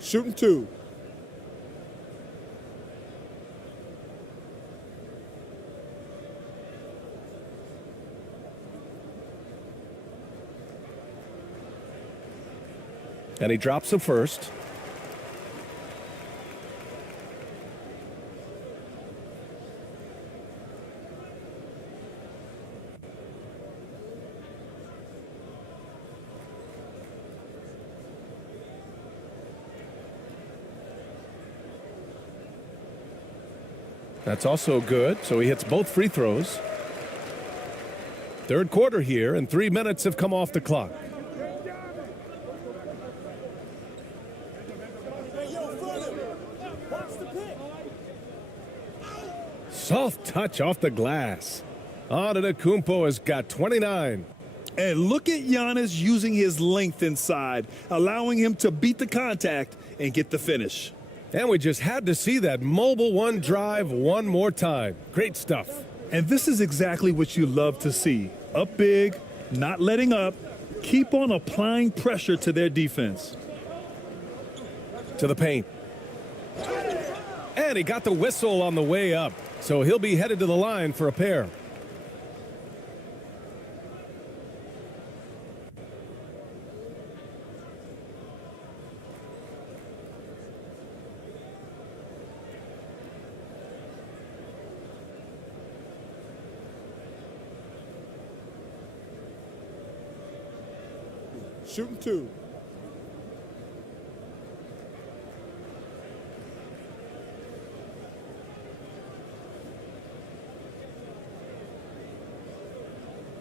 Shooting 2. And he drops the first. That's also good, so he hits both free throws. Third quarter here, and 3 minutes have come off the clock. Soft touch off the glass. Antetokounmpo has got 29. And look at Giannis using his length inside, allowing him to beat the contact and get the finish. And we just had to see that mobile one drive one more time. Great stuff. And this is exactly what you love to see. Up big, not letting up, keep on applying pressure to their defense. To the paint. And he got the whistle on the way up, so he'll be headed to the line for a pair. Shooting 2.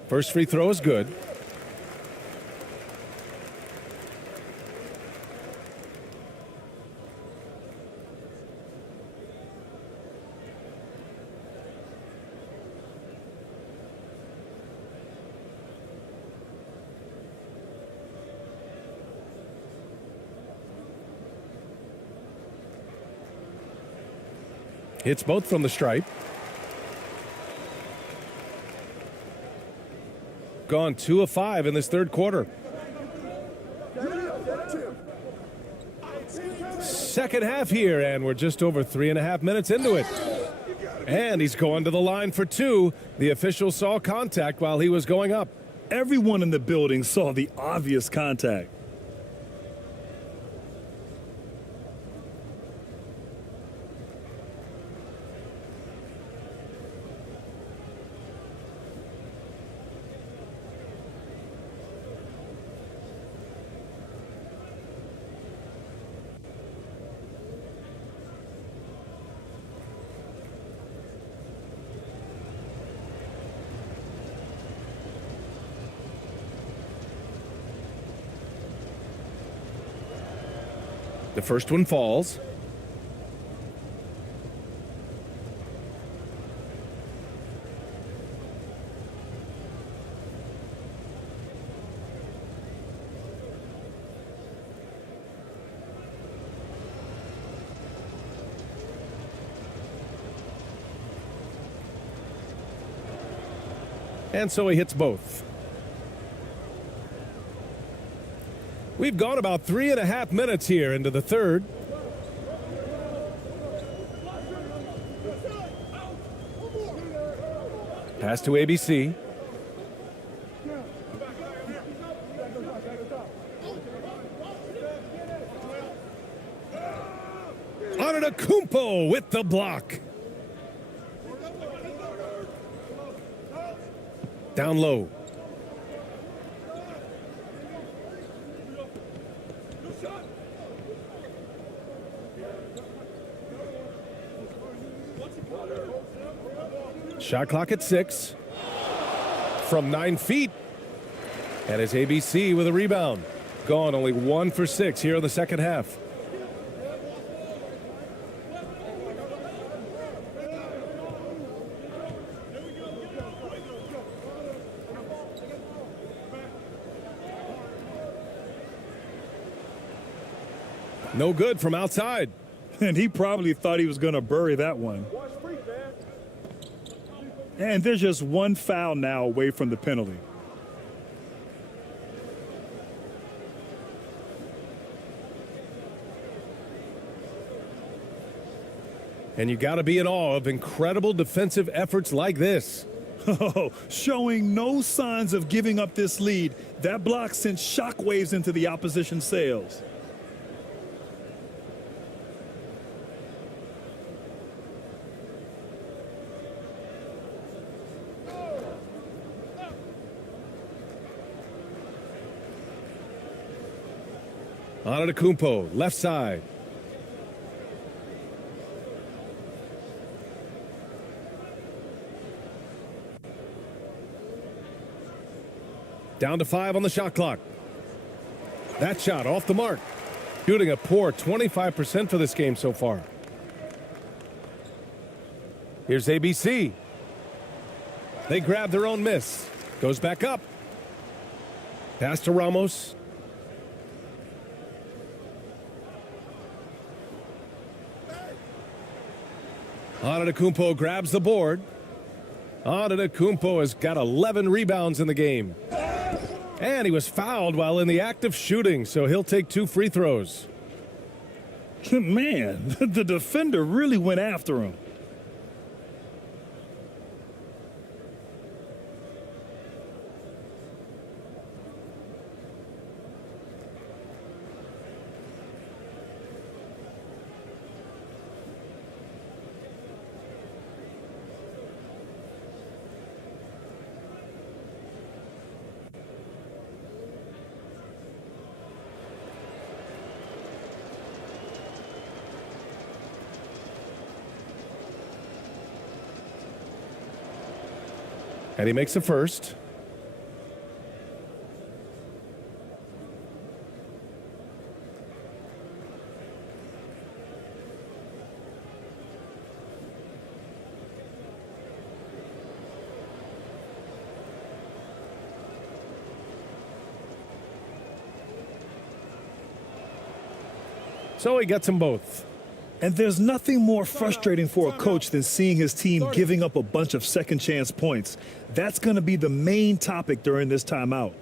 First free throw is good. Hits both from the stripe. Gone 2 of 5 in this third quarter. Second half here, and we're just over 3.5 minutes into it. And he's going to the line for 2. The official saw contact while he was going up. Everyone in the building saw the obvious contact. The first one falls. And so he hits both. We've gone about 3.5 minutes here into the third. Pass to ABC. Antetokounmpo with the block. Down low. Shot clock at 6. From 9 feet. And it's ABC with a rebound. Gone only 1 for 6 here in the second half. No good from outside. And he probably thought he was going to bury that one. And there's just one foul now away from the penalty. And you got to be in awe of incredible defensive efforts like this. Oh, showing no signs of giving up this lead. That block sent shockwaves into the opposition sails. Antetokounmpo, left side. Down to 5 on the shot clock. That shot off the mark. Shooting a poor 25% for this game so far. Here's ABC. They grab their own miss. Goes back up. Pass to Ramos. Antetokounmpo grabs the board. Antetokounmpo has got 11 rebounds in the game. And he was fouled while in the act of shooting, so he'll take 2 free throws. Man, the defender really went after him. And he makes the first. So he gets them both. And there's nothing more frustrating for a coach than seeing his team giving up a bunch of second chance points. That's going to be the main topic during this timeout.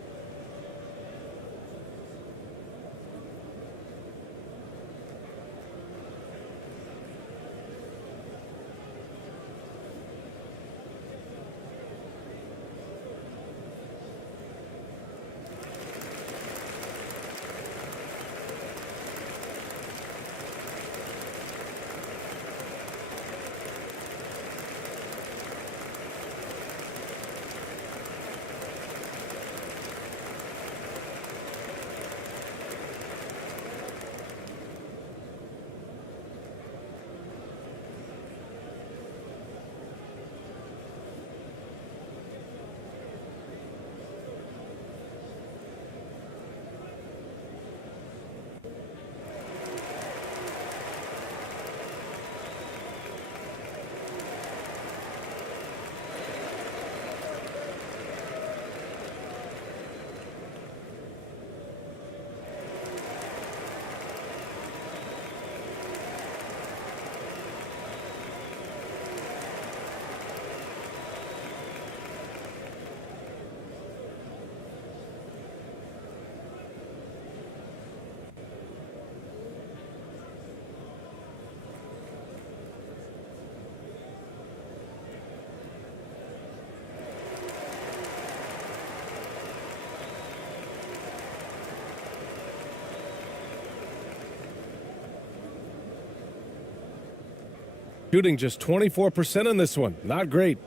Shooting just 24% in this one. Not great.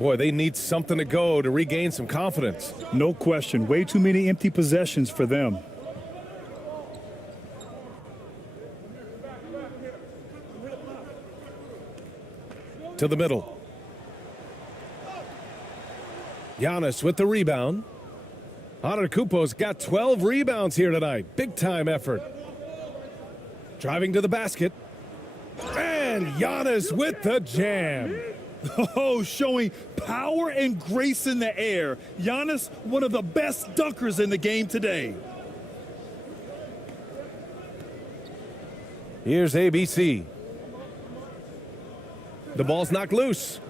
Boy, they need something to go to regain some confidence. No question. Way too many empty possessions for them. to the middle. Giannis with the rebound. Antetokounmpo's got 12 rebounds here tonight. Big-time effort. Driving to the basket. And Giannis with the jam. Oh, showing power and grace in the air. Giannis, one of the best dunkers in the game today. Here's ABC. The ball's knocked loose.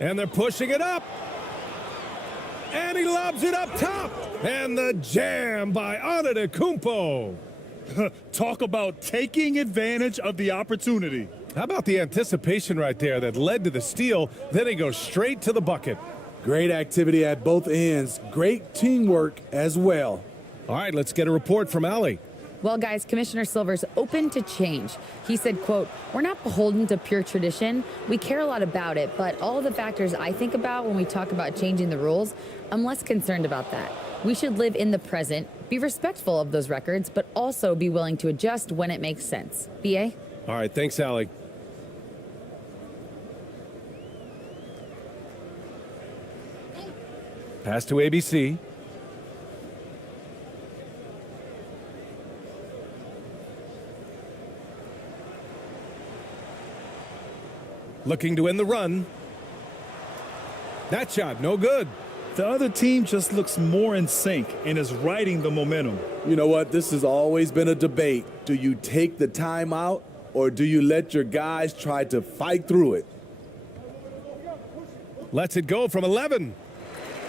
And they're pushing it up. And he lobs it up top. And the jam by Antetokounmpo. Talk about taking advantage of the opportunity. How about the anticipation right there that led to the steal? Then he goes straight to the bucket. Great activity at both ends. Great teamwork as well. All right, let's get a report from Allie. Well, guys, Commissioner Silver's open to change. He said, quote, "We're not beholden to pure tradition. We care a lot about it, but all the factors I think about when we talk about changing the rules, I'm less concerned about that. We should live in the present, be respectful of those records, but also be willing to adjust when it makes sense." BA? All right, thanks, Allie. Pass to ABC. Looking to win the run. That shot, no good. The other team just looks more in sync and is riding the momentum. You know what? This has always been a debate. Do you take the timeout or do you let your guys try to fight through it? Lets it go from 11.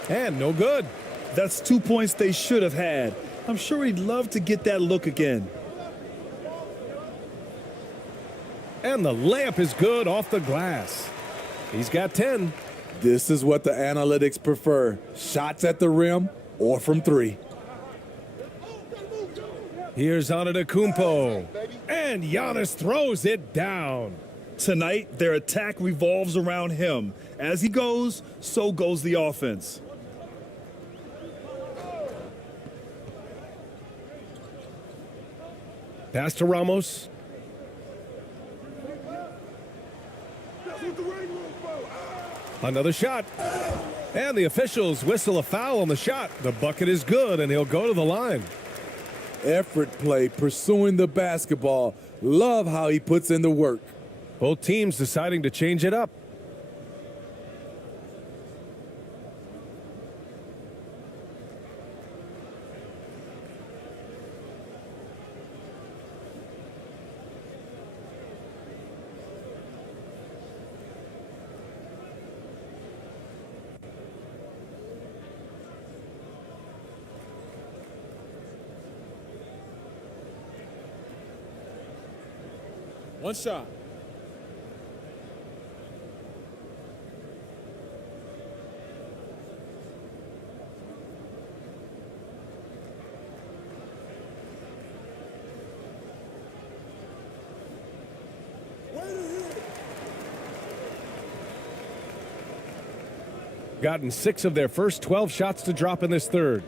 And no good. That's 2 points they should have had. I'm sure he'd love to get that look again. And the layup is good off the glass. He's got 10. This is what the analytics prefer. Shots at the rim or from three. Here's Antetokounmpo. And Giannis throws it down. Tonight, their attack revolves around him. As he goes, so goes the offense. Pass to Ramos. Another shot. And the officials whistle a foul on the shot. The bucket is good, and he'll go to the line. Effort play, pursuing the basketball. Love how he puts in the work. Both teams deciding to change it up. One shot. Gotten 6 of their first 12 shots to drop in this third.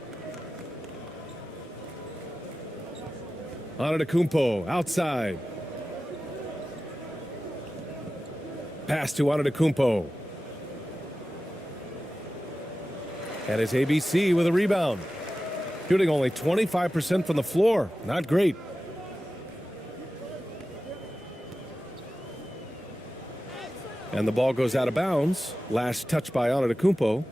Antetokounmpo outside. Pass to Antetokounmpo. And it's ABC with a rebound. Shooting only 25% from the floor. Not great. And the ball goes out of bounds. Last touch by Antetokounmpo.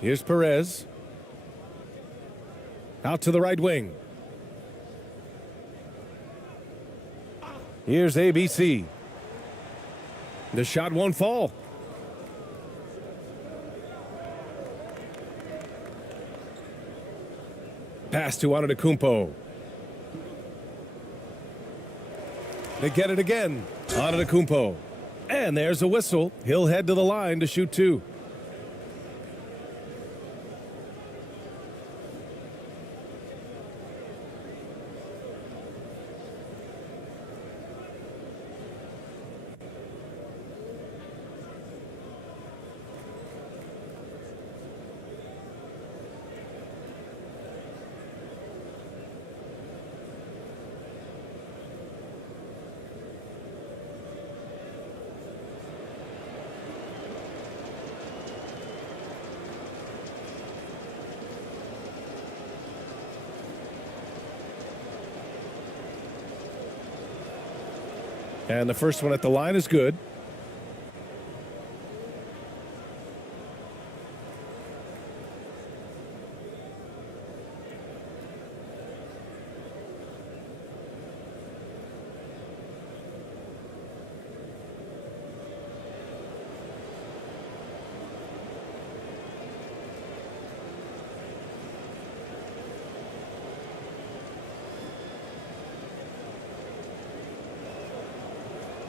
Here's Perez. Out to the right wing. Here's ABC. The shot won't fall. Pass to Antetokounmpo. They get it again. Antetokounmpo. And there's a whistle. He'll head to the line to shoot 2. And the first one at the line is good.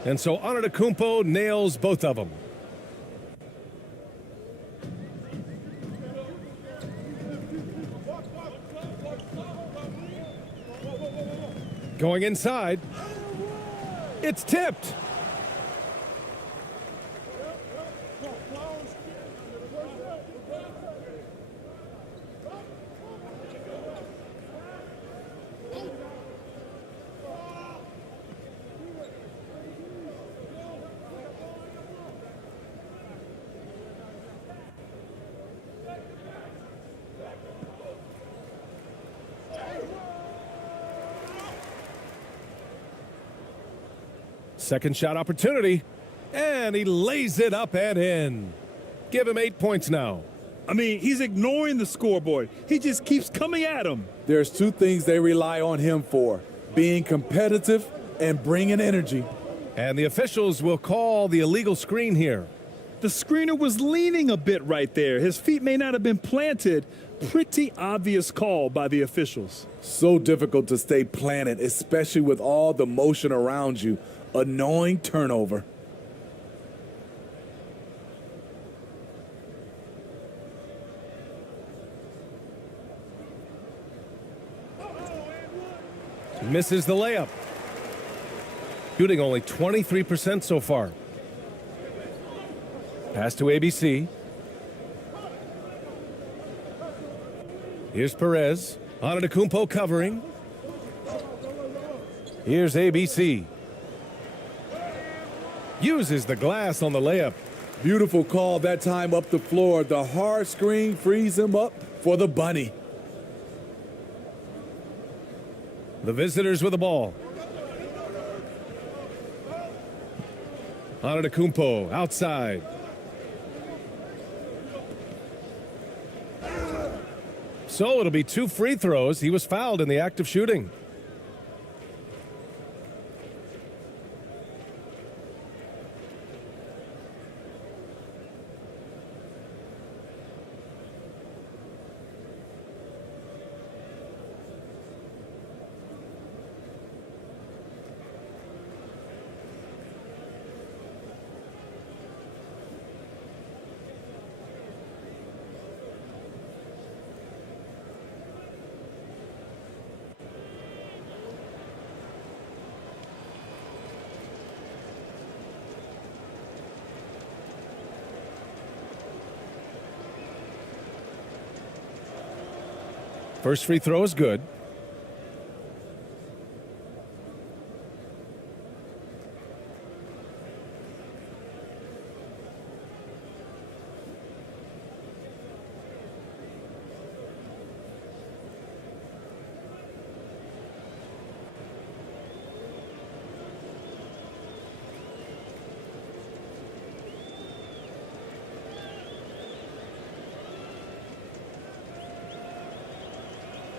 And so Antetokounmpo nails both of them. Going inside. It's tipped. Second shot opportunity, and he lays it up and in. Give him 8 points now. I mean, he's ignoring the scoreboard. He just keeps coming at him. There's two things they rely on him for: being competitive and bringing energy. And the officials will call the illegal screen here. The screener was leaning a bit right there. His feet may not have been planted. Pretty obvious call by the officials. So difficult to stay planted, especially with all the motion around you. Annoying turnover. Misses the layup. Shooting only 23% so far. Pass to ABC. Here's Perez. Antetokounmpo covering. Here's ABC. Uses the glass on the layup. Beautiful call that time up the floor. The hard screen frees him up for the bunny. The visitors with the ball. Antetokounmpo outside. So it'll be 2 free throws. He was fouled in the act of shooting. First free throw is good.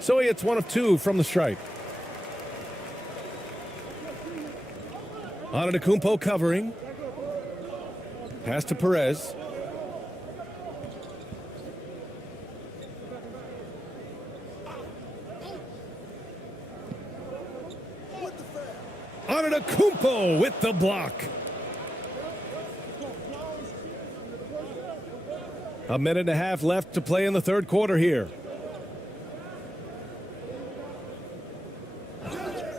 So he hits 1 of 2 from the stripe. Antetokounmpo covering. Pass to Perez. Antetokounmpo with the block. A minute and a half left to play in the third quarter here.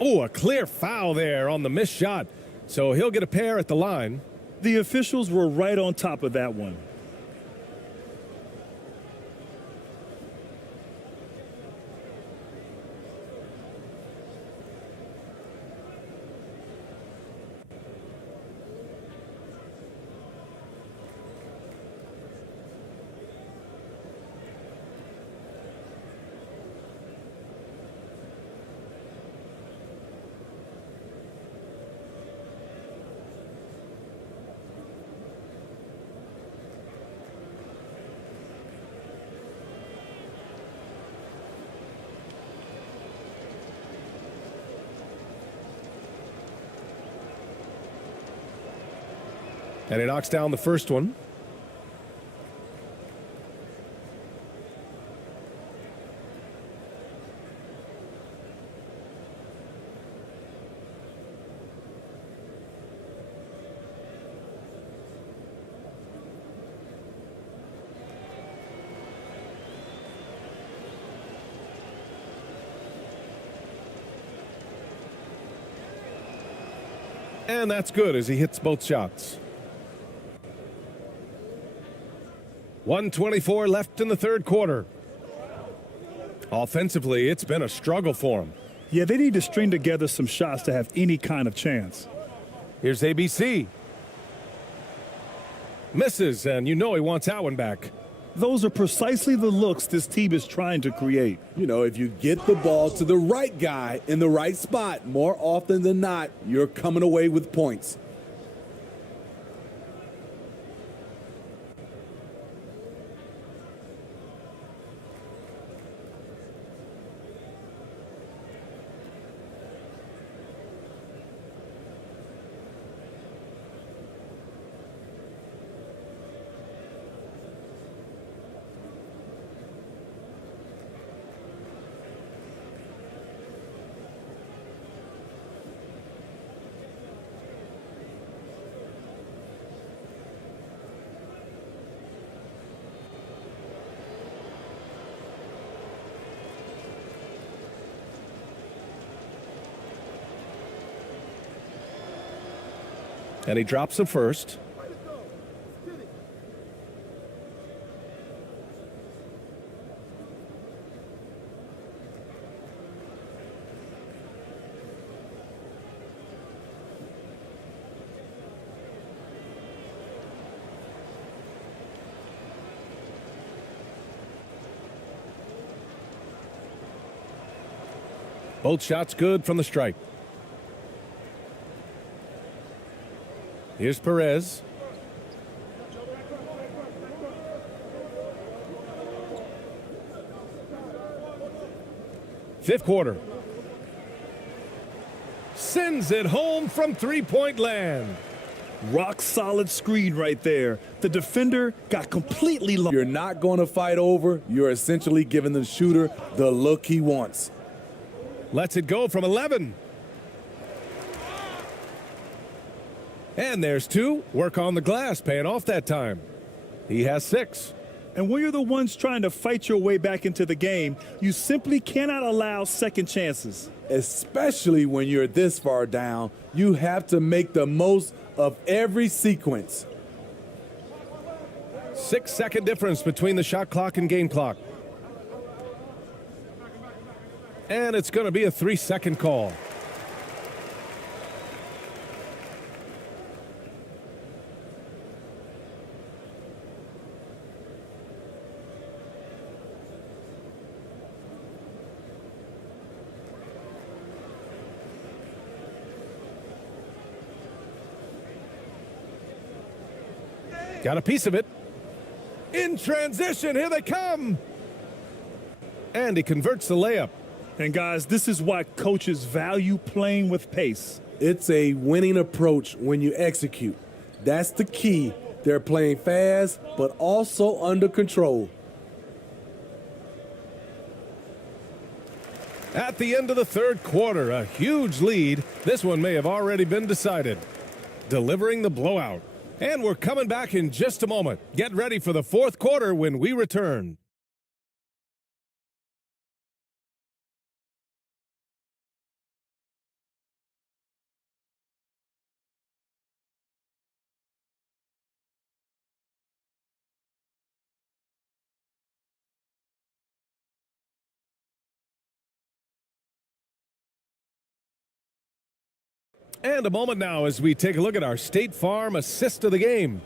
Oh, a clear foul there on the missed shot. So he'll get a pair at the line. The officials were right on top of that one. And he knocks down the first one. And that's good as he hits both shots. 1:24 left in the third quarter. Offensively, it's been a struggle for him. Yeah, they need to string together some shots to have any kind of chance. Here's ABC. Misses, and you know he wants that one back. Those are precisely the looks this team is trying to create. You know, if you get the ball to the right guy in the right spot, more often than not, you're coming away with points. And he drops the first. Both shots good from the stripe. Here's Perez. Fifth quarter. Sends it home from three-point land. Rock solid screen right there. The defender got completely lost. You're not going to fight over. You're essentially giving the shooter the look he wants. Lets it go from 11. And there's two. Work on the glass, paying off that time. He has 6. And when you're the ones trying to fight your way back into the game, you simply cannot allow second chances. Especially when you're this far down, you have to make the most of every sequence. 6-second difference between the shot clock and game clock. And it's going to be a 3-second call. Got a piece of it. In transition, here they come. And he converts the layup. And guys, this is why coaches value playing with pace. It's a winning approach when you execute. That's the key. They're playing fast, but also under control. At the end of the third quarter, a huge lead. This one may have already been decided. Delivering the blowout. And we're coming back in just a moment. Get ready for the fourth quarter when we return. And a moment now as we take a look at our State Farm assist of the game.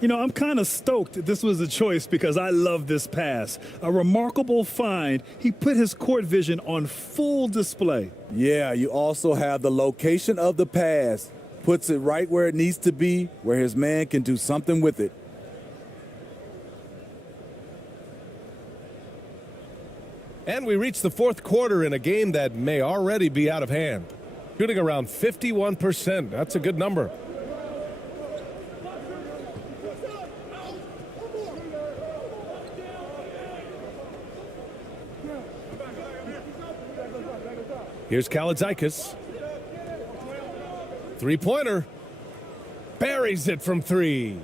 You know, I'm kind of stoked this was a choice because I love this pass. A remarkable find. He put his court vision on full display. Yeah, you also have the location of the pass. Puts it right where it needs to be, where his man can do something with it. And we reach the fourth quarter in a game that may already be out of hand. Shooting around 51%. That's a good number. Here's Kaladzikis. Three-pointer. Buries it from three.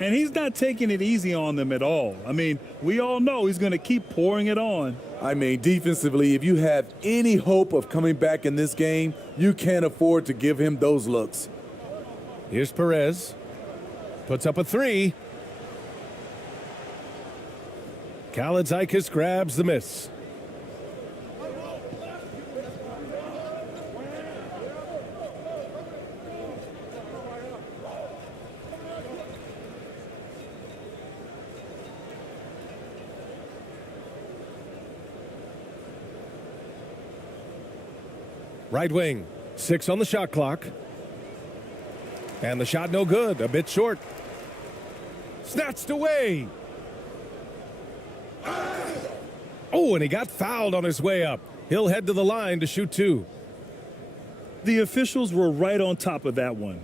And he's not taking it easy on them at all. I mean, we all know he's going to keep pouring it on. I mean, defensively, if you have any hope of coming back in this game, you can't afford to give him those looks. Here's Perez. Puts up a three. Kaladzikis grabs the miss. Right wing, 6 on the shot clock. And the shot no good, a bit short. Snatched away. Oh, and he got fouled on his way up. He'll head to the line to shoot 2. The officials were right on top of that one.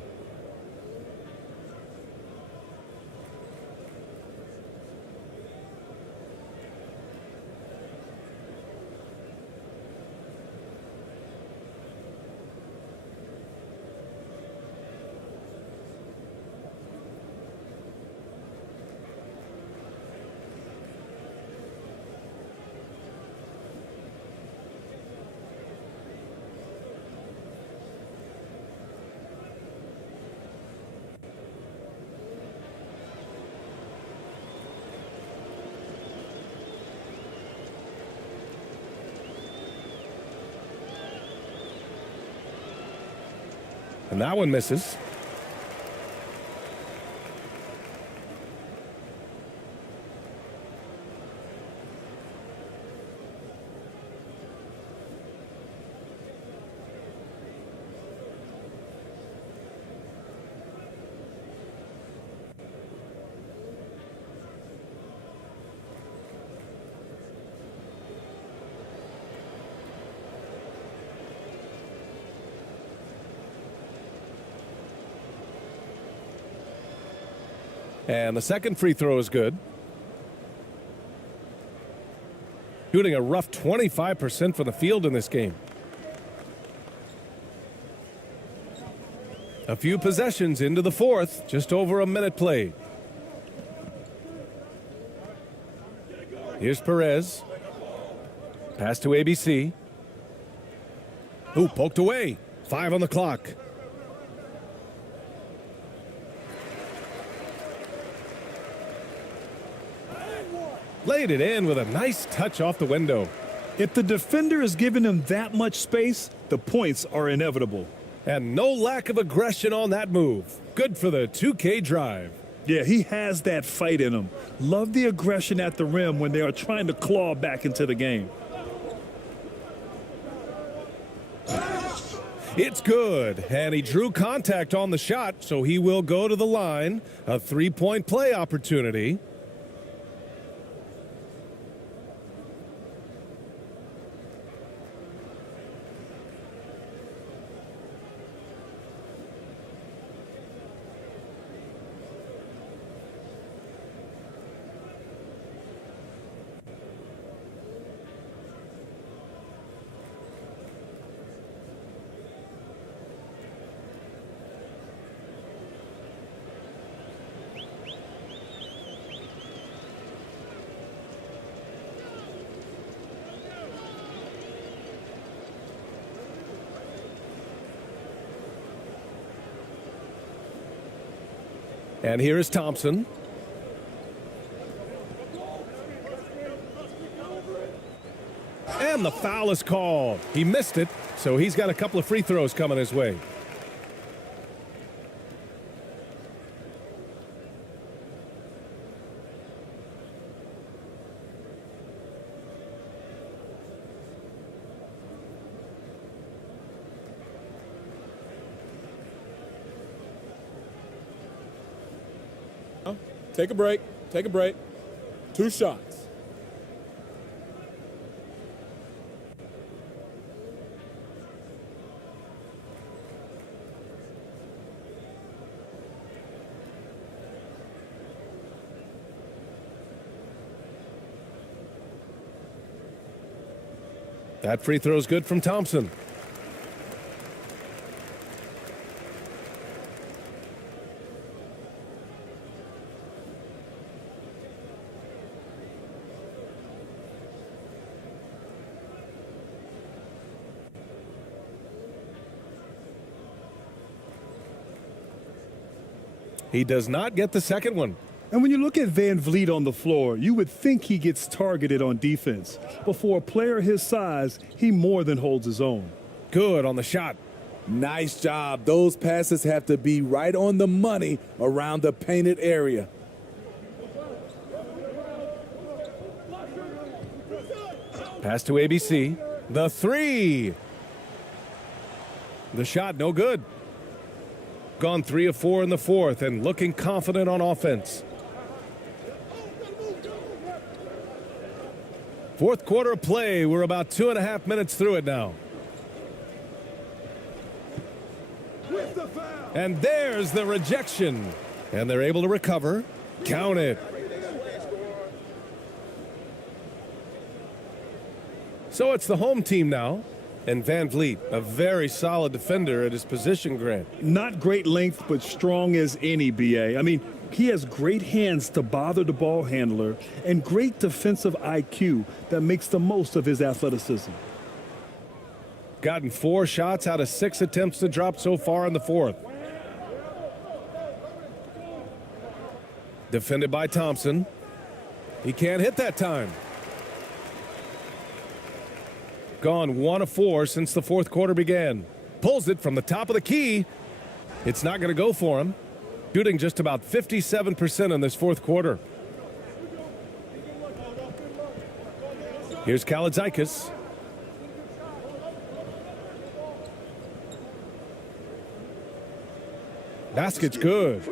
And that one misses. And the second free throw is good. Shooting a rough 25% from the field in this game. A few possessions into the fourth, just over a minute played. Here's Perez. Pass to ABC. Ooh, poked away. 5 on the clock. Laid it in with a nice touch off the window. If the defender is giving him that much space, the points are inevitable. And no lack of aggression on that move. Good for the 2K drive. Yeah, he has that fight in him. Love the aggression at the rim when they are trying to claw back into the game. It's good, and he drew contact on the shot, so he will go to the line. A three-point play opportunity. And here is Thompson. And the foul is called. He missed it, so he's got a couple of free throws coming his way. Take a break. Take a break. 2 shots. That free throw is good from Thompson. He does not get the second one. And when you look at Van Vliet on the floor, you would think he gets targeted on defense. But for a player his size, he more than holds his own. Good on the shot. Nice job. Those passes have to be right on the money around the painted area. Pass to ABC. The three. The shot, no good. Gone 3 of 4 in the fourth and looking confident on offense. Fourth quarter of play. We're about 2.5 minutes through it now. And there's the rejection. And they're able to recover. Count it. So it's the home team now. And Van Vliet, a very solid defender at his position, Grant. Not great length, but strong as any, BA. I mean, he has great hands to bother the ball handler and great defensive IQ that makes the most of his athleticism. Gotten 4 shots out of 6 attempts to drop so far in the fourth. Defended by Thompson. He can't hit that time. Gone 1 of 4 since the fourth quarter began. Pulls it from the top of the key. It's not going to go for him. Shooting just about 57% in this fourth quarter. Here's Kaladzikis. Basket's good.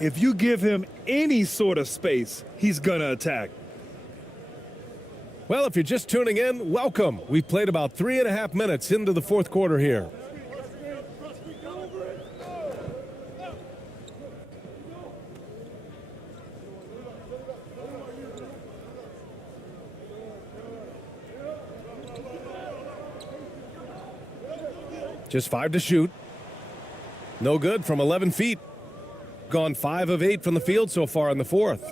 If you give him any sort of space, he's going to attack. Well, if you're just tuning in, welcome. We've played about 3.5 minutes into the fourth quarter here. Just 5 to shoot. No good from 11 feet. Gone 5 of 8 from the field so far in the fourth.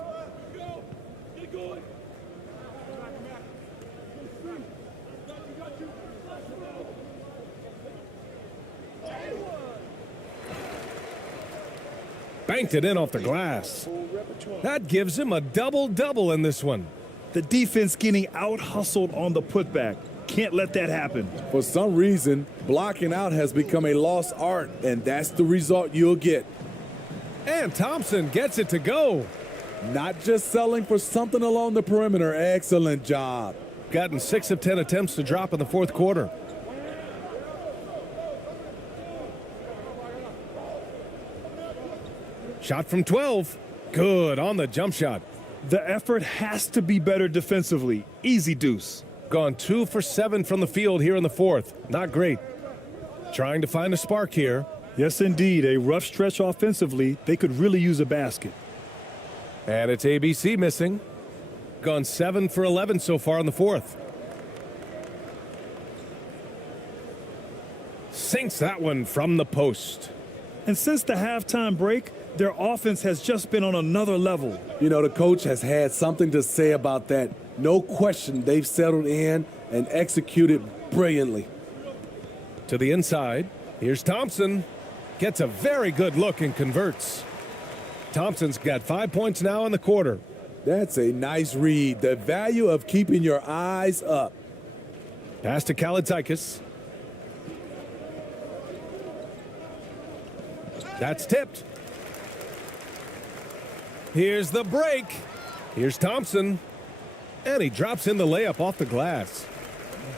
Banked it in off the glass. That gives him a double-double in this one. The defense getting out-hustled on the putback. Can't let that happen. For some reason, blocking out has become a lost art, and that's the result you'll get. And Thompson gets it to go. Not just selling for something along the perimeter. Excellent job. Gotten 6 of 10 attempts to drop in the fourth quarter. Shot from 12. Good on the jump shot. The effort has to be better defensively. Easy deuce. Gone 2 for 7 from the field here in the fourth. Not great. Trying to find a spark here. Yes, indeed. A rough stretch offensively. They could really use a basket. And it's ABC missing. Gone 7 for 11 so far in the fourth. Sinks that one from the post. And since the halftime break, their offense has just been on another level. You know, the coach has had something to say about that. No question, they've settled in and executed brilliantly. To the inside, here's Thompson. Gets a very good look and converts. Thompson's got 5 points now in the quarter. That's a nice read. The value of keeping your eyes up. Pass to Kaladzikis. That's tipped. Here's the break. Here's Thompson. And he drops in the layup off the glass.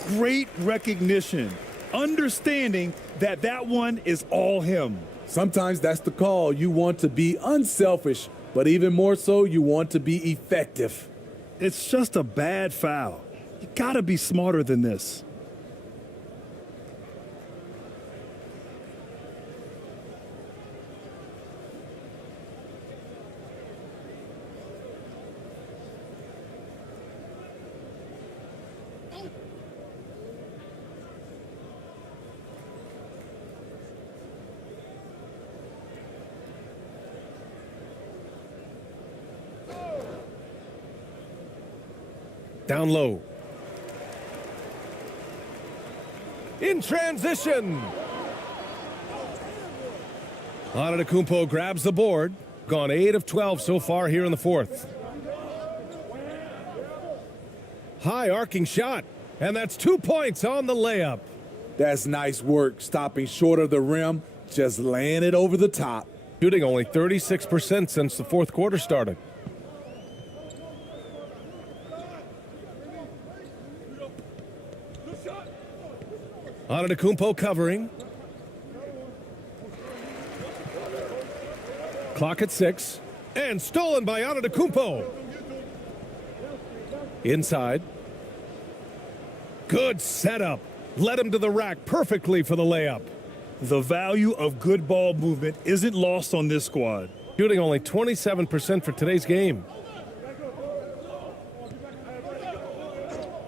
Great recognition. Understanding that that one is all him. Sometimes that's the call. You want to be unselfish, but even more so, you want to be effective. It's just a bad foul. You gotta be smarter than this. Down low. In transition. Antetokounmpo grabs the board. Gone 8 of 12 so far here in the fourth. High arcing shot, and that's 2 points on the layup. That's nice work, stopping short of the rim, just laying it over the top. Shooting only 36% since the fourth quarter started. Antetokounmpo covering. Clock at 6. And stolen by Antetokounmpo. Inside. Good setup. Led him to the rack perfectly for the layup. The value of good ball movement isn't lost on this squad. Shooting only 27% for today's game.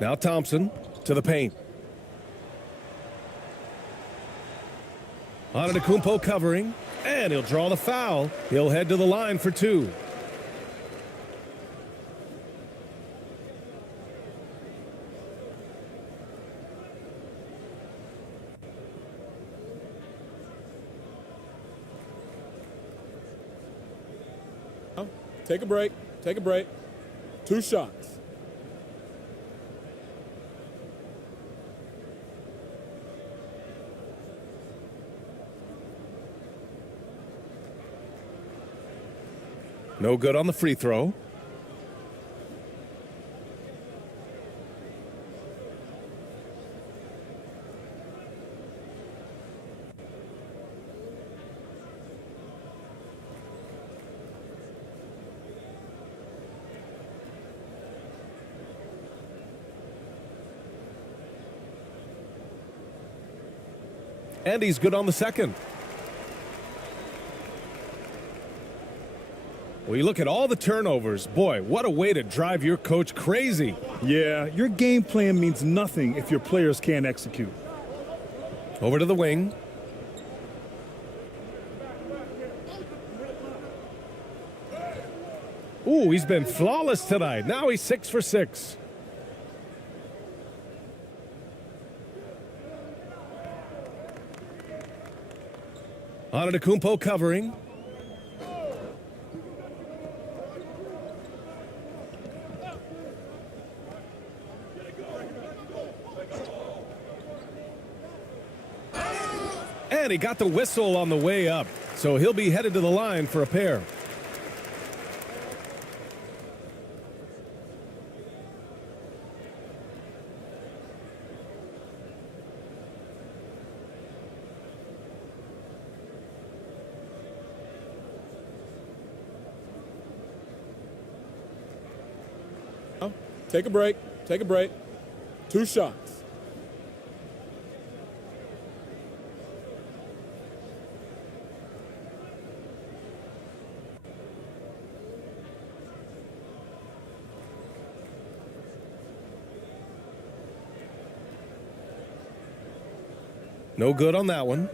Now Thompson to the paint. Antetokounmpo covering, and he'll draw the foul. He'll head to the line for 2. Take a break. Take a break. 2 shots. No good on the free throw. And he's good on the second. Well, you look at all the turnovers. Boy, what a way to drive your coach crazy. Yeah, your game plan means nothing if your players can't execute. Over to the wing. Ooh, he's been flawless tonight. Now he's 6 for 6. Antetokounmpo covering. And he got the whistle on the way up, so he'll be headed to the line for a pair. Take a break. Take a break. 2 shots. No good on that one.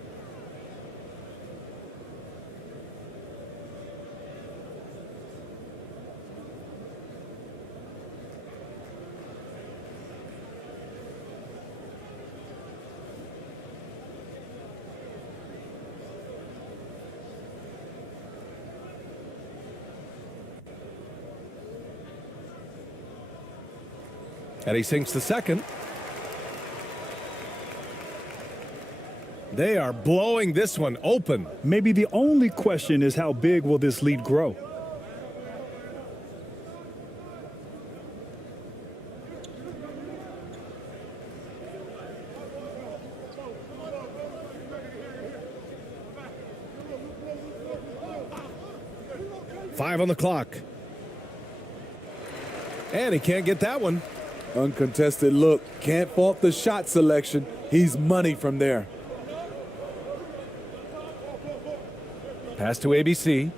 And he sinks the second. They are blowing this one open. Maybe the only question is how big will this lead grow? Five on the clock. And he can't get that one. Uncontested look. Can't fault the shot selection. He's money from there. Pass to ABC.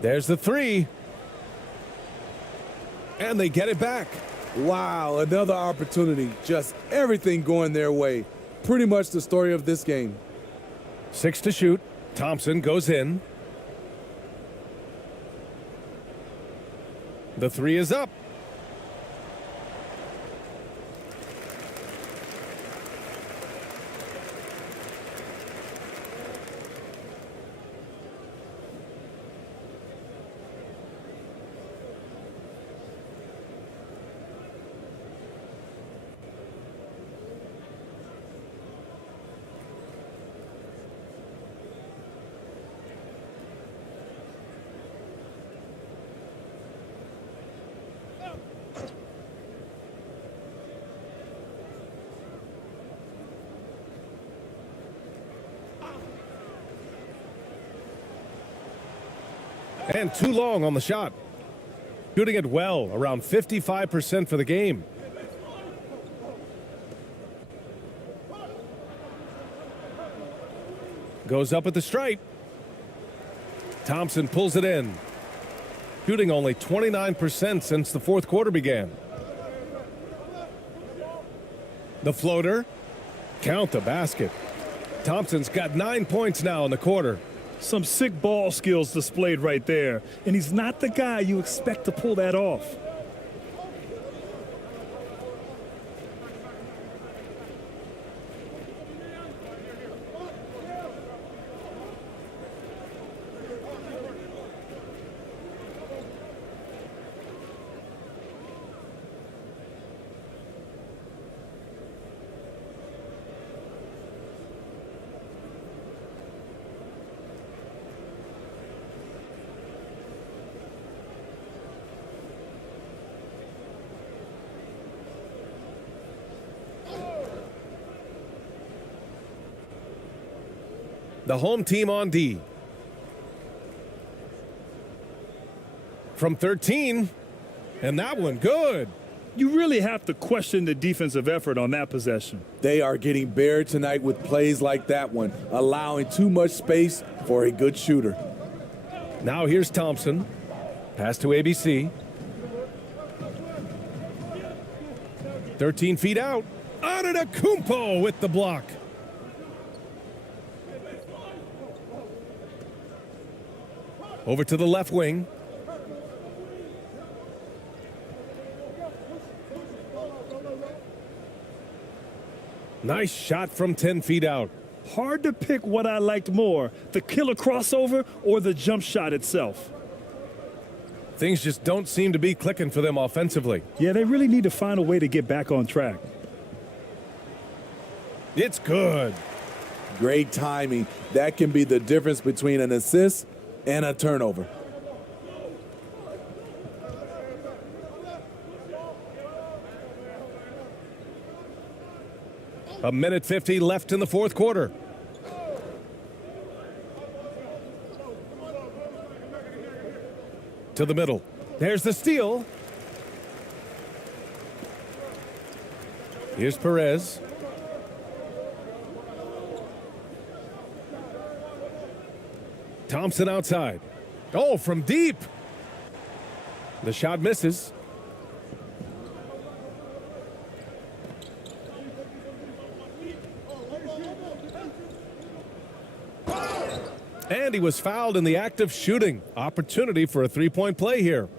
There's the 3. And they get it back. Wow, another opportunity. Just everything going their way. Pretty much the story of this game. 6 to shoot. Thompson goes in. The three is up. And too long on the shot. Shooting it well, around 55% for the game. Goes up at the stripe. Thompson pulls it in. Shooting only 29% since the fourth quarter began. The floater. Count the basket. Thompson's got 9 points now in the quarter. Some sick ball skills displayed right there. And he's not the guy you expect to pull that off. The home team on D. From 13, and that one good. You really have to question the defensive effort on that possession. They are getting buried tonight with plays like that one, allowing too much space for a good shooter. Now here's Thompson. Pass to ABC. 13 feet out. Antetokounmpo with the block. Over to the left wing. Nice shot from 10 feet out. Hard to pick what I liked more, the killer crossover or the jump shot itself. Things just don't seem to be clicking for them offensively. Yeah, they really need to find a way to get back on track. It's good. Great timing. That can be the difference between an assist and a turnover. A minute 50 left in the fourth quarter. To the middle. There's the steal. Here's Perez. Thompson outside. Oh, from deep. The shot misses. And he was fouled in the act of shooting. Opportunity for a three-point play here.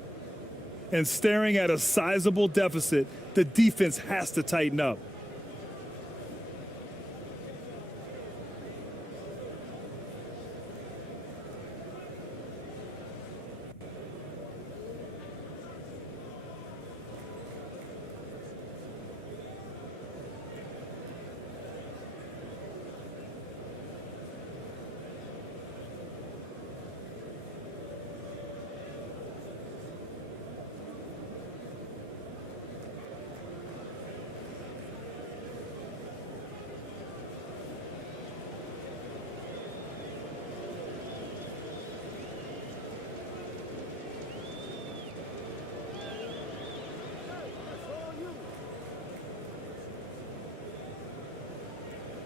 And staring at a sizable deficit, the defense has to tighten up.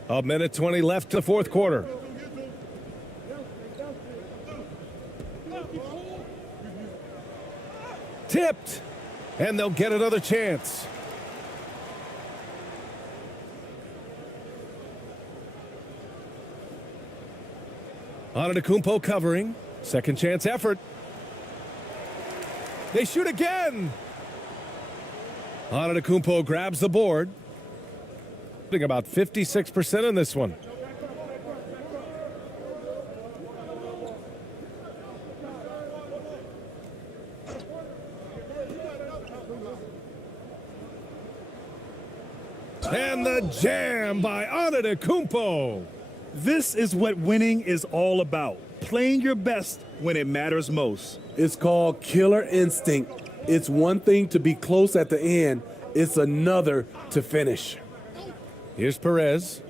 A minute 20 left to the fourth quarter. Tipped. And they'll get another chance. Antetokounmpo covering. Second chance effort. They shoot again. Antetokounmpo grabs the board. Shooting about 56% in this one. And the jam by Antetokounmpo. This is what winning is all about. Playing your best when it matters most. It's called killer instinct. It's one thing to be close at the end. It's another to finish. Here's Perez.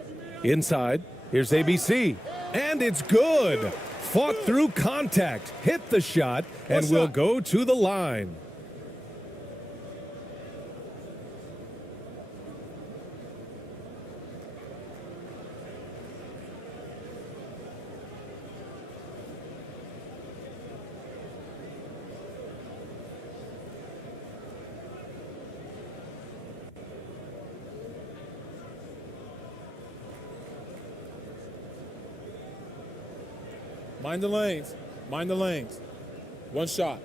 Inside. Here's ABC. And it's good. Fought through contact. Hit the shot. And will go to the line. Mind the lanes. Mind the lanes. One shot.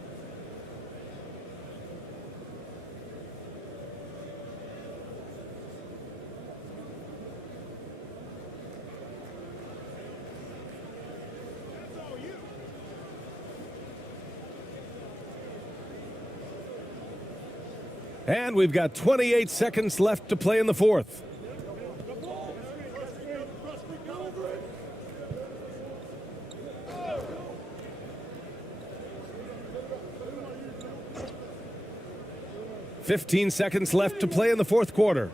And we've got 28 seconds left to play in the fourth. "15 seconds left to play in the fourth quarter."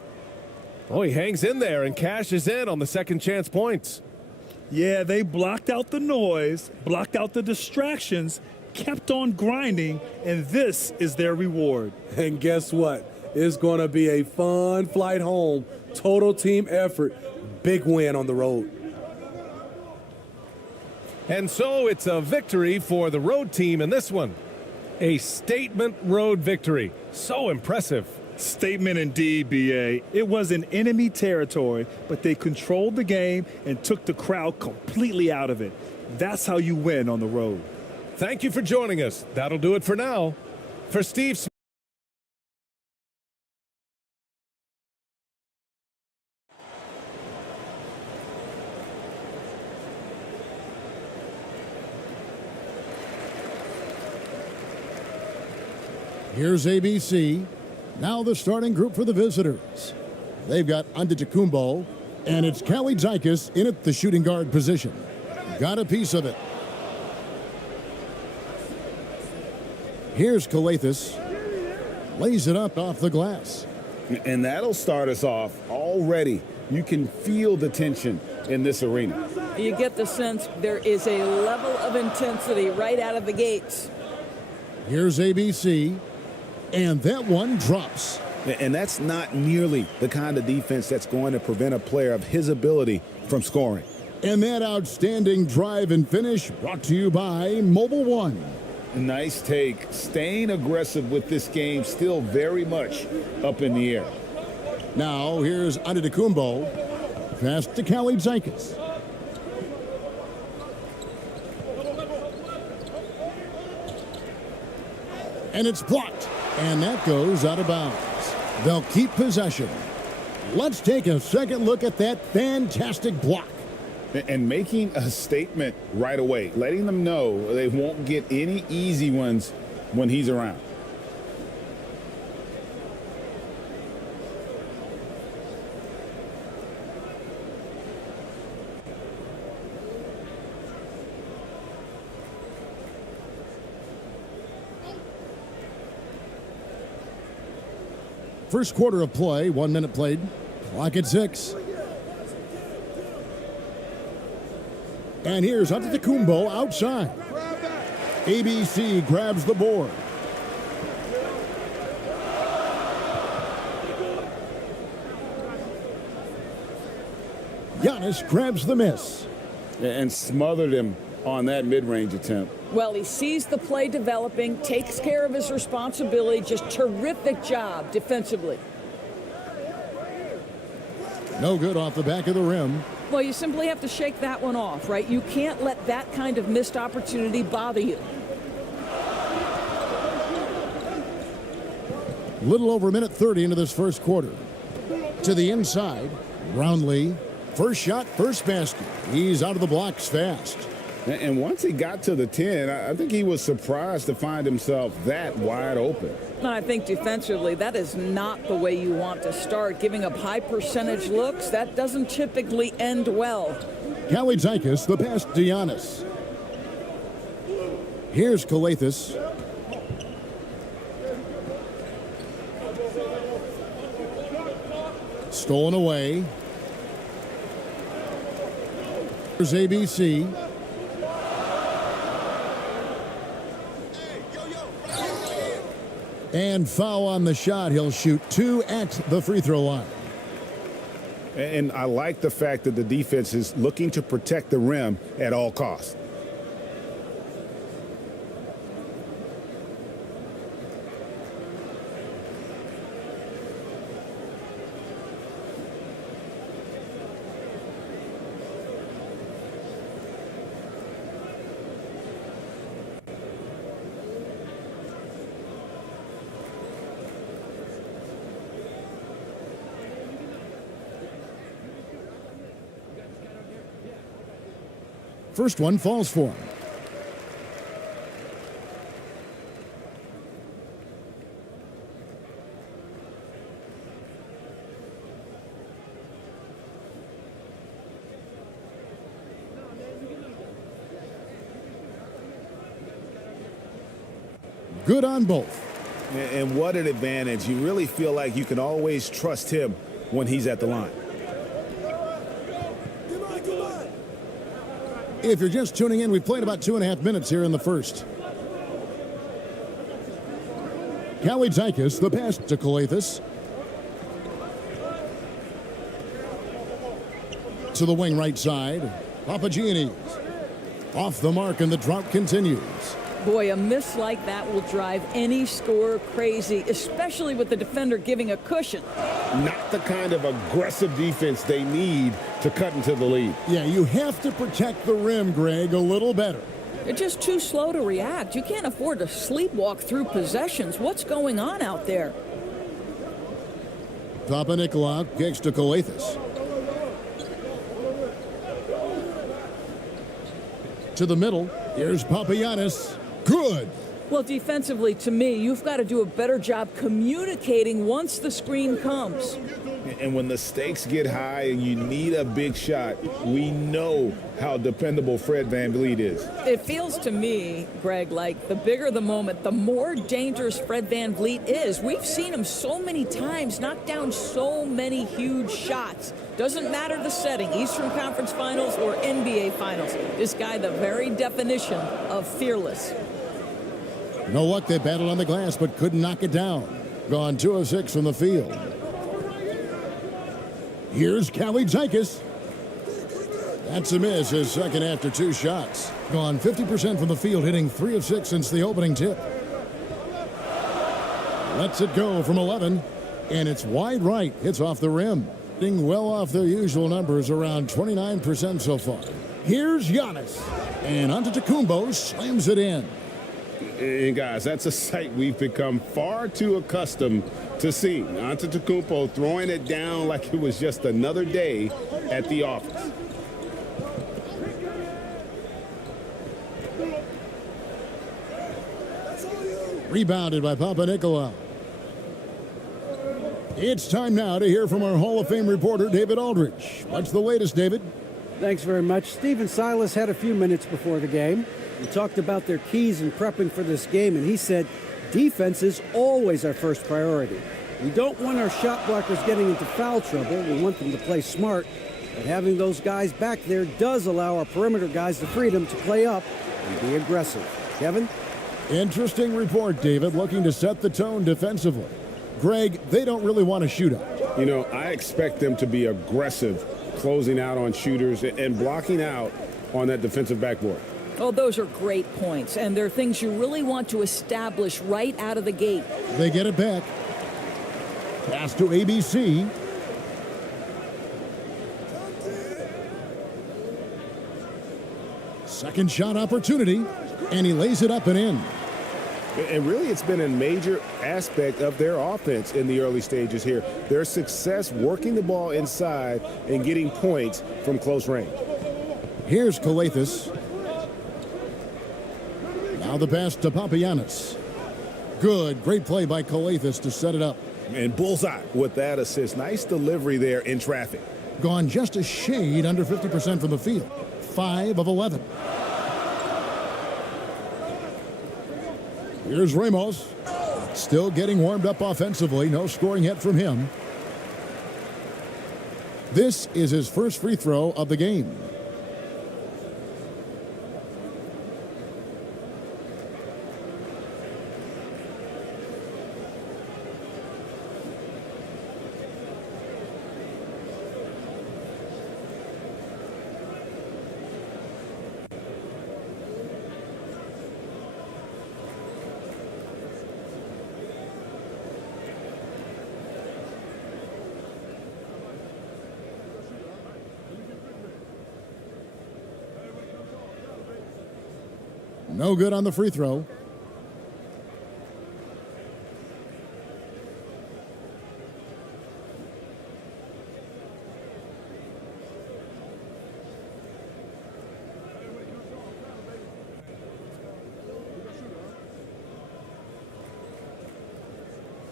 Oh, he hangs in there and cashes in on the second chance points. Yeah, they blocked out the noise, blocked out the distractions, kept on grinding, and this is their reward. And guess what? It's going to be a fun flight home. Total team effort. Big win on the road. And so it's a victory for the road team in this one. A statement road victory. So impressive. Statement indeed, BA. It was in enemy territory, but they controlled the game and took the crowd completely out of it. That's how you win on the road. Thank you for joining us. That'll do it for now. For Steve Smith. Here's ABC. Now the starting group for the visitors. They've got Antetokounmpo, and it's Kalaitzakis in at the shooting guard position. Got a piece of it. Here's Kalaitzakis. Lays it up off the glass. And that'll start us off already. You can feel the tension in this arena. You get the sense there is a level of intensity right out of the gates. Here's ABC. And that one drops. And that's not nearly the kind of defense that's going to prevent a player of his ability from scoring. And that outstanding drive and finish brought to you by Mobile One. Nice take. Staying aggressive with this game, still very much up in the air. Now here's Antetokounmpo. Pass to Kalaitzakis. And it's blocked. And that goes out of bounds. They'll keep possession. Let's take a second look at that fantastic block. And making a statement right away, letting them know they won't get any easy ones when he's around. First quarter of play, 1 minute played. Clock at 6. And here's Antetokounmpo outside. ABC grabs the board. Giannis grabs the miss. And smothered him on that mid-range attempt. Well, he sees the play developing, takes care of his responsibility. Just terrific job defensively. No good off the back of the rim. Well, you simply have to shake that one off, right? You can't let that kind of missed opportunity bother you. Little over a minute 30 into this first quarter. To the inside, Brownlee. First shot, first basket. He's out of the blocks fast. And once he got to the 10, I think he was surprised to find himself that wide open. I think defensively, that is not the way you want to start. Giving up high percentage looks, that doesn't typically end well. Kalaitzakis, the pass to Giannis. Here's Calathes. Stolen away. Here's ABC. And foul on the shot. He'll shoot 2 at the free throw line. And I like the fact that the defense is looking to protect the rim at all costs. First one falls for him. Good on both. And what an advantage. You really feel like you can always trust him when he's at the line. If you're just tuning in, we've played about 2.5 minutes here in the first. Kalaitzakis, the pass to Calathes. To the wing right side. Papagiannis. Off the mark, and the drought continues. Boy, a miss like that will drive any scorer crazy, especially with the defender giving a cushion. Not the kind of aggressive defense they need to cut into the lead. Yeah, you have to protect the rim, Greg, a little better. They're just too slow to react. You can't afford to sleepwalk through possessions. What's going on out there? Papanikolaou kicks to Calathes. To the middle. Here's Papagiannis. Good. Well, defensively, to me, you've got to do a better job communicating once the screen comes. And when the stakes get high and you need a big shot, we know how dependable Fred VanVleet is. It feels to me, Greg, like the bigger the moment, the more dangerous Fred VanVleet is. We've seen him so many times knock down so many huge shots. Doesn't matter the setting, Eastern Conference Finals or NBA Finals. This guy, the very definition of fearless. No luck, they battled on the glass, but couldn't knock it down. Gone 2 of 6 from the field. Here's Kalaitzakis. That's a miss, his second after 2 shots. Gone 50% from the field, hitting 3 of 6 since the opening tip. Lets it go from 11, and it's wide right. Hits off the rim. Hitting well off their usual numbers, around 29% so far. Here's Giannis. And Antetokounmpo slams it in. And guys, that's a sight we've become far too accustomed to seeing. Antetokounmpo throwing it down like it was just another day at the office. Rebounded by Papanikolaou. It's time now to hear from our Hall of Fame reporter, David Aldridge. What's the latest, David? Thanks very much. Stephen Silas had a few minutes before the game. We talked about their keys in prepping for this game, and he said defense is always our first priority. We don't want our shot blockers getting into foul trouble. We want them to play smart. But having those guys back there does allow our perimeter guys the freedom to play up and be aggressive. Kevin? Interesting report, David, looking to set the tone defensively. Greg, they don't really want to shoot out. You know, I expect them to be aggressive, closing out on shooters and blocking out on that defensive backboard. Oh, those are great points, and they're things you really want to establish right out of the gate. They get it back. Pass to ABC. Second shot opportunity, and he lays it up and in. And really, it's been a major aspect of their offense in the early stages here. Their success working the ball inside and getting points from close range. Here's Kalathis. Now the pass to Papagiannis. Good, great play by Kalathis to set it up. And bullseye with that assist. Nice delivery there in traffic. Gone just a shade under 50% from the field. 5 of 11. Here's Ramos. Still getting warmed up offensively. No scoring yet from him. This is his first free throw of the game. No good on the free throw.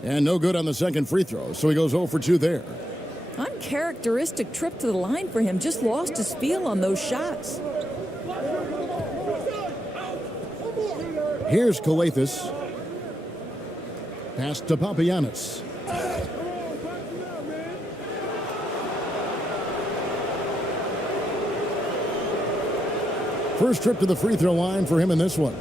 And no good on the second free throw, so he goes 0 for 2 there. Uncharacteristic trip to the line for him. Just lost his feel on those shots. Here's Kalathis. Pass to Papagiannis. First trip to the free throw line for him in this one.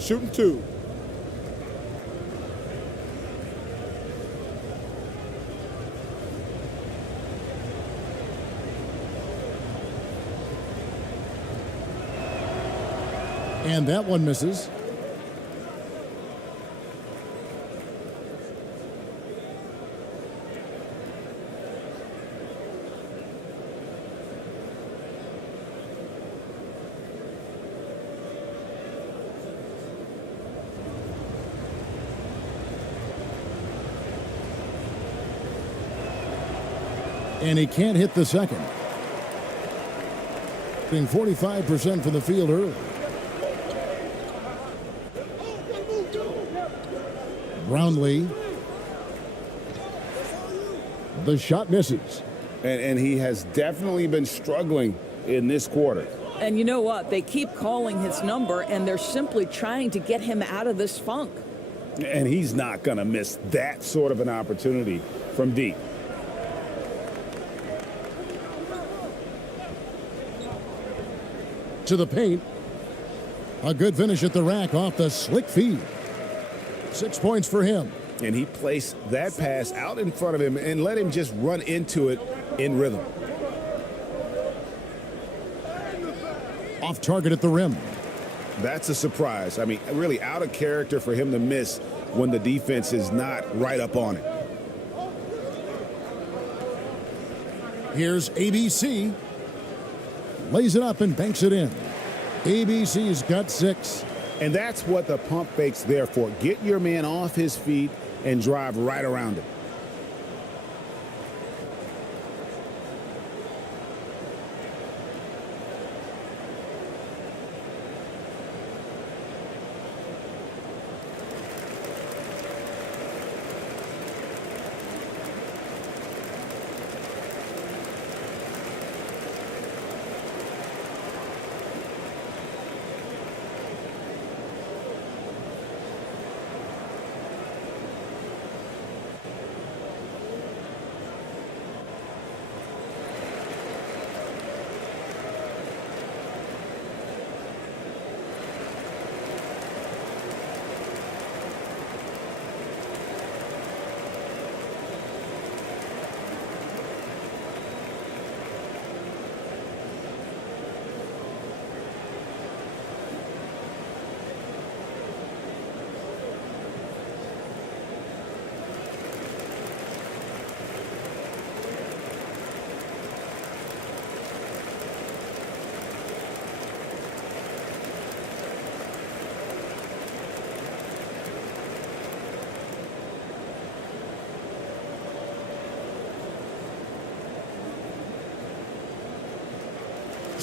Shooting 2. And that one misses. And he can't hit the second. Being 45% from the field early. Brownlee. The shot misses. And he has definitely been struggling in this quarter. And you know what? They keep calling his number, and they're simply trying to get him out of this funk. And he's not going to miss that sort of an opportunity from deep. To the paint. A good finish at the rack off the slick feed. 6 points for him. And he placed that pass out in front of him and let him just run into it in rhythm. Off target at the rim. That's a surprise. I mean, really out of character for him to miss when the defense is not right up on it. Here's ABC. Lays it up and banks it in. ABC's got 6. And that's what the pump fake's there for. Get your man off his feet and drive right around him.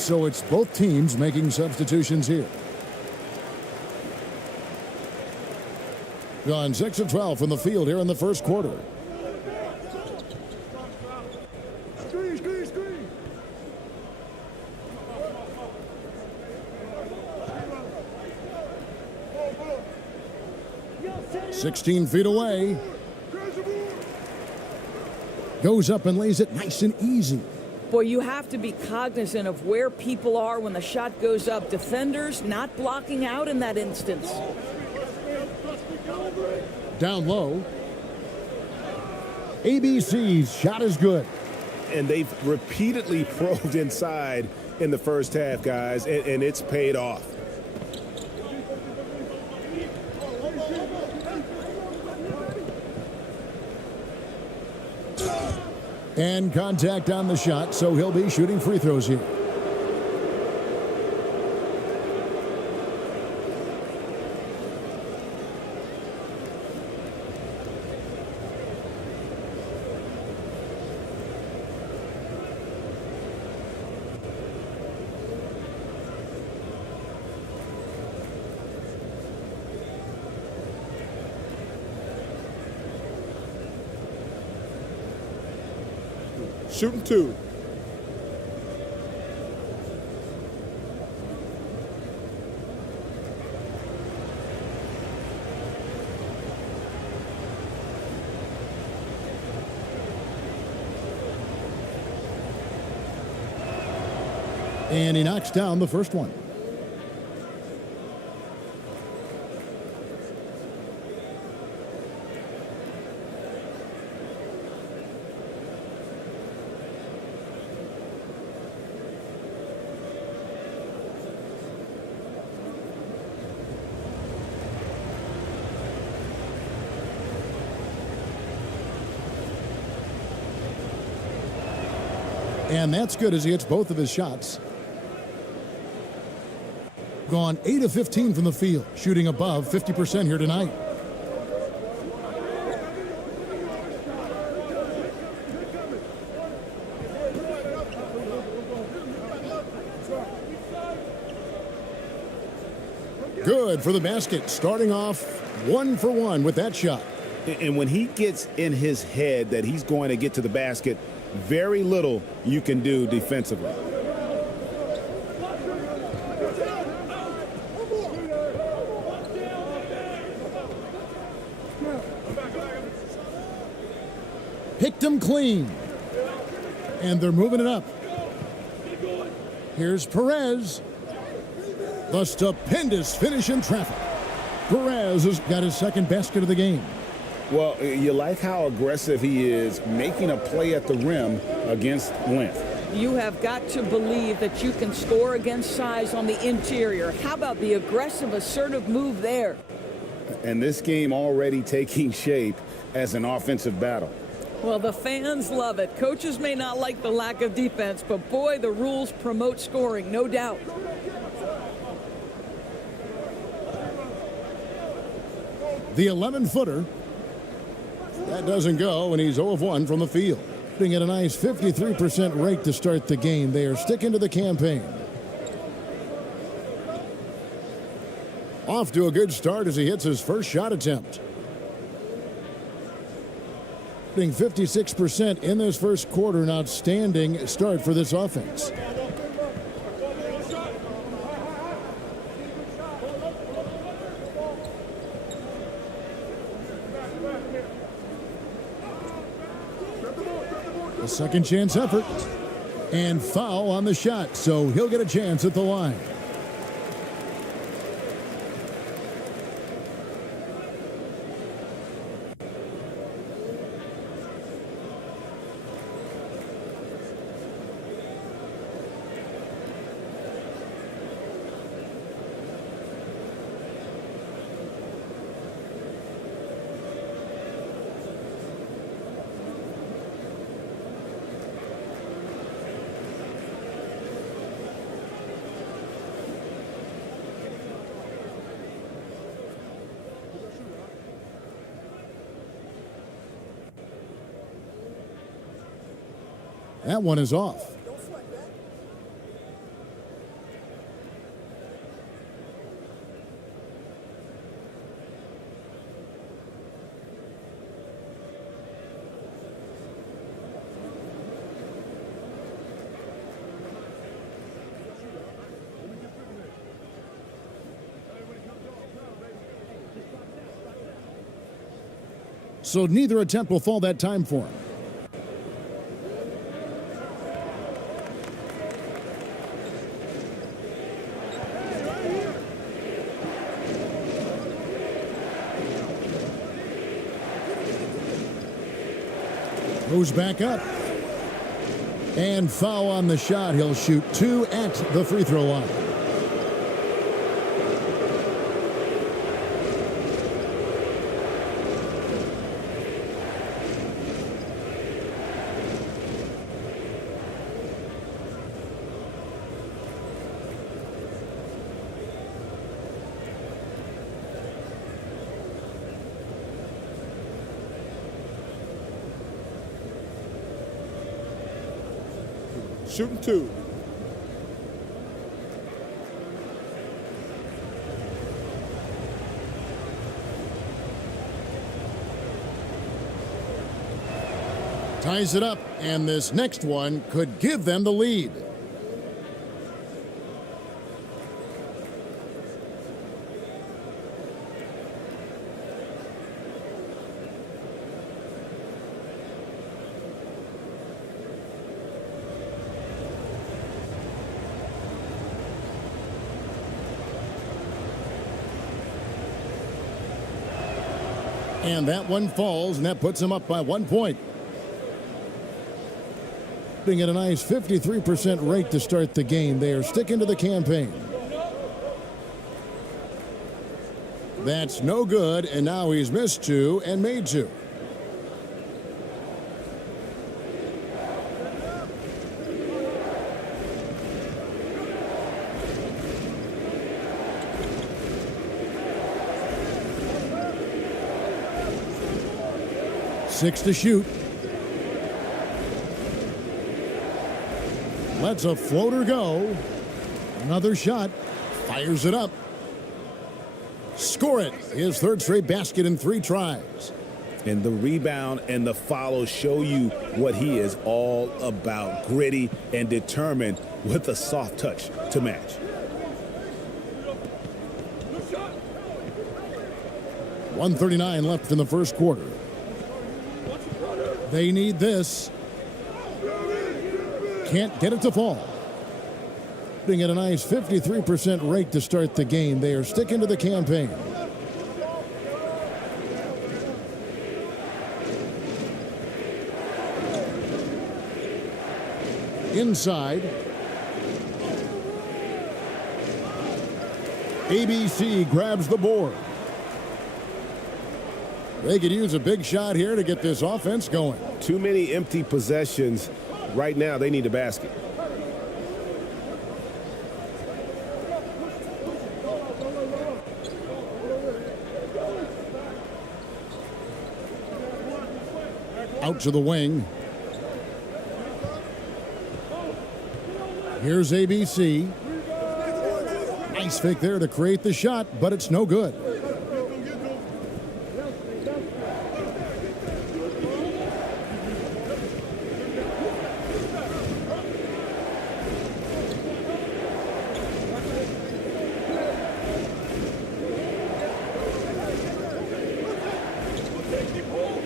So it's both teams making substitutions here. Gone 6 of 12 from the field here in the first quarter. Screen. 16 feet away. Goes up and lays it nice and easy. Boy, you have to be cognizant of where people are when the shot goes up. Defenders not blocking out in that instance. Down low. ABC's shot is good. And they've repeatedly probed inside in the first half, guys, and it's paid off. And contact on the shot, so he'll be shooting free throws here. Shooting 2. And he knocks down the first one. And that's good as he hits both of his shots. Gone 8 of 15 from the field, shooting above 50% here tonight. Good for the basket, starting off 1 for 1 with that shot. And when he gets in his head that he's going to get to the basket, very little you can do defensively. Picked him clean. And they're moving it up. Here's Perez. The stupendous finish in traffic. Perez has got his second basket of the game. Well, you like how aggressive he is making a play at the rim against length. You have got to believe that you can score against size on the interior. How about the aggressive, assertive move there? And this game already taking shape as an offensive battle. Well, the fans love it. Coaches may not like the lack of defense, but boy, the rules promote scoring, no doubt. The 11-footer. That doesn't go, and he's 0 of 1 from the field. Putting at a nice 53% rate to start the game. They are sticking to the campaign. Off to a good start as he hits his first shot attempt. Putting 56% in this first quarter, an outstanding start for this offense. A second chance effort and foul on the shot, so he'll get a chance at the line. That one is off. so neither attempt will fall that time for him. Goes back up. And foul on the shot. He'll shoot 2 at the free throw line. Shooting 2. Ties it up, and this next one could give them the lead. And that one falls, and that puts them up by 1 point. At a nice 53% rate to start the game. They are sticking to the campaign. That's no good, and now he's missed 2 and made 2. Six to shoot. Lets a floater go. Another shot. Fires it up. Score it. His third straight basket in 3 tries. And the rebound and the follow show you what he is all about. Gritty and determined with a soft touch to match. .139 left in the first quarter. They need this. Can't get it to fall. Putting at a nice 53% rate to start the game. They are sticking to the campaign. Inside. ABC grabs the board. They could use a big shot here to get this offense going. Too many empty possessions. Right now, they need a basket. Out to the wing. Here's ABC. Nice fake there to create the shot, but it's no good.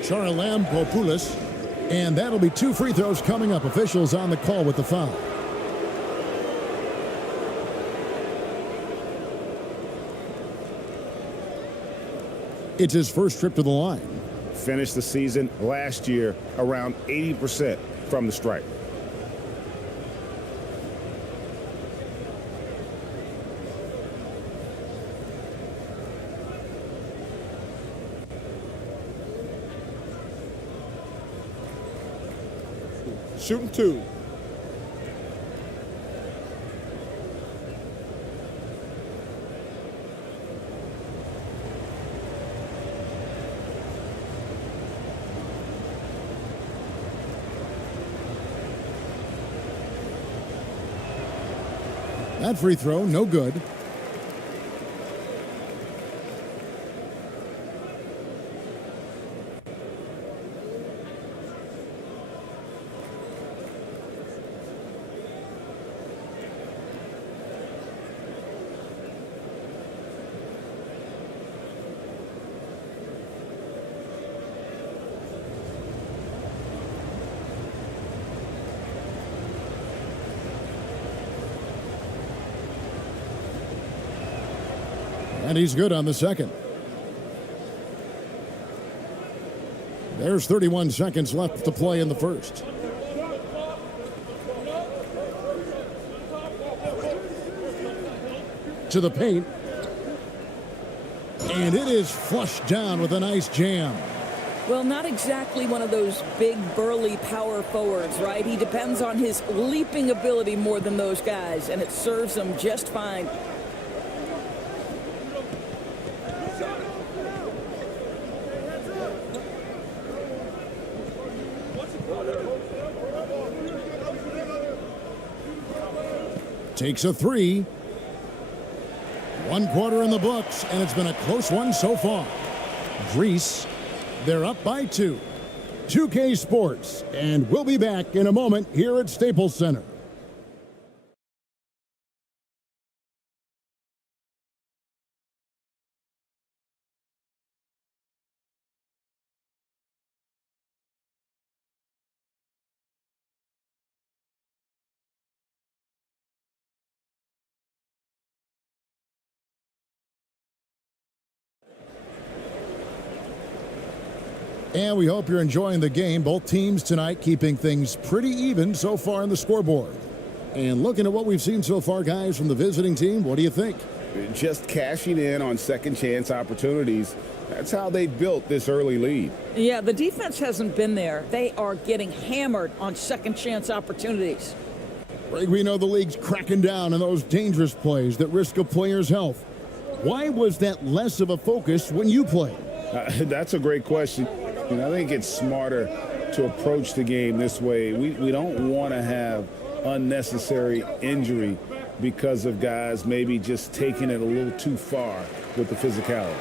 Charalampopoulos, and that'll be 2 free throws coming up. Officials on the call with the foul. It's his first trip to the line. Finished the season last year around 80% from the stripe. Shooting 2. That free throw, no good. And he's good on the second. There's 31 seconds left to play in the first. To the paint. And it is flushed down with a nice jam. Well, not exactly one of those big, burly power forwards, right? He depends on his leaping ability more than those guys, and it serves him just fine. Takes a three. 1 quarter in the books, and it's been a close one so far. Greece, they're up by 2. 2K Sports, and we'll be back in a moment here at Staples Center. And we hope you're enjoying the game. Both teams tonight keeping things pretty even so far on the scoreboard. And looking at what we've seen so far, guys, from the visiting team, what do you think? Just cashing in on second chance opportunities. That's how they built this early lead. Yeah, the defense hasn't been there. They are getting hammered on second chance opportunities. We know the league's cracking down on those dangerous plays that risk a player's health. Why was that less of a focus when you played? That's a great question. I think it's smarter to approach the game this way. We don't want to have unnecessary injury because of guys maybe just taking it a little too far with the physicality.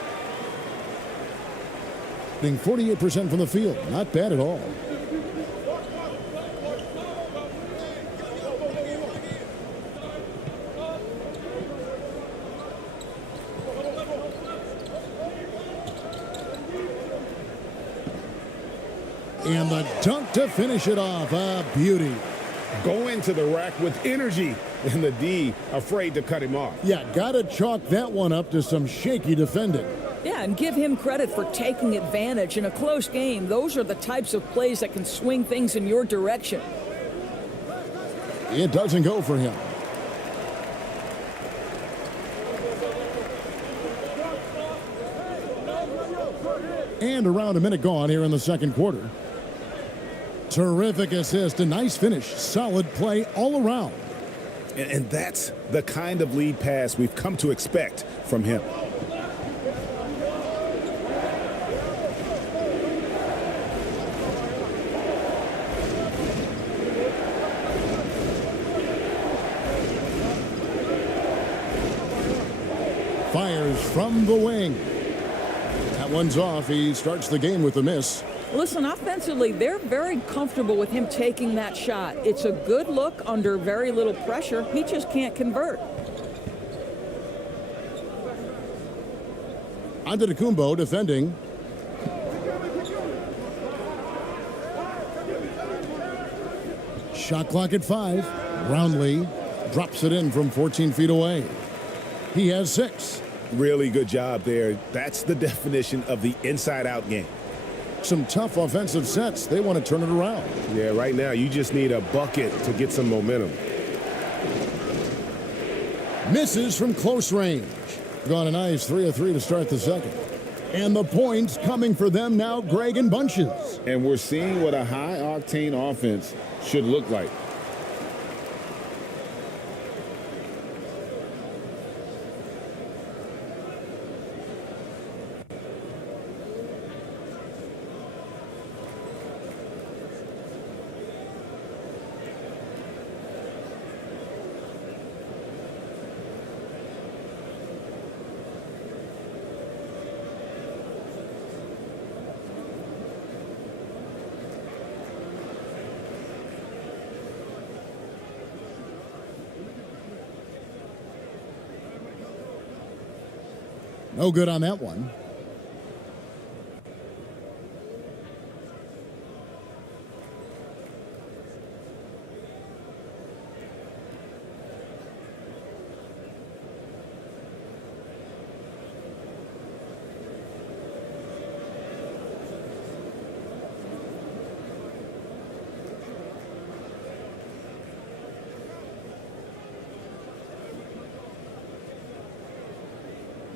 Being 48% from the field, not bad at all. And the dunk to finish it off. A beauty. Go into the rack with energy. And the D afraid to cut him off. Yeah, got to chalk that one up to some shaky defending. Yeah, and give him credit for taking advantage in a close game. Those are the types of plays that can swing things in your direction. It doesn't go for him. And around a minute gone here in the second quarter. Terrific assist, a nice finish, solid play all around. And that's the kind of lead pass we've come to expect from him. Fires from the wing. That one's off. He starts the game with a miss. Listen, offensively, they're very comfortable with him taking that shot. It's a good look under very little pressure. He just can't convert. Antetokounmpo defending. Shot clock at 5. Brownlee drops it in from 14 feet away. He has 6. Really good job there. That's the definition of the inside-out game. Some tough offensive sets. They want to turn it around. Yeah, right now you just need a bucket to get some momentum. Misses from close range. Gone a nice 3 of 3 to start the second. And the points coming for them now, Greg, in bunches. And we're seeing what a high-octane offense should look like. No good on that one.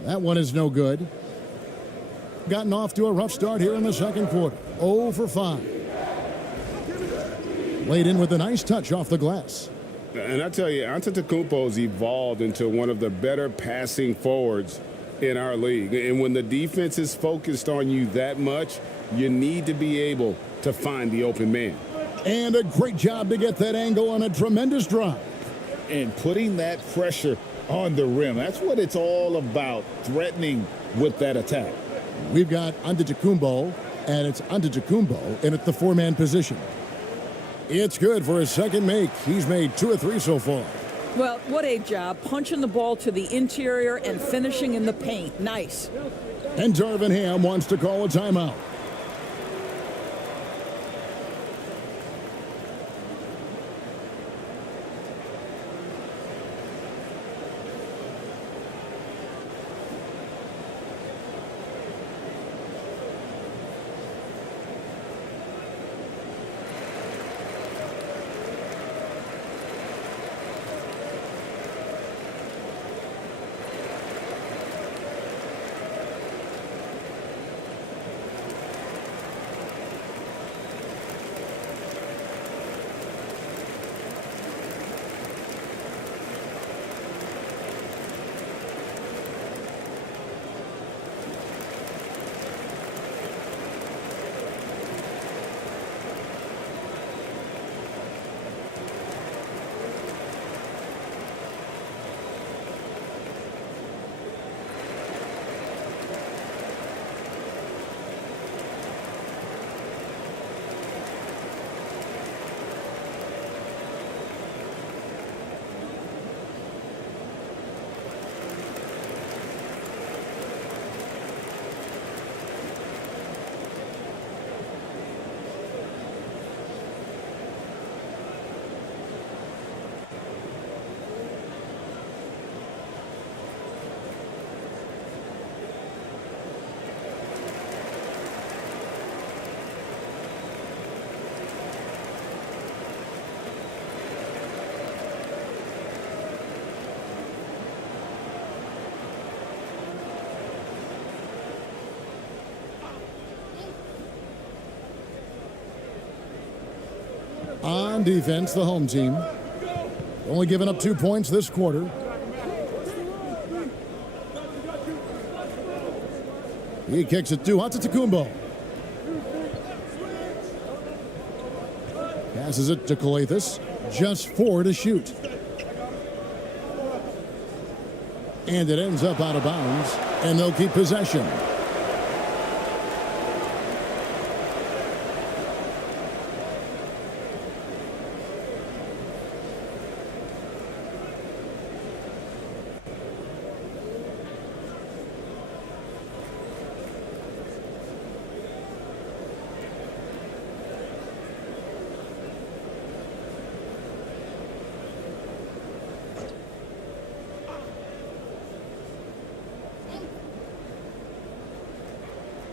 That one is no good. Gotten off to a rough start here in the second quarter. 0 for 5. Laid in with a nice touch off the glass. And I tell you, Antetokounmpo's evolved into one of the better passing forwards in our league. And when the defense is focused on you that much, you need to be able to find the open man. And a great job to get that angle on a tremendous drive. And putting that pressure on the rim. That's what it's all about, threatening with that attack. We've got Antetokounmpo, and it's Antetokounmpo in at the 4-man position. It's good for his second make. He's made 2 or 3 so far. Well, what a job, punching the ball to the interior and finishing in the paint. Nice. And Darvin Ham wants to call a timeout. On defense, the home team. Only giving up 2 points this quarter. He kicks it to Antetokounmpo. Passes it to Calathes. Just 4 to shoot. And it ends up out of bounds, and they'll keep possession.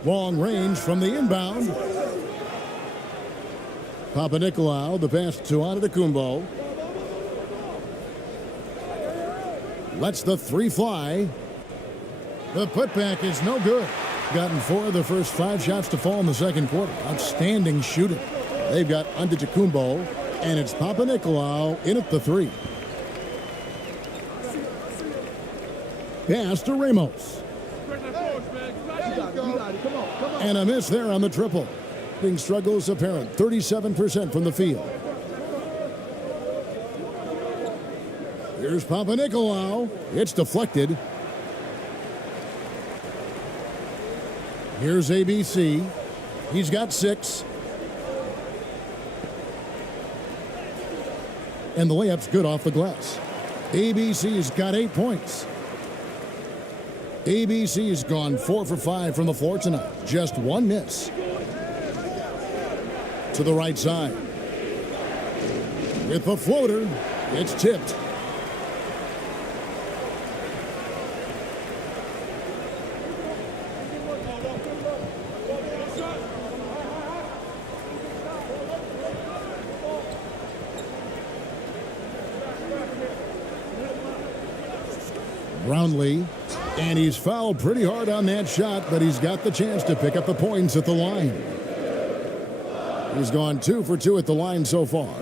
Long range from the inbound. Papanikolaou, the pass to Antetokounmpo. Lets the 3 fly. The putback is no good. Gotten 4 of the first 5 shots to fall in the second quarter. Outstanding shooting. They've got Antetokounmpo, and it's Papanikolaou in at the 3. Pass to Ramos. And a miss there on the triple. Being struggles apparent. 37% from the field. Here's Papanikolaou. It's deflected. Here's ABC. He's got 6. And the layup's good off the glass. ABC's got 8 points. ABC's gone 4 for 5 from the floor tonight. Just 1 miss. To the right side. With the floater, it's tipped. Brownlee And he's fouled pretty hard on that shot, but he's got the chance to pick up the points at the line. He's gone 2 for 2 at the line so far.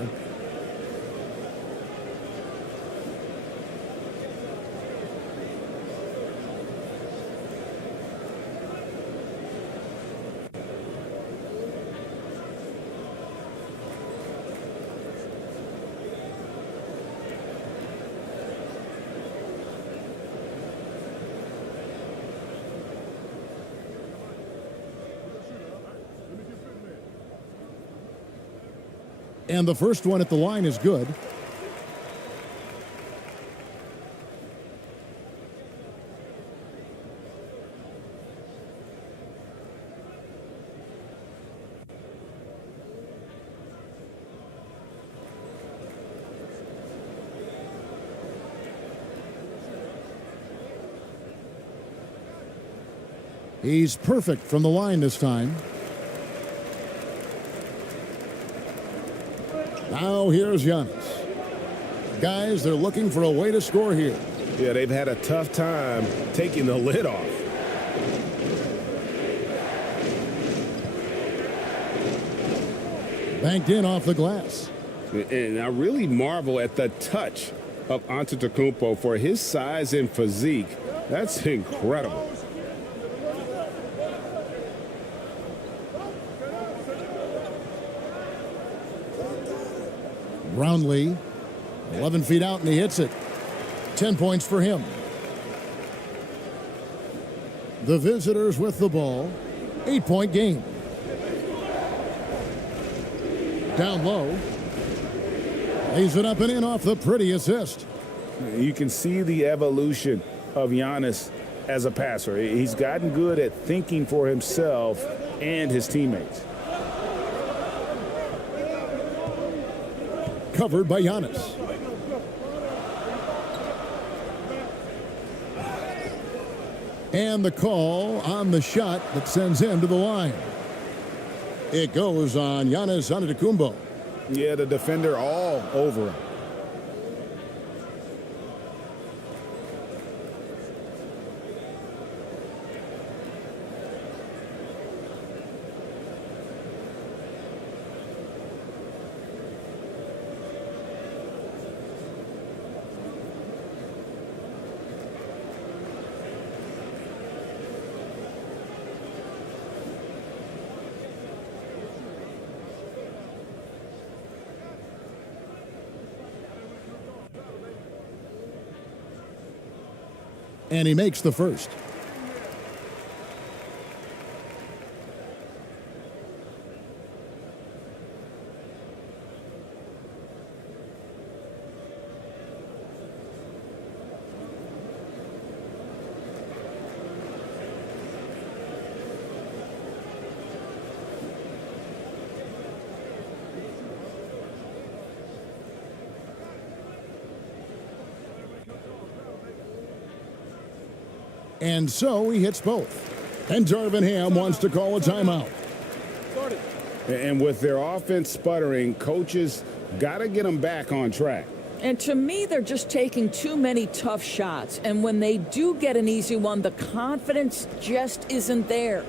And the first one at the line is good. He's perfect from the line this time. Now here's Giannis. Guys, they're looking for a way to score here. Yeah, they've had a tough time taking the lid off. Banked in off the glass. And I really marvel at the touch of Antetokounmpo for his size and physique. That's incredible. Brownlee, 11 feet out, and he hits it. 10 points for him. The visitors with the ball. 8-point game. Down low. Lays it up and in off the pretty assist. You can see the evolution of Giannis as a passer. He's gotten good at thinking for himself and his teammates. Covered by Giannis. And the call on the shot that sends him to the line. It goes on Giannis Antetokounmpo. Yeah, the defender all over him. And he makes the first. And so he hits both. And Darvin Ham wants to call a timeout. And with their offense sputtering, coaches got to get them back on track. And to me, they're just taking too many tough shots. And when they do get an easy one, the confidence just isn't there.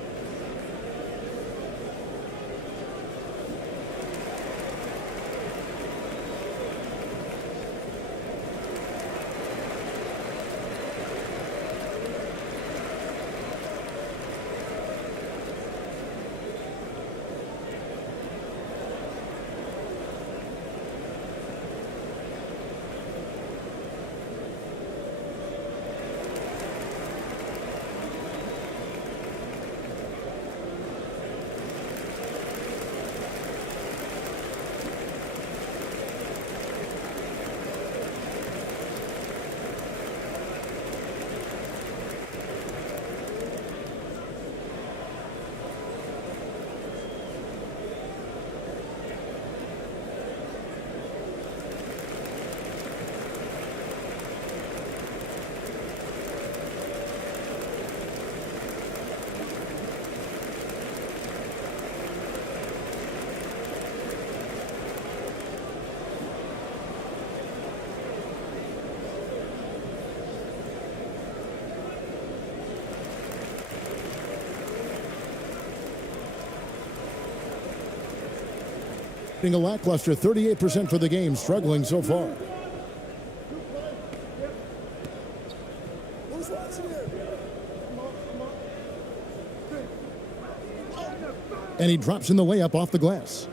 Being a lackluster 38% for the game, struggling so far. And he drops in the layup off the glass.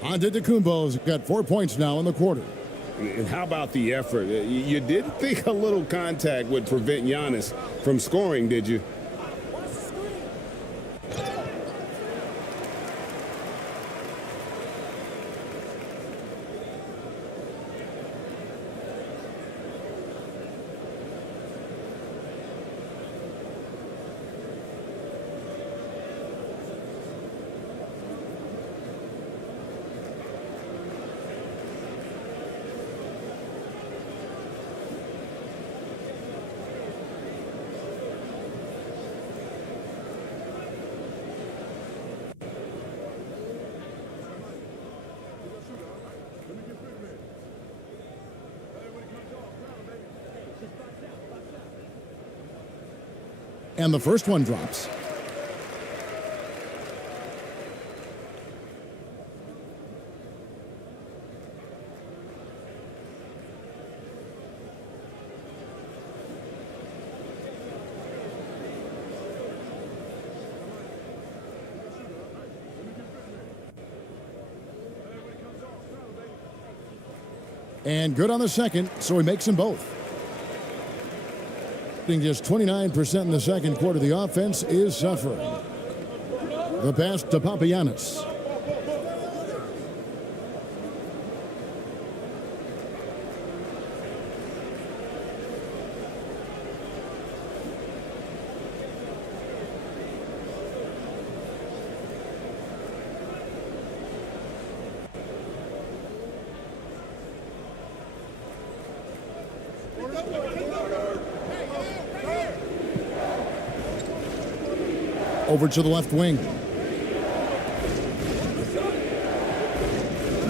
Antetokounmpo's got 4 points now in the quarter. And how about the effort? You didn't think a little contact would prevent Giannis from scoring, did you? And the first one drops. And good on the second, so he makes them both. Just 29% in the second quarter. The offense is suffering. The pass to Papagiannis. Over to the left wing.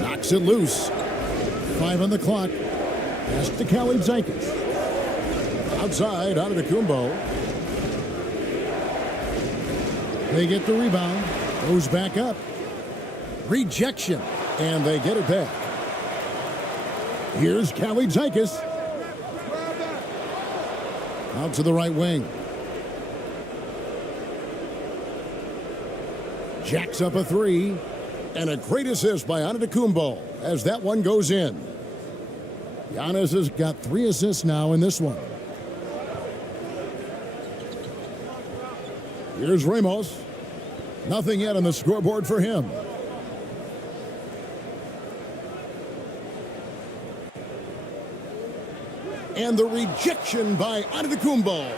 Knocks it loose. 5 on the clock. Pass to Kalaitzakis. Outside, Antetokounmpo. They get the rebound. Goes back up. Rejection. And they get it back. Here's Kalaitzakis. Out to the right wing. Jacks up a 3, and a great assist by Antetokounmpo as that one goes in. Giannis has got 3 assists now in this one. Here's Ramos. Nothing yet on the scoreboard for him. And the rejection by Antetokounmpo.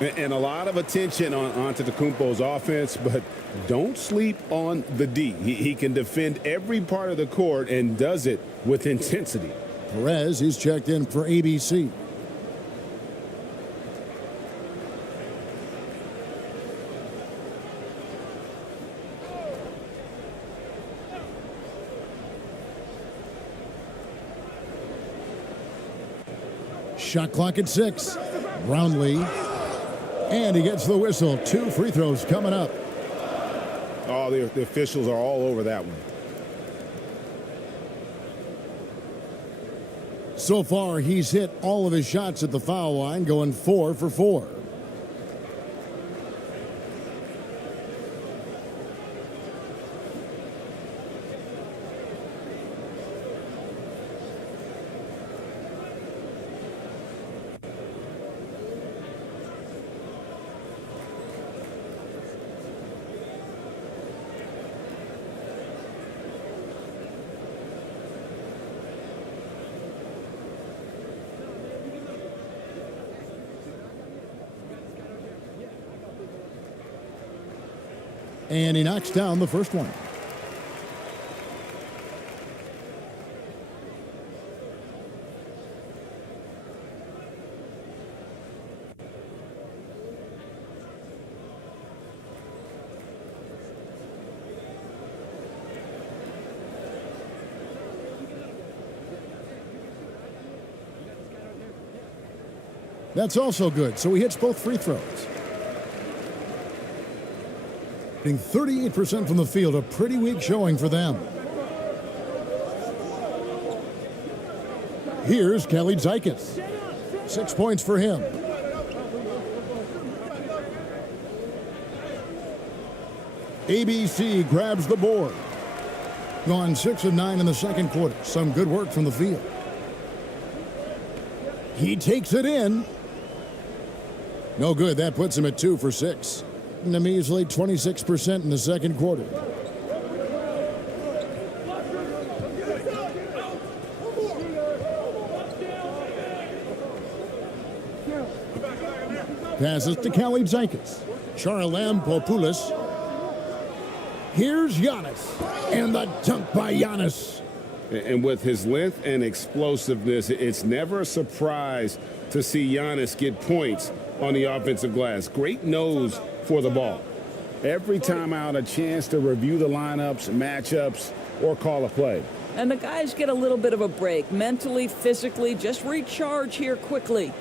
And a lot of attention on Antetokounmpo's offense, but don't sleep on the D. He can defend every part of the court and does it with intensity. Perez is checked in for ABC. Shot clock at 6. Brownlee. And he gets the whistle. 2 free throws coming up. Oh, the officials are all over that one. So far, he's hit all of his shots at the foul line, going 4 for 4. And he knocks down the first one. That's also good, so he hits both free throws. 38% from the field, a pretty weak showing for them. Here's Kelly Zykis. 6 points for him. ABC grabs the board. Gone 6 of 9 in the second quarter. Some good work from the field. He takes it in. No good. That puts him at 2 for 6. And a measly 26% in the second quarter. Passes to Kelly Zykis. Charalampopoulos. Here's Giannis. And the dunk by Giannis. And with his length and explosiveness, it's never a surprise to see Giannis get points on the offensive glass. Great nose for the ball. Every time out, a chance to review the lineups, matchups, or call a play. And the guys get a little bit of a break, mentally, physically, just recharge here quickly.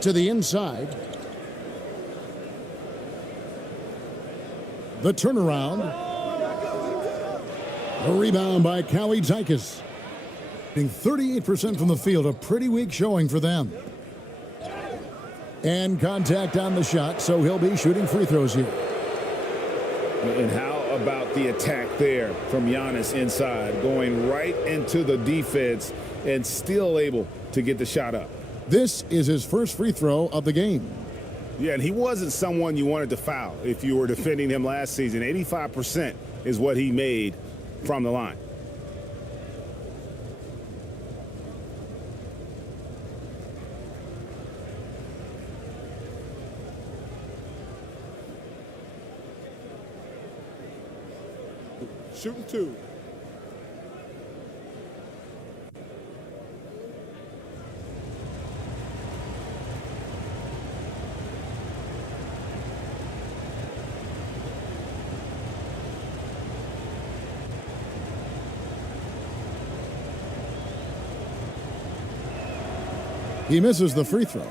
To the inside. The turnaround. A rebound by Kelly Zykis. 38% from the field, a pretty weak showing for them. And contact on the shot, so he'll be shooting free throws here. And how about the attack there from Giannis inside, going right into the defense and still able to get the shot up. This is his first free throw of the game. Yeah, and he wasn't someone you wanted to foul if you were defending him last season. 85% is what he made from the line. Shooting 2. He misses the free throw.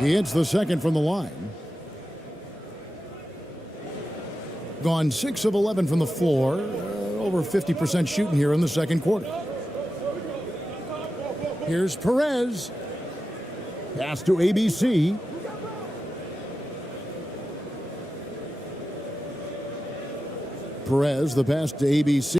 He hits the second from the line. Gone 6 of 11 from the floor. Over 50% shooting here in the second quarter. Here's Perez. Pass to ABC. Perez, the pass to ABC.